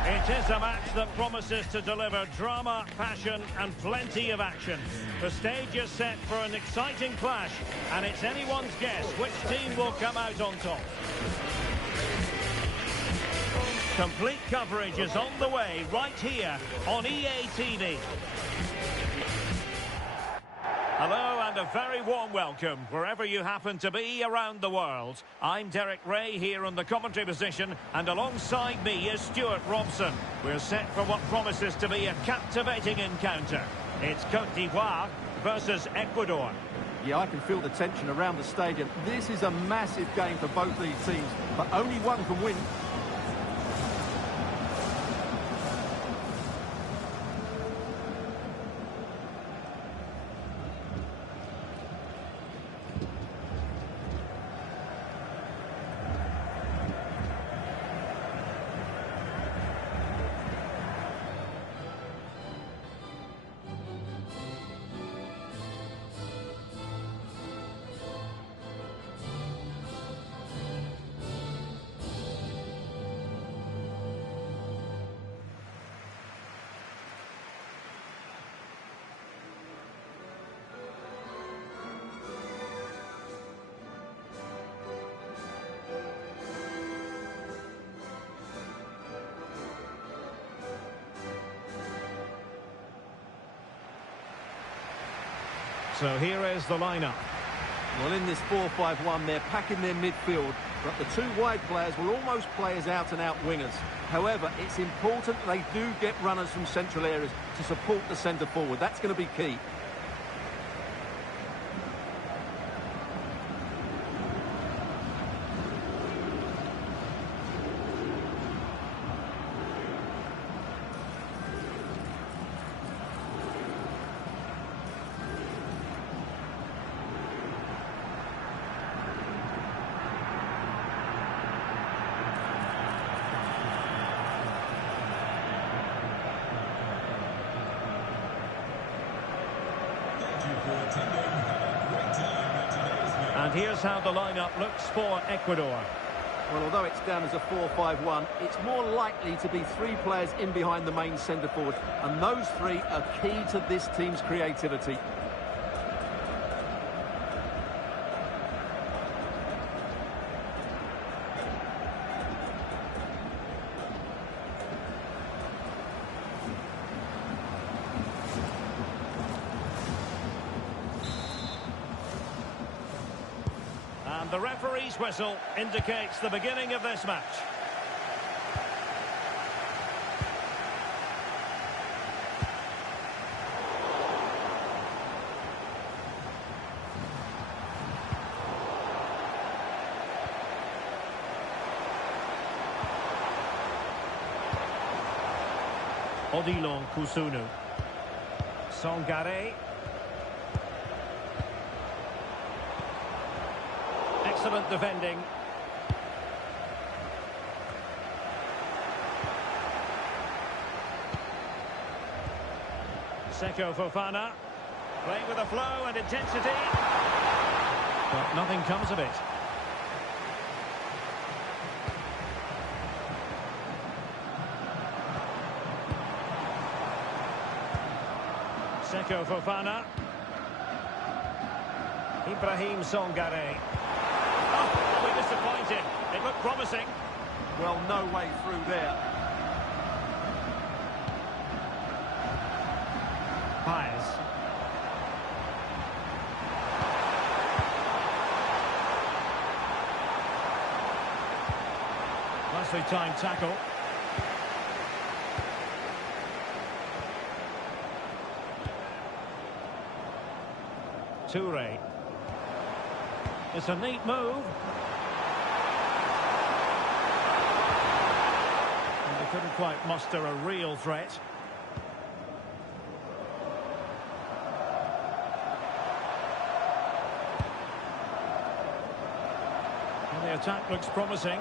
It is a match that promises to deliver drama, passion and plenty of action. The stage is set for an exciting clash, and it's anyone's guess which team will come out on top. Complete coverage is on the way right here on EA TV. Hello and a very warm welcome wherever you happen to be around the world. I'm Derek Ray here on the commentary position, and alongside me is Stuart Robson. We're set for what promises to be a captivating encounter. It's Côte d'Ivoire versus Ecuador. Yeah, I can feel the tension around the stadium. This is a massive game for both these teams, but only one can win. So here is the lineup. Well, in this 4-5-1, they're packing their midfield, but the two wide players will almost play as out-and-out wingers. However, it's important they do get runners from central areas to support the centre forward. That's going to be key. And here's how the lineup looks for Ecuador. Well, although it's down as a 4-5-1, it's more likely to be three players in behind the main centre forward, and those three are key to this team's creativity. the referee's whistle indicates the beginning of this match. Odilon Kusunu. Songare. Excellent defending. Seko Fofana. Playing with a flow and intensity. But nothing comes of it. Seko Fofana. Ibrahim Songare. Oh, we're disappointed. It looked promising. Well, no way through there. Paez. Nicely timed tackle. Toure. It's a neat move. And they couldn't quite muster a real threat. And the attack looks promising.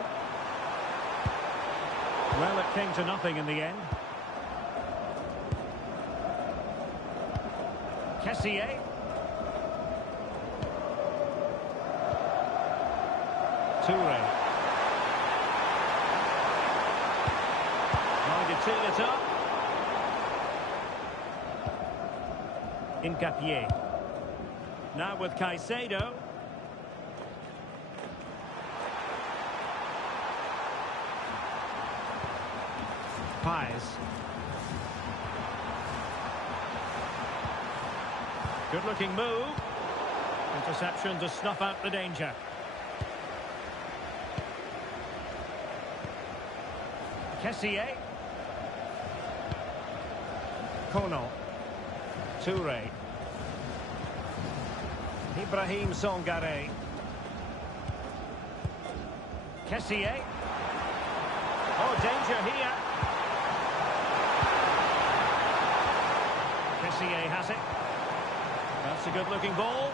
Well, it came to nothing in the end. Kessié. Toure. Trying to tee it up. Incapié. Now with Caicedo. Paez. Good-looking move. Interception to snuff out the danger. Kessié. Kono. Toure. Ibrahim Songare. Kessié. Oh, danger here. Kessié has it. That's a good-looking ball.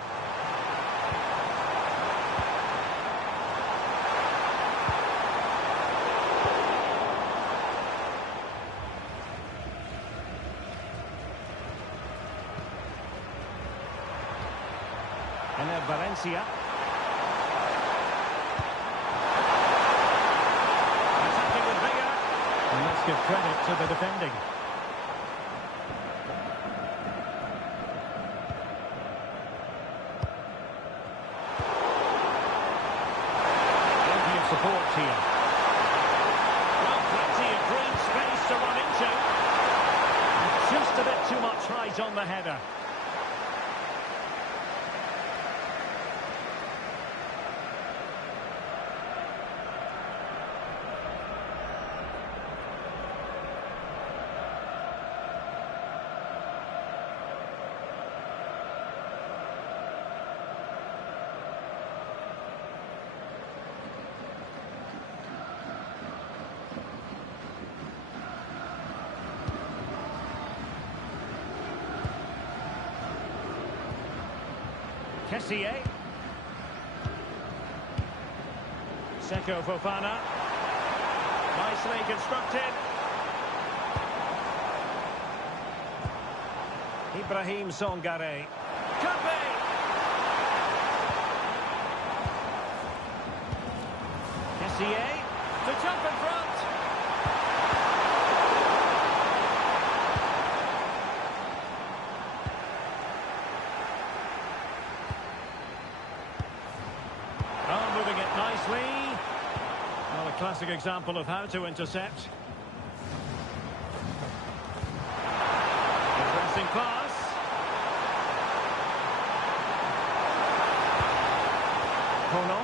Valencia. Attacking with vigour. And let's give credit to the defending. Plenty of support here. Well, plenty of green space to run into. Just a bit too much height on the header. Kessié. Seko Fofana. Nicely constructed. Ibrahim Songare. Kape! Kessié to jump in front. Well, a classic example of how to intercept. Pressing pass. Kono.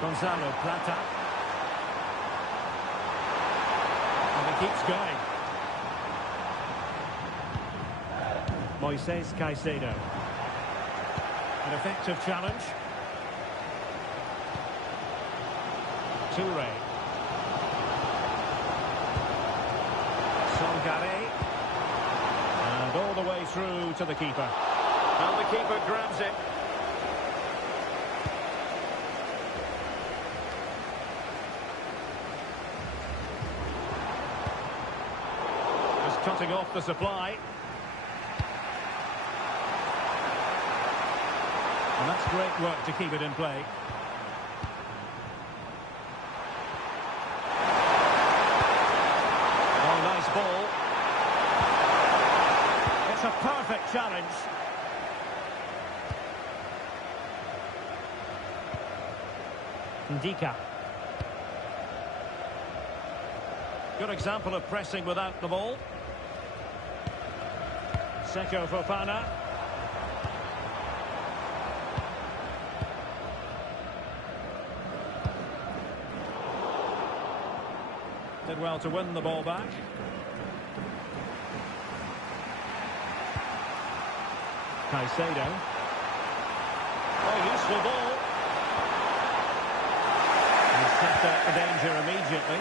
Gonzalo Plata. And he keeps going. Moises Caicedo. An effective challenge. Toure. Sangare. And all the way through to the keeper. And the keeper grabs it. Just cutting off the supply. And that's great work to keep it in play. Oh, nice ball. It's a perfect challenge. Ndika. Good example of pressing without the ball. Seko Fofana. Did well to win the ball back. Caicedo. Oh, useful ball. He set out the danger immediately.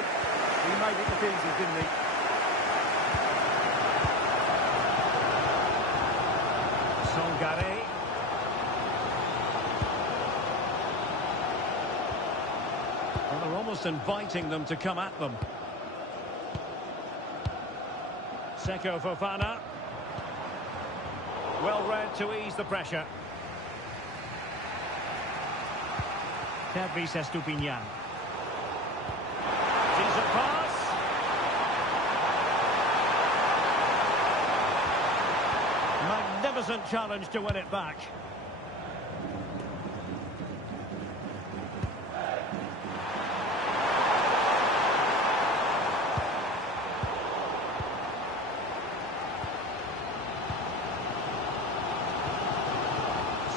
He made it look easy, didn't he? Sangare. Well, they're almost inviting them to come at them. Seko Fofana. Well read to ease the pressure. Tervis Estupinian. Decent pass. Magnificent challenge to win it back.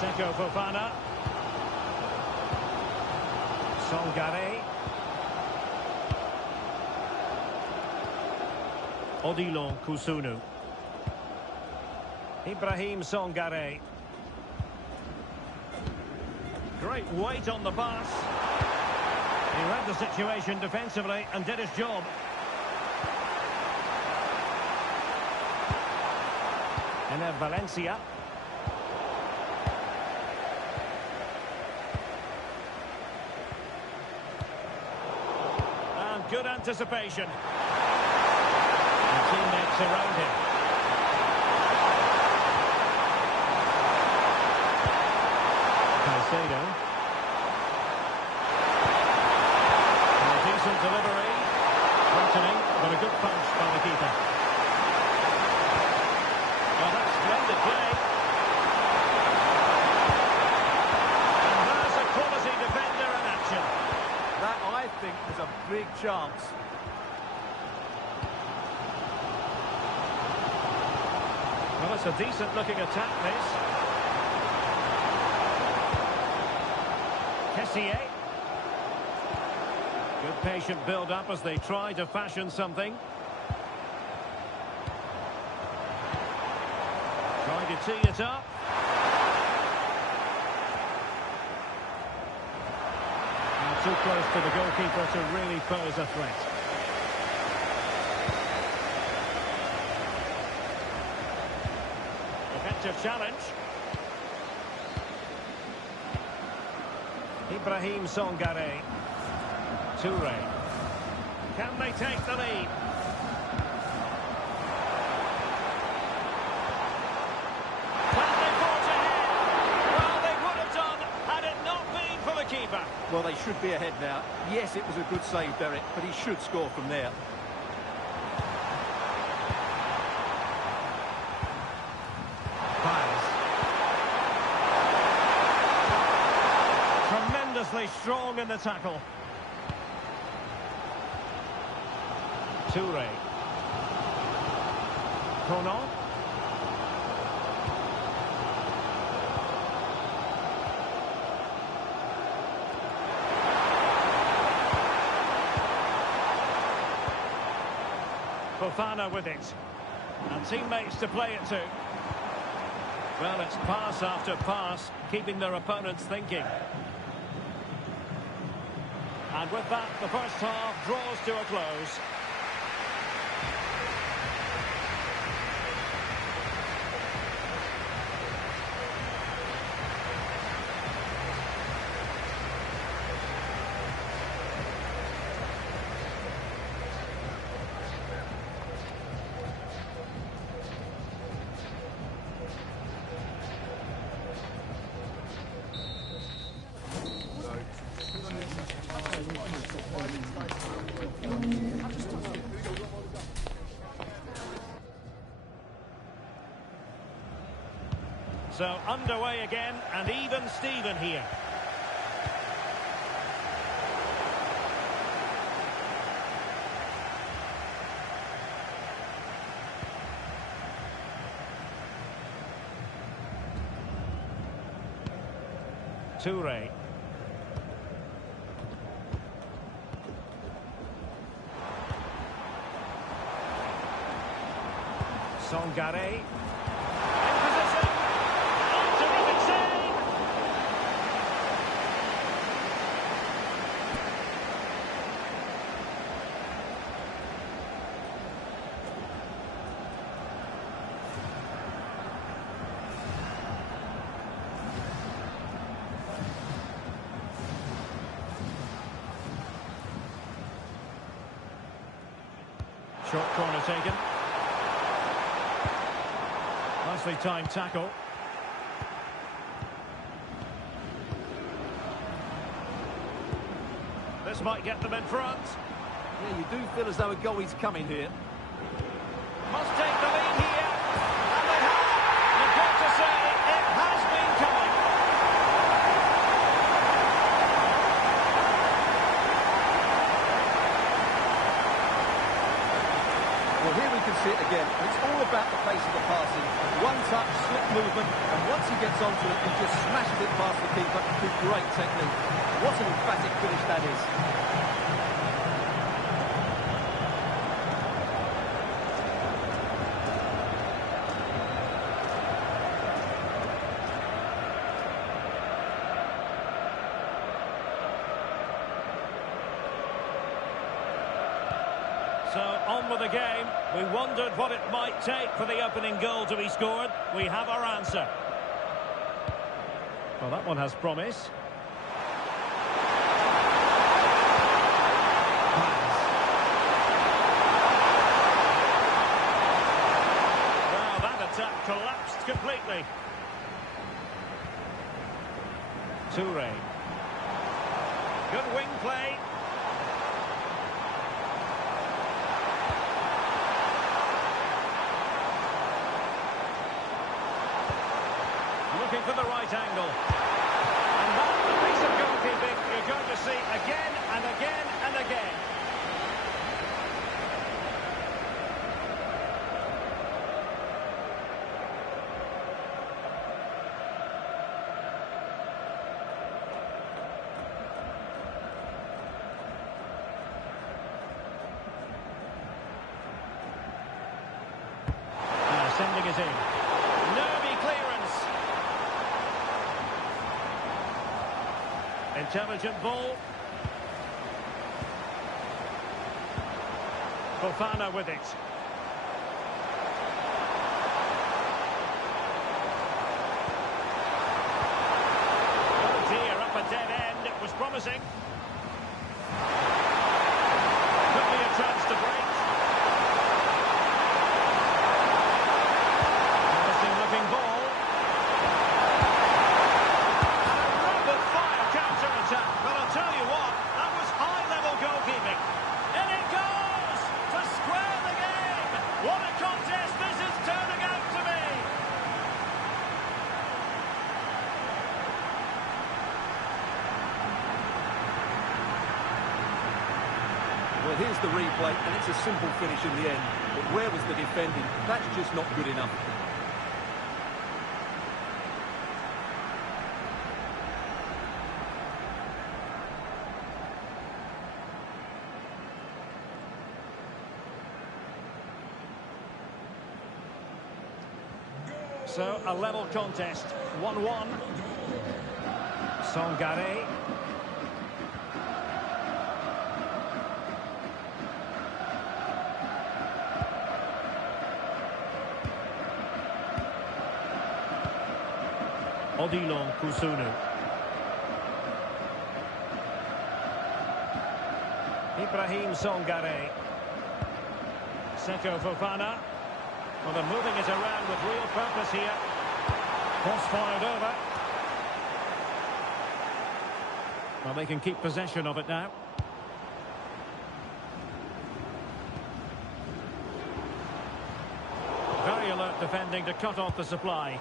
Seko Fofana. Sangare. Odilon Kusunu. Ibrahim Sangare. Great weight on the pass. He read the situation defensively and did his job. Ener Valencia. Good anticipation. And teammates around him. Caicedo. And a decent delivery. Threatening, but a good punch by the keeper. Well, that's splendid play. And there's a quality defender in action. That, I think, was a big chance. Well, it's a decent-looking attack, this. Kessié. Good patient build-up as they try to fashion something. Trying to tee it up. Too close to the goalkeeper to really pose a threat. Effective challenge. Ibrahim Sangare. Toure. Can they take the lead? Well, they should be ahead now. Yes, it was a good save, Derek, but he should score from there. Fires. Tremendously strong in the tackle. Toure. Kono. Fofana with it. And teammates to play it to. Well, it's pass after pass, keeping their opponents thinking. And with that, the first half draws to a close. So underway again, and even Steven here. Toure. Songare. Short corner taken. Nicely timed tackle. This might get them in front. Yeah, you do feel as though a goal is coming here. Must take the lead here. And they have. You've got to say it has been coming. Well, here we can see it again. It's all about the pace of the passing. One touch, slip movement, and once he gets onto it, he just smashes it past the keeper with great technique. What an emphatic finish that is. So, on with the game. We wondered what it might take for the opening goal to be scored. We have our answer. Well, that one has promise. Well, that attack collapsed completely. Toure. Good wing play. Looking for the right angle. And that's the piece of goalkeeping you're going to see again and again and again. Now sending it in. Nervy clearance. Intelligent ball. Fofana with it. Oh dear, up a dead end. It was promising. Could be a chance to break. Promising looking ball. But I'll tell you what, that was high-level goalkeeping. And it goes to square the game. What a contest this is turning out to be. Well, here's the replay, and it's a simple finish in the end. But where was the defending? That's just not good enough. So, a level contest, 1-1. Sangare. Odilon Kusunu. Ibrahim Sangare. Seko Fofana. Well, they're moving it around with real purpose here. Cross fired over. Well, they can keep possession of it now. Very alert defending to cut off the supply.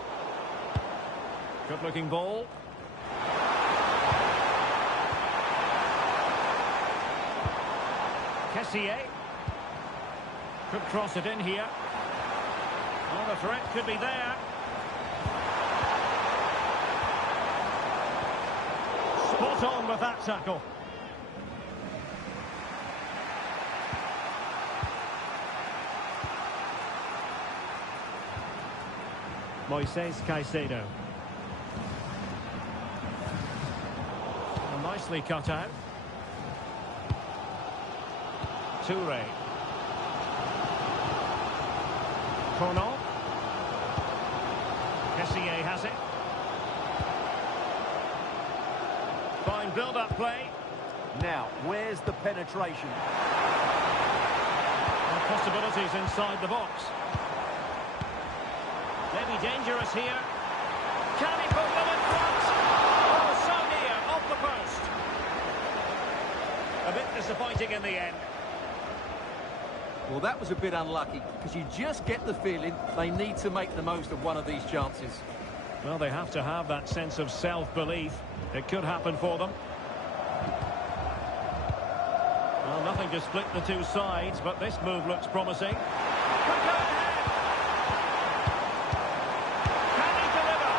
Good looking ball. Kessié. Could cross it in here. Oh, the threat could be there. Spot on with that tackle. Moises Caicedo. Nicely cut out. Toure. Cornell. Kessié has it. Fine build-up play. Now, where's the penetration? And possibilities inside the box. Maybe dangerous here. Can he put them in front? Oh, so near, off the post. A bit disappointing in the end. Well, that was a bit unlucky, because you just get the feeling they need to make the most of one of these chances. Well, they have to have that sense of self-belief. It could happen for them. Well, nothing to split the two sides, but this move looks promising. Could go ahead. Can he deliver?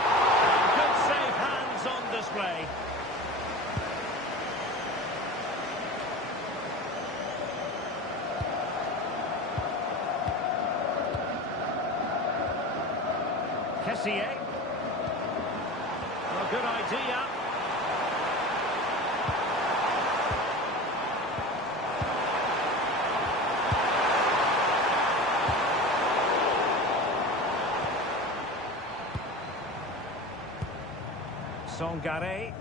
Good safe hands on display. Kessié. Well, good idea. Sangare.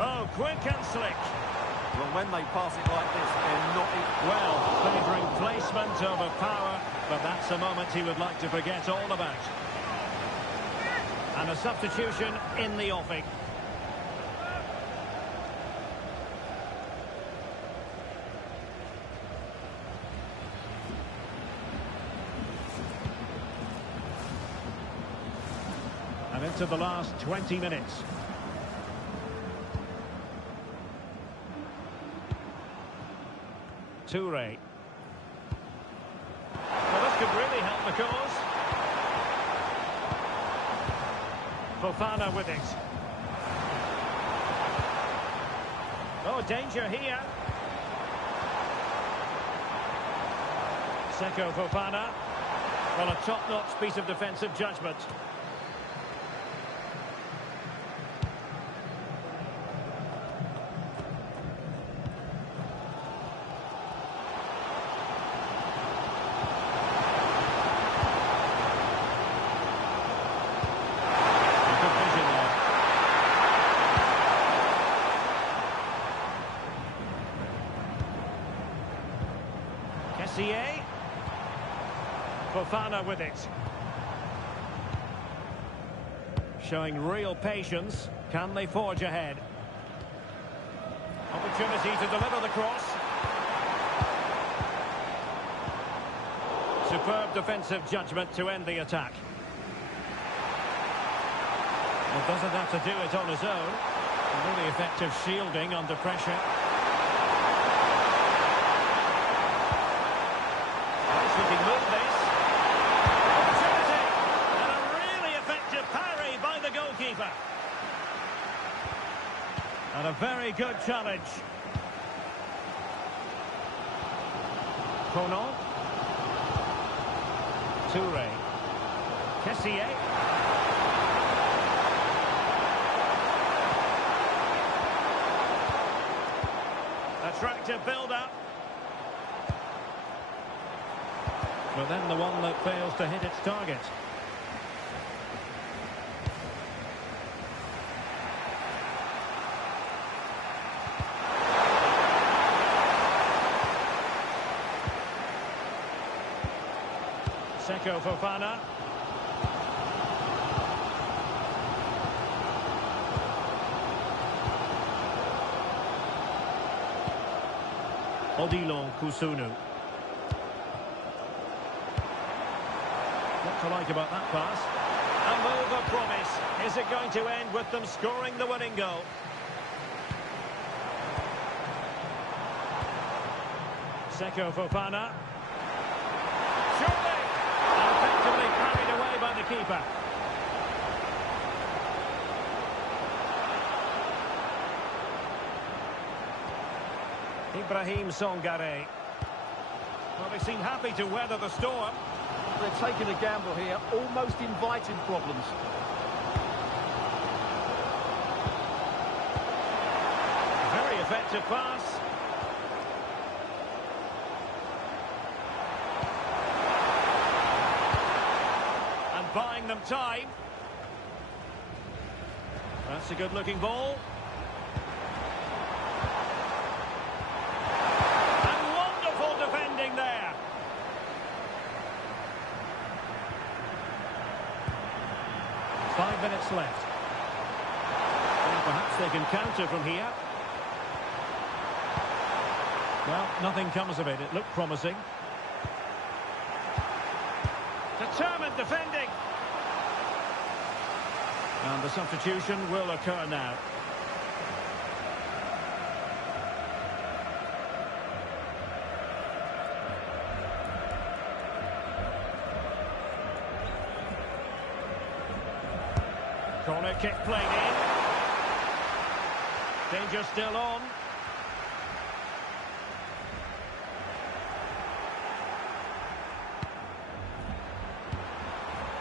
Oh, quick and slick. Well, when they pass it like this, they're not... Well, favouring placement over power, but that's a moment he would like to forget all about. And a substitution in the offing. And into the last 20 minutes. Toure. Well, this could really help the cause. Fofana with it. Oh, danger here. Seko Fofana. Well, a top-notch piece of defensive judgment. Kessié. Fofana with it. Showing real patience. Can they forge ahead? Opportunity to deliver the cross. Superb defensive judgment to end the attack. Well, doesn't have to do it on his own. Really effective shielding under pressure. Nice looking move this. Opportunity. And a really effective parry by the goalkeeper. And a very good challenge. Kono. Toure. Kessié. Attractive build-up. But then the one that fails to hit its target. Seko Fofana. Odilon Kusunu. What to like about that pass? A move of promise. Is it going to end with them scoring the winning goal? Seko Fofana. Surely! Effectively carried away by the keeper. Ibrahim Songare. Well, they seem happy to weather the storm. They're taking a gamble here, almost inviting problems. Very effective pass. And buying them time. That's a good-looking ball. There. 5 minutes left. And perhaps they can counter from here. Well, nothing comes of it. It looked promising. Determined defending. And the substitution will occur now. Corner kick played in. Danger still on.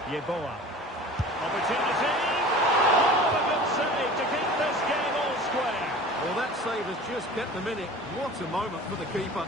Yeboah. Opportunity. Oh, a good save to keep this game all square. Well, that save has just kept them in it. What a moment for the keeper.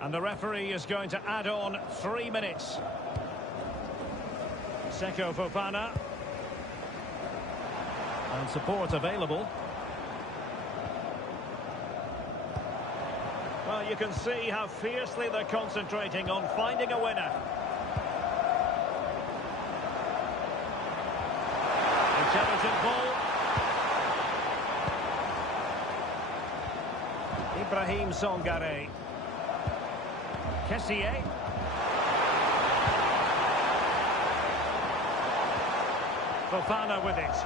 And the referee is going to add on 3 minutes. Seko Fofana. And support available. Well, you can see how fiercely they're concentrating on finding a winner. Intelligent ball. Ibrahim Songare. Kessié. Fofana with it.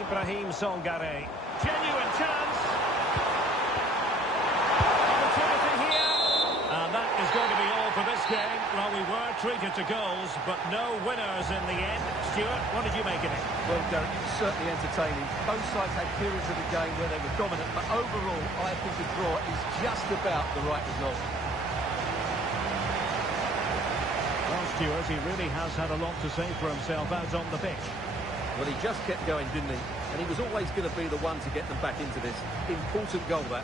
Ibrahim Songare. Genuine chance. Opportunity here. And that is going to be all for this game. Well, we were treated to goals, but no winners in the end. Stuart, what did you make of it? Well, Derek, it was certainly entertaining. Both sides had periods of the game where they were dominant, but overall, I think the draw is just about the right result. Well, Stuart, he really has had a lot to say for himself out on the pitch. Well, he just kept going, didn't he? And he was always going to be the one to get them back into this. Important goal, that.